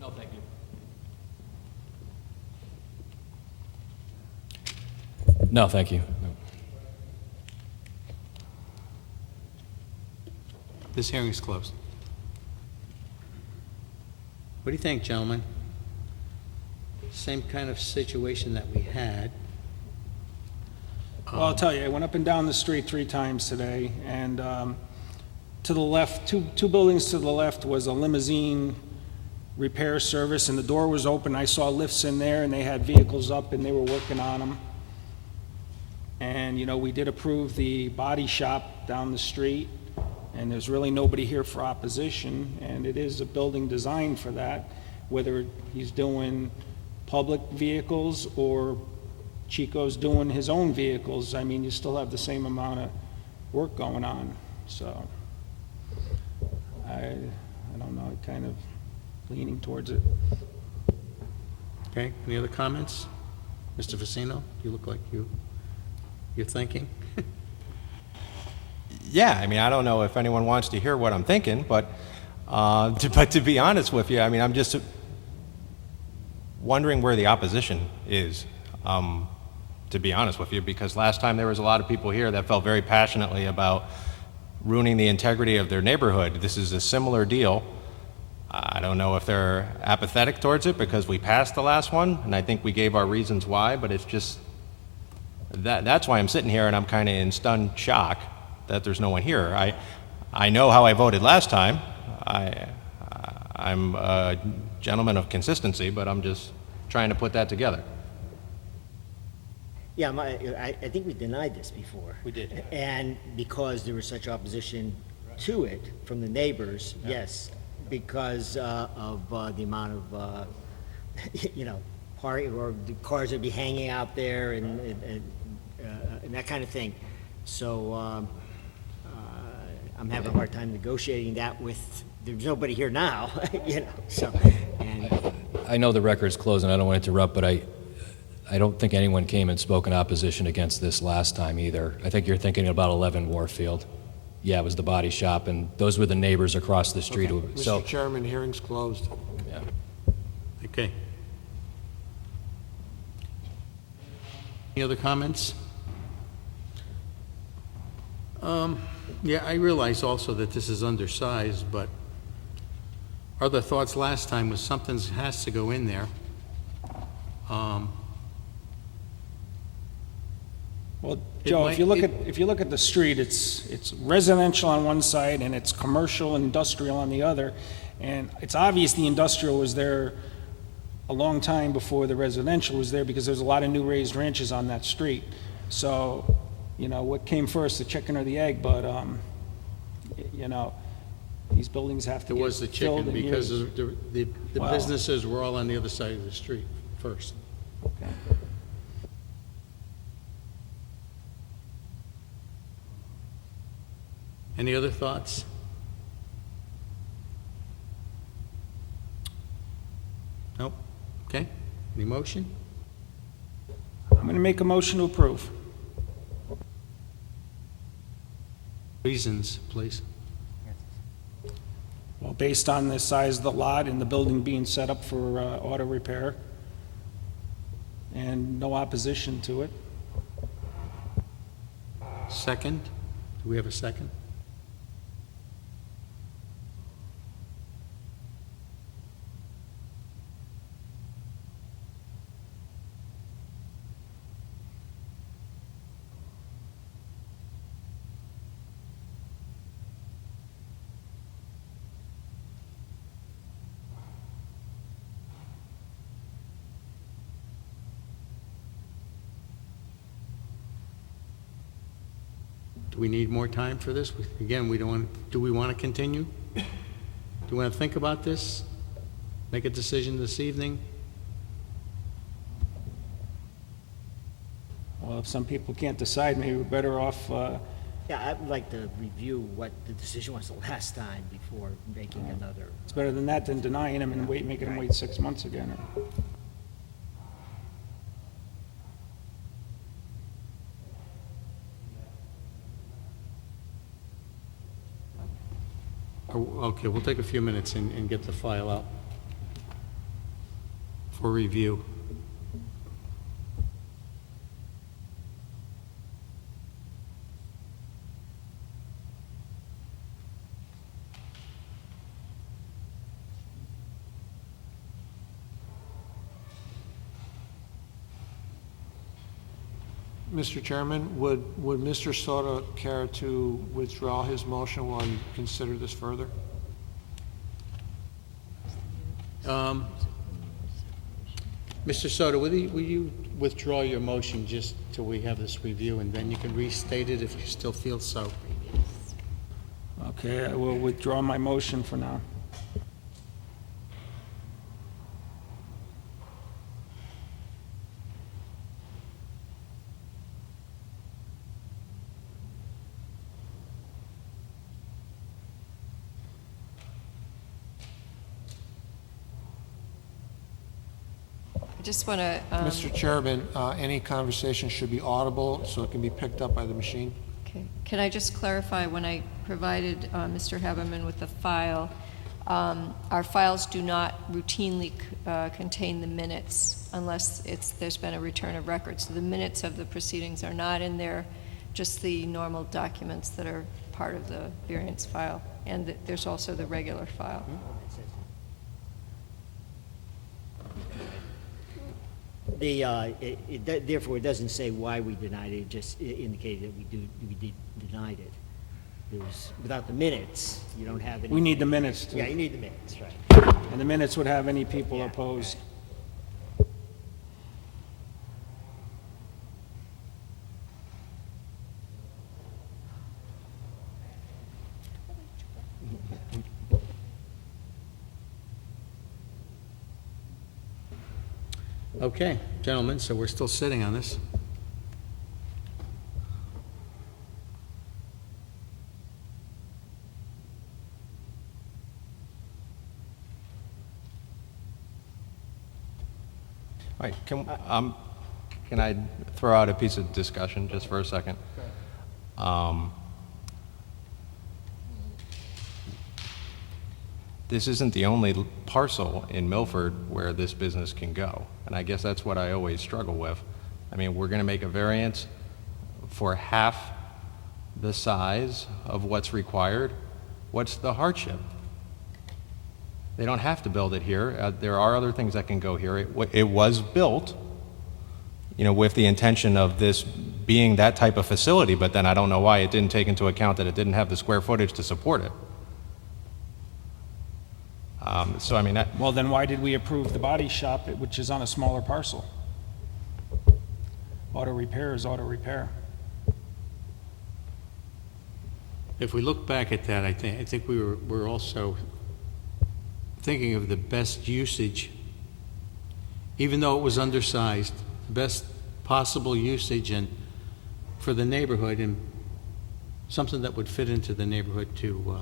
No, thank you. No, thank you. No. This hearing is closed. What do you think, gentlemen? Same kind of situation that we had. Well, I'll tell you, I went up and down the street 3 times today, and to the left, two buildings to the left was a limousine repair service, and the door was open. I saw lifts in there, and they had vehicles up, and they were working on them. And, you know, we did approve the body shop down the street, and there's really nobody here for opposition, and it is a building designed for that, whether he's doing public vehicles or Chico's doing his own vehicles. I mean, you still have the same amount of work going on. So I don't know, kind of leaning towards it. Okay, any other comments? Mr. Vicino, you look like you're thinking. Yeah, I mean, I don't know if anyone wants to hear what I'm thinking, but to be honest with you, I mean, I'm just wondering where the opposition is, to be honest with you, because last time there was a lot of people here that felt very passionately about ruining the integrity of their neighborhood. This is a similar deal. I don't know if they're apathetic towards it because we passed the last one, and I think we gave our reasons why, but it's just, that's why I'm sitting here and I'm kind of in stunned shock that there's no one here. I know how I voted last time. I'm a gentleman of consistency, but I'm just trying to put that together. Yeah, I think we denied this before. We did. And because there was such opposition to it from the neighbors, yes, because of the amount of, party, or the cars would be hanging out there and that kind of thing. So I'm having a hard time negotiating that with, there's nobody here now, so, and. I know the record's closed, and I don't want to interrupt, but I don't think anyone came and spoke in opposition against this last time either. I think you're thinking about 11 Warfield. Yeah, it was the body shop, and those were the neighbors across the street. Okay. So, Mr. Chairman, hearing's closed. yeah. Okay. Any other comments? Yeah, I realize also that this is undersized, but our other thoughts last time was something has to go in there. Well, Joe, if you look at the street, it's residential on one side and it's commercial and industrial on the other, and it's obvious the industrial was there a long time before the residential was there because there's a lot of new raised ranches on that street. So, what came first, the chicken or the egg? But these buildings have to It get was the filled chicken in because years. the Wow. businesses were all on the other side of the street first. Okay. Any other thoughts? Nope. Okay. Any motion? I'm going to make a motion to approve. Reasons, please. Well, based on the size of the lot and the building being set up for auto repair, and no opposition to it. Second? Do we have a second? Do we need more time for this? Again, do we want to continue? Do we want to think about this? Make a decision this evening? Well, if some people can't decide, maybe we're better off, Yeah, I'd like to review what the decision was the last time before making another. it's better than that than denying them and making them wait 6 months again. Okay, we'll take a few minutes and get the file out for review. Mr. Chairman, would Mr. Soto care to withdraw his motion while you consider this further? Mr. Soto, will you withdraw your motion just till we have this review, and then you can restate it if you still feel so? Okay, I will withdraw my motion for now. I just want to, Mr. Chairman, any conversation should be audible so it can be picked up by the machine. okay. Okay. Can I just clarify, when I provided Mr. Haberman with the file, our files do not routinely contain the minutes unless there's been a return of records. So the minutes of the proceedings are not in there, just the normal documents that are part of the variance file. And there's also the regular file. Therefore, it doesn't say why we denied it, it just indicated that we denied it. It was, without the minutes, you don't have any. We need the minutes to. Yeah, you need the minutes, right. And the minutes would have any people opposed. Okay, gentlemen, so we're still sitting on this. All right, can I throw out a piece of discussion just for a second? This isn't the only parcel in Milford where this business can go, and I guess that's what I always struggle with. I mean, we're going to make a variance for half the size of what's required. What's the hardship? They don't have to build it here. There are other things that can go here. It was built, you know, with the intention of this being that type of facility, but then I don't know why it didn't take into account that it didn't have the square footage to support it. So I mean, Well, then why did we approve the body shop, which is on a smaller parcel? Auto repair is auto repair. If we look back at that, I think we're also thinking of the best usage, even though it was undersized, best possible usage and for the neighborhood, and something that would fit into the neighborhood to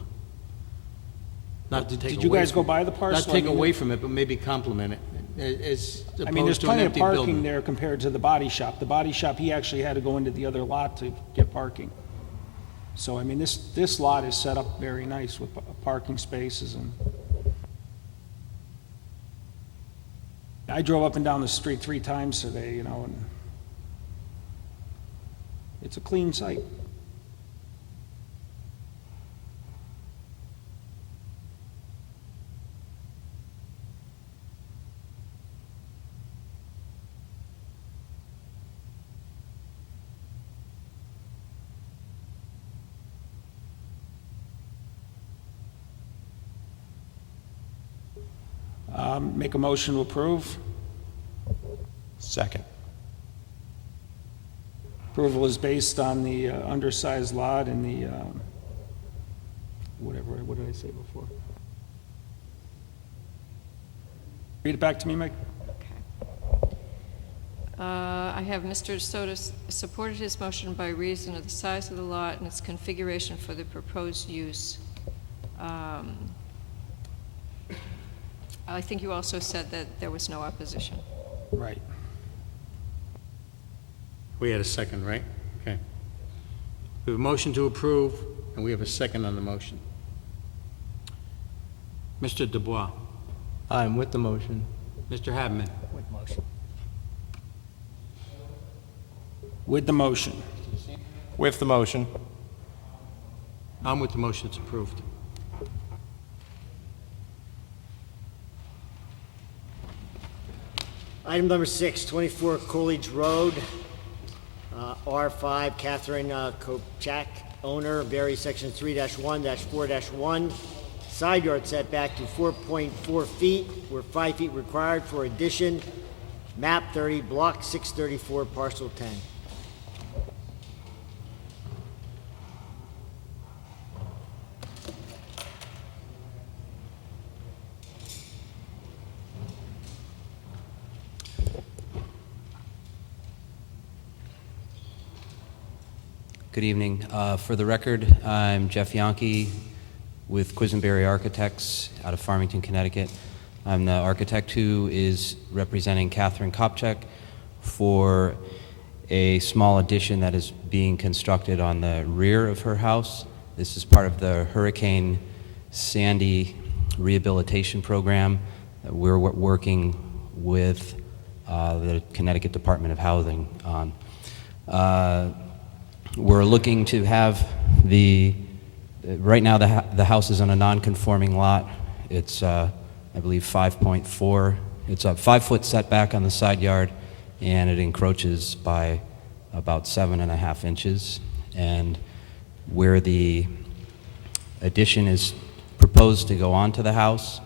not to take Did you away guys from, go by the parcel? not take I mean, away from it, but maybe complement it, as I mean, there's opposed to an plenty of empty parking building. there compared to the body shop. The body shop, he actually had to go into the other lot to get parking. So, I mean, this lot is set up very nice with parking spaces, and I drove up and down the street 3 times today, you know, and it's a clean site. Make a motion to approve. second. Approval is based on the undersized lot and the, what did I say before? Read it back to me, Mike. I have Mr. Soto supported his motion by reason of the size of the lot and its configuration for the proposed use. I think you also said that there was no opposition. Right. We had a second, right? Okay. We have a motion to approve, and we have a second on the motion. Mr. Dubois. I'm with the motion. Mr. Haberman. With motion. With the motion. With the motion. I'm with the motion, it's approved. Item number 6, 24 Coolidge Road, R5, Catherine Kopchak, owner, vary section 3-1-4-1, side yard setback to 4.4 feet, where 5 feet required for addition, map 30, block 634, parcel 10. Good evening. For the record, I'm Jeff Yankee with Quisenberry Architects out of Farmington, Connecticut. I'm the architect who is representing Catherine Kopchak for a small addition that is being constructed on the rear of her house. This is part of the Hurricane Sandy rehabilitation program that we're working with the Connecticut Department of Housing on. We're looking to have right now the house is on a non-conforming lot. It's, I believe, 5.4. It's a 5-foot setback on the side yard, and it encroaches by about 7.5 inches. And where the addition is proposed to go onto the house,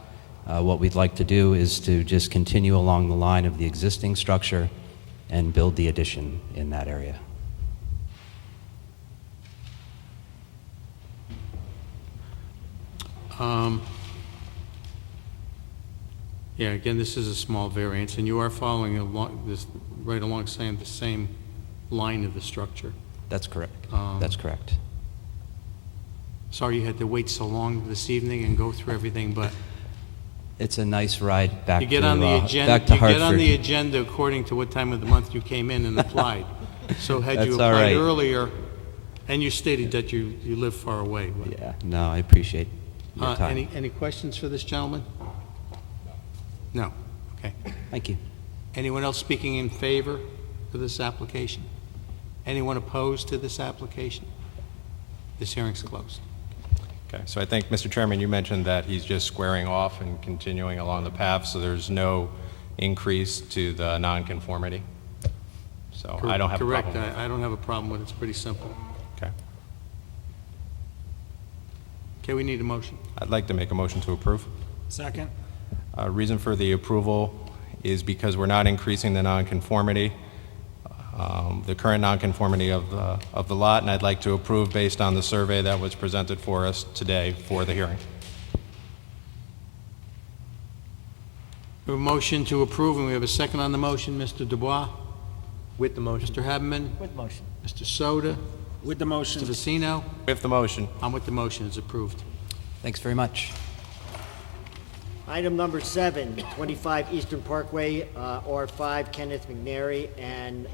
what we'd like to do is to just continue along the line of the existing structure and build the addition in that area. Yeah, again, this is a small variance, and you are following along this, right alongside the same line of the structure. That's correct. That's correct. Sorry you had to wait so long this evening and go through everything, but It's a nice ride back you get to on the agenda. back to You Hartford. get on the agenda according to what time of the month you came in and applied. So had you That's all applied right. earlier, and you stated that you live far away. but- Yeah, no, I appreciate your time. Any questions for this gentleman? No. Okay. Thank you. Anyone else speaking in favor of this application? Anyone opposed to this application? This hearing's closed. Okay, so I think, Mr. Chairman, you mentioned that he's just squaring off and continuing along the path, so there's no increase to the nonconformity. So I don't have a problem. Correct. I don't have a problem with it. It's pretty simple. Okay. Okay, we need a motion. I'd like to make a motion to approve. Second? Reason for the approval is because we're not increasing the nonconformity, the current nonconformity of the lot, and I'd like to approve based on the survey that was presented for us today for the hearing. We have a motion to approve, and we have a second on the motion. Mr. Dubois? With the motion. Mr. Haberman? With motion. Mr. Soda? With the motion. Mr. Vecino? With the motion. I'm with the motion. It's approved. Thanks very much. Item number 7, 25 Eastern Parkway, R5, Kenneth McNary and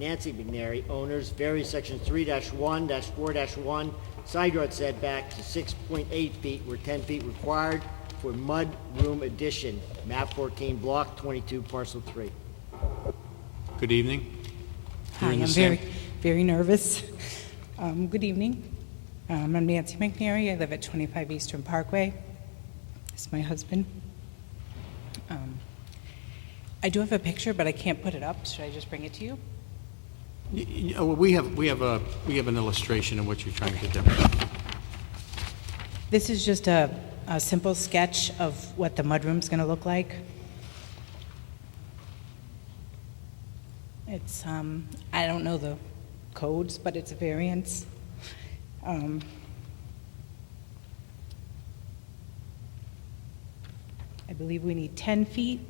Nancy McNary, owners, vary section 3-1-4-1, side yard setback to 6.8 feet where 10 feet required for mud room addition, map 14, block 22, parcel 3. Good evening. Hi, You're in the I'm same- very nervous. Good evening. I'm Nancy McNary. I live at 25 Eastern Parkway. This is my husband. I do have a picture, but I can't put it up. Should I just bring it to you? Well, we have an illustration of what you're trying to demonstrate. This is just a simple sketch of what the mudroom's going to look like. It's, I don't know the codes, but it's a variance. I believe we need 10 feet.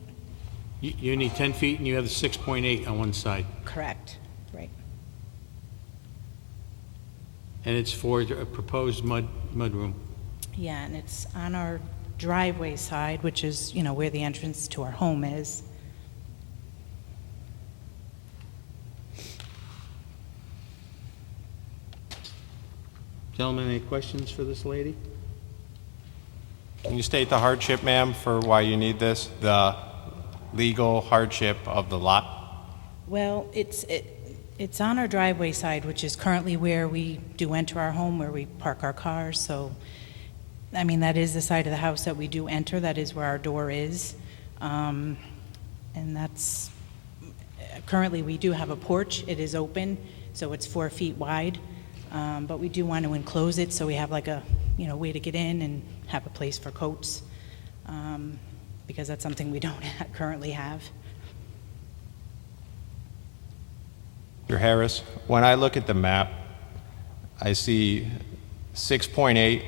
You need 10 feet, and you have the 6.8 on one side. Correct, right. And it's for a proposed mudroom. Yeah, and it's on our driveway side, which is, where the entrance to our home is. Gentlemen, any questions for this lady? Can you state the hardship, ma'am, for why you need this? The legal hardship of the lot? Well, it's on our driveway side, which is currently where we do enter our home, where we park our cars, so, that is the side of the house that we do enter, that is where our door is. And that's, currently we do have a porch, it is open, so it's 4 feet wide, but we do want to enclose it, so we have like a, way to get in and have a place for coats, because that's something we don't currently have. Mr. Harris, when I look at the map, I see 6.8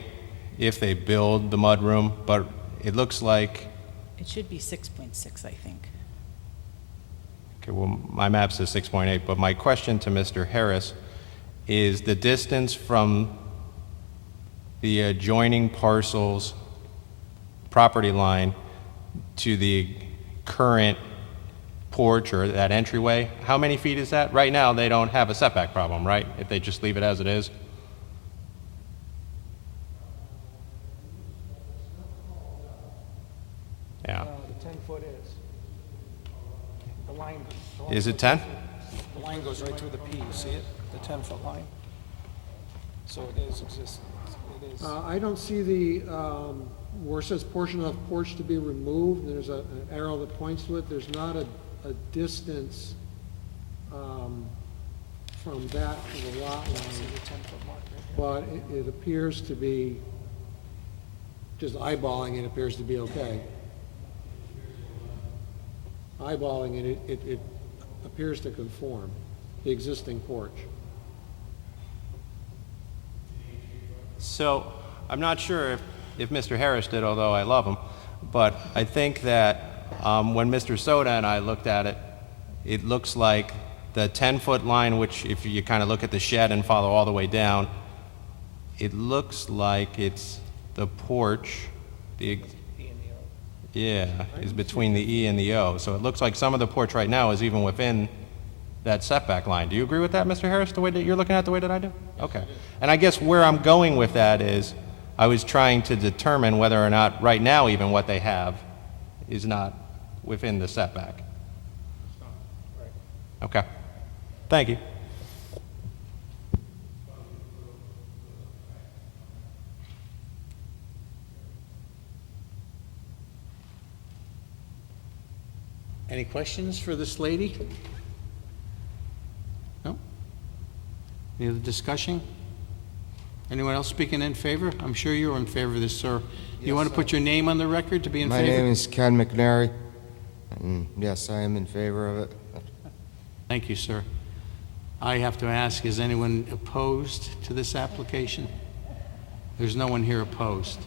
if they build the mudroom, but it looks like, It should be 6.6, I think. okay, well, my map says 6.8, but my question to Mr. Harris is the distance from the adjoining parcel's property line to the current porch or that entryway, how many feet is that? Right now, they don't have a setback problem, right? If they just leave it as it is? Yeah. The 10-foot is. The line. Is it 10? The line goes right through the P, you see it? The 10-foot line. So it is existing. It is. I don't see the, where it says portion of porch to be removed, there's an arrow that points to it, there's not a distance from that to the lot line. See the 10-foot mark right here? But it appears to be, just eyeballing it appears to be okay. Eyeballing it, it appears to conform, the existing porch. So I'm not sure if Mr. Harris did, although I love him, but I think that when Mr. Soda and I looked at it, it looks like the 10-foot line, which if you kind of look at the shed and follow all the way down, it looks like it's the porch, yeah, is between the E and the O. So it looks like some of the porch right now is even within that setback line. Do you agree with that, Mr. Harris, the way that you're looking at it the way that I do? Okay. And I guess where I'm going with that is I was trying to determine whether or not right now even what they have is not within the setback. Okay. Thank you. Any questions for this lady? No? Any other discussion? Anyone else speaking in favor? I'm sure you're in favor of this, sir. You want to put your name on the record to be in favor? My name is Ken McNary, and yes, I am in favor of it. Thank you, sir. I have to ask, is anyone opposed to this application? There's no one here opposed.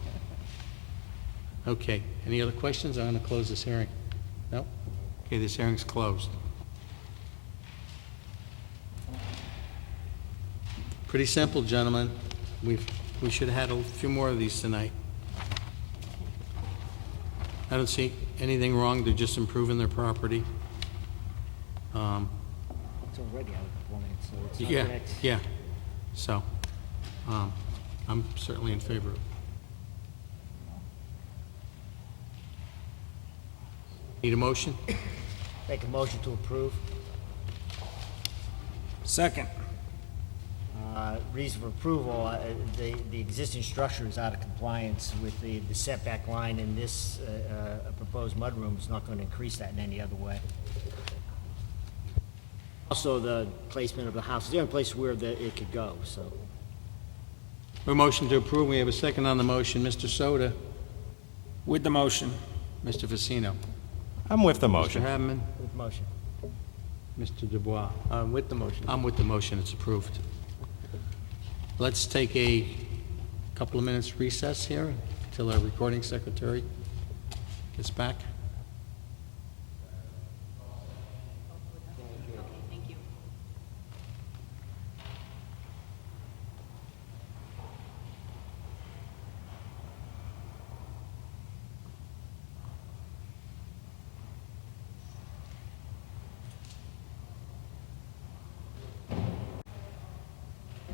Okay, any other questions? I'm going to close this hearing. No? Okay, this hearing's closed. Pretty simple, gentlemen. We should have had a few more of these tonight. I don't see anything wrong. They're just improving their property. It's already out of compliance, so it's not Yeah, correct. yeah. So, I'm certainly in favor of it. Need a motion? Make a motion to approve. Second. Reason for approval, the existing structure is out of compliance with the setback line, and this proposed mudroom is not going to increase that in any other way. Also, the placement of the house is the only place where it could go, so. A motion to approve. We have a second on the motion. Mr. Soda, With the motion. Mr. Facino. I'm with the motion. Mr. Haveman, With motion. Mr. Dubois. With the motion. I'm with the motion. It's approved. Let's take a couple of minutes recess here until our recording secretary gets back.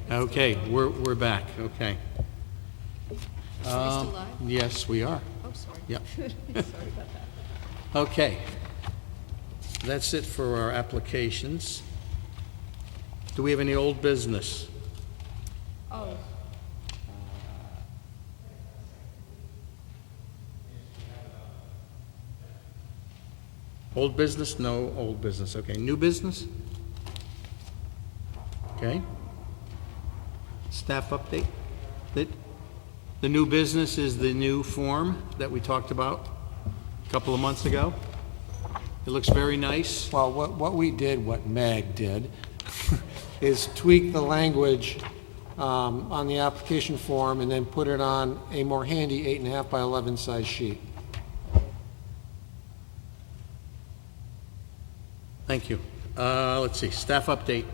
Okay, we're back, okay. Are we still live? Yes, we are. Oh, sorry. Yep. Sorry about that. Okay. That's it for our applications. Do we have any old business? Oh, Old business? No old business. Okay, new business? Okay. Staff update? The new business is the new form that we talked about a couple of months ago. It looks very nice. Well, what we did, what Meg did, is tweak the language on the application form and then put it on a more handy 8.5 by 11 size sheet. Thank you. Let's see, staff update.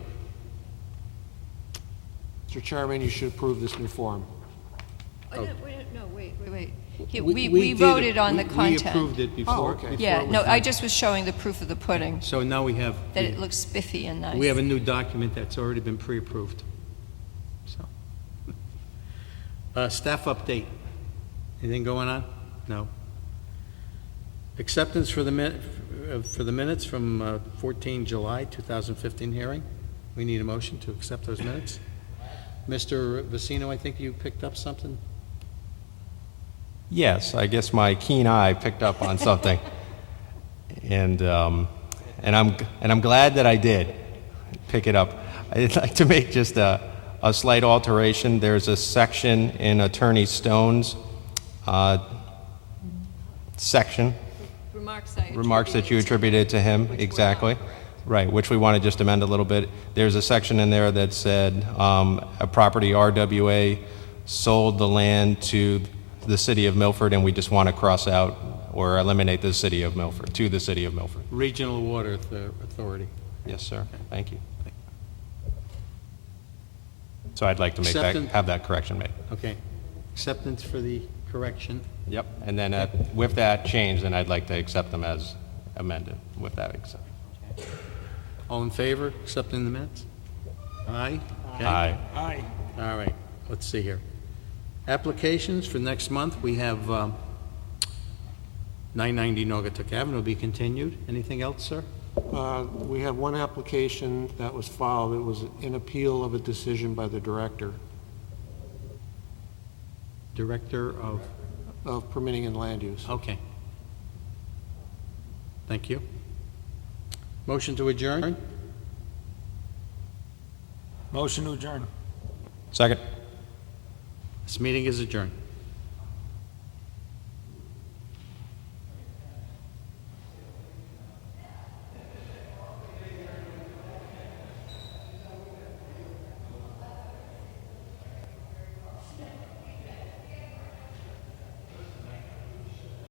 Mr. Chairman, you should approve this new form. no, wait. We voted on the We content. approved it before. okay. before Yeah, it was no, done. I just was showing the proof of the pudding, So now we have, that it looks spiffy and nice. we have a new document that's already been pre-approved. So, staff update. Anything going on? No. Acceptance for the minutes from 14 July 2015 hearing. We need a motion to accept those minutes. Mr. Vecino, I think you picked up something? Yes, I guess my keen eye picked up on something. And I'm glad that I did pick it up. I'd like to make just a slight alteration. There's a section in Attorney Stone's section, remarks that you attributed to him, exactly. Right, which we want to just amend a little bit. There's a section in there that said a property RWA sold the land to the city of Milford, and we just want to cross out or eliminate the city of Milford, to the city of Milford. Regional Water Authority. Yes, sir. Thank you. So I'd like to make that, Acceptance- have that correction made. Okay. Acceptance for the correction. Yep. And then with that change, then I'd like to accept them as amended with that exception. All in favor, accepting the minutes? Aye? Okay. Aye. Aye. All right, let's see here. Applications for next month, we have 990 Naugatuck Avenue will be continued. Anything else, sir? We have one application that was filed. It was an appeal of a decision by the director Director of Permitting and Land Use. Okay. Thank you. Motion to adjourn? Motion to adjourn. Second. This meeting is adjourned.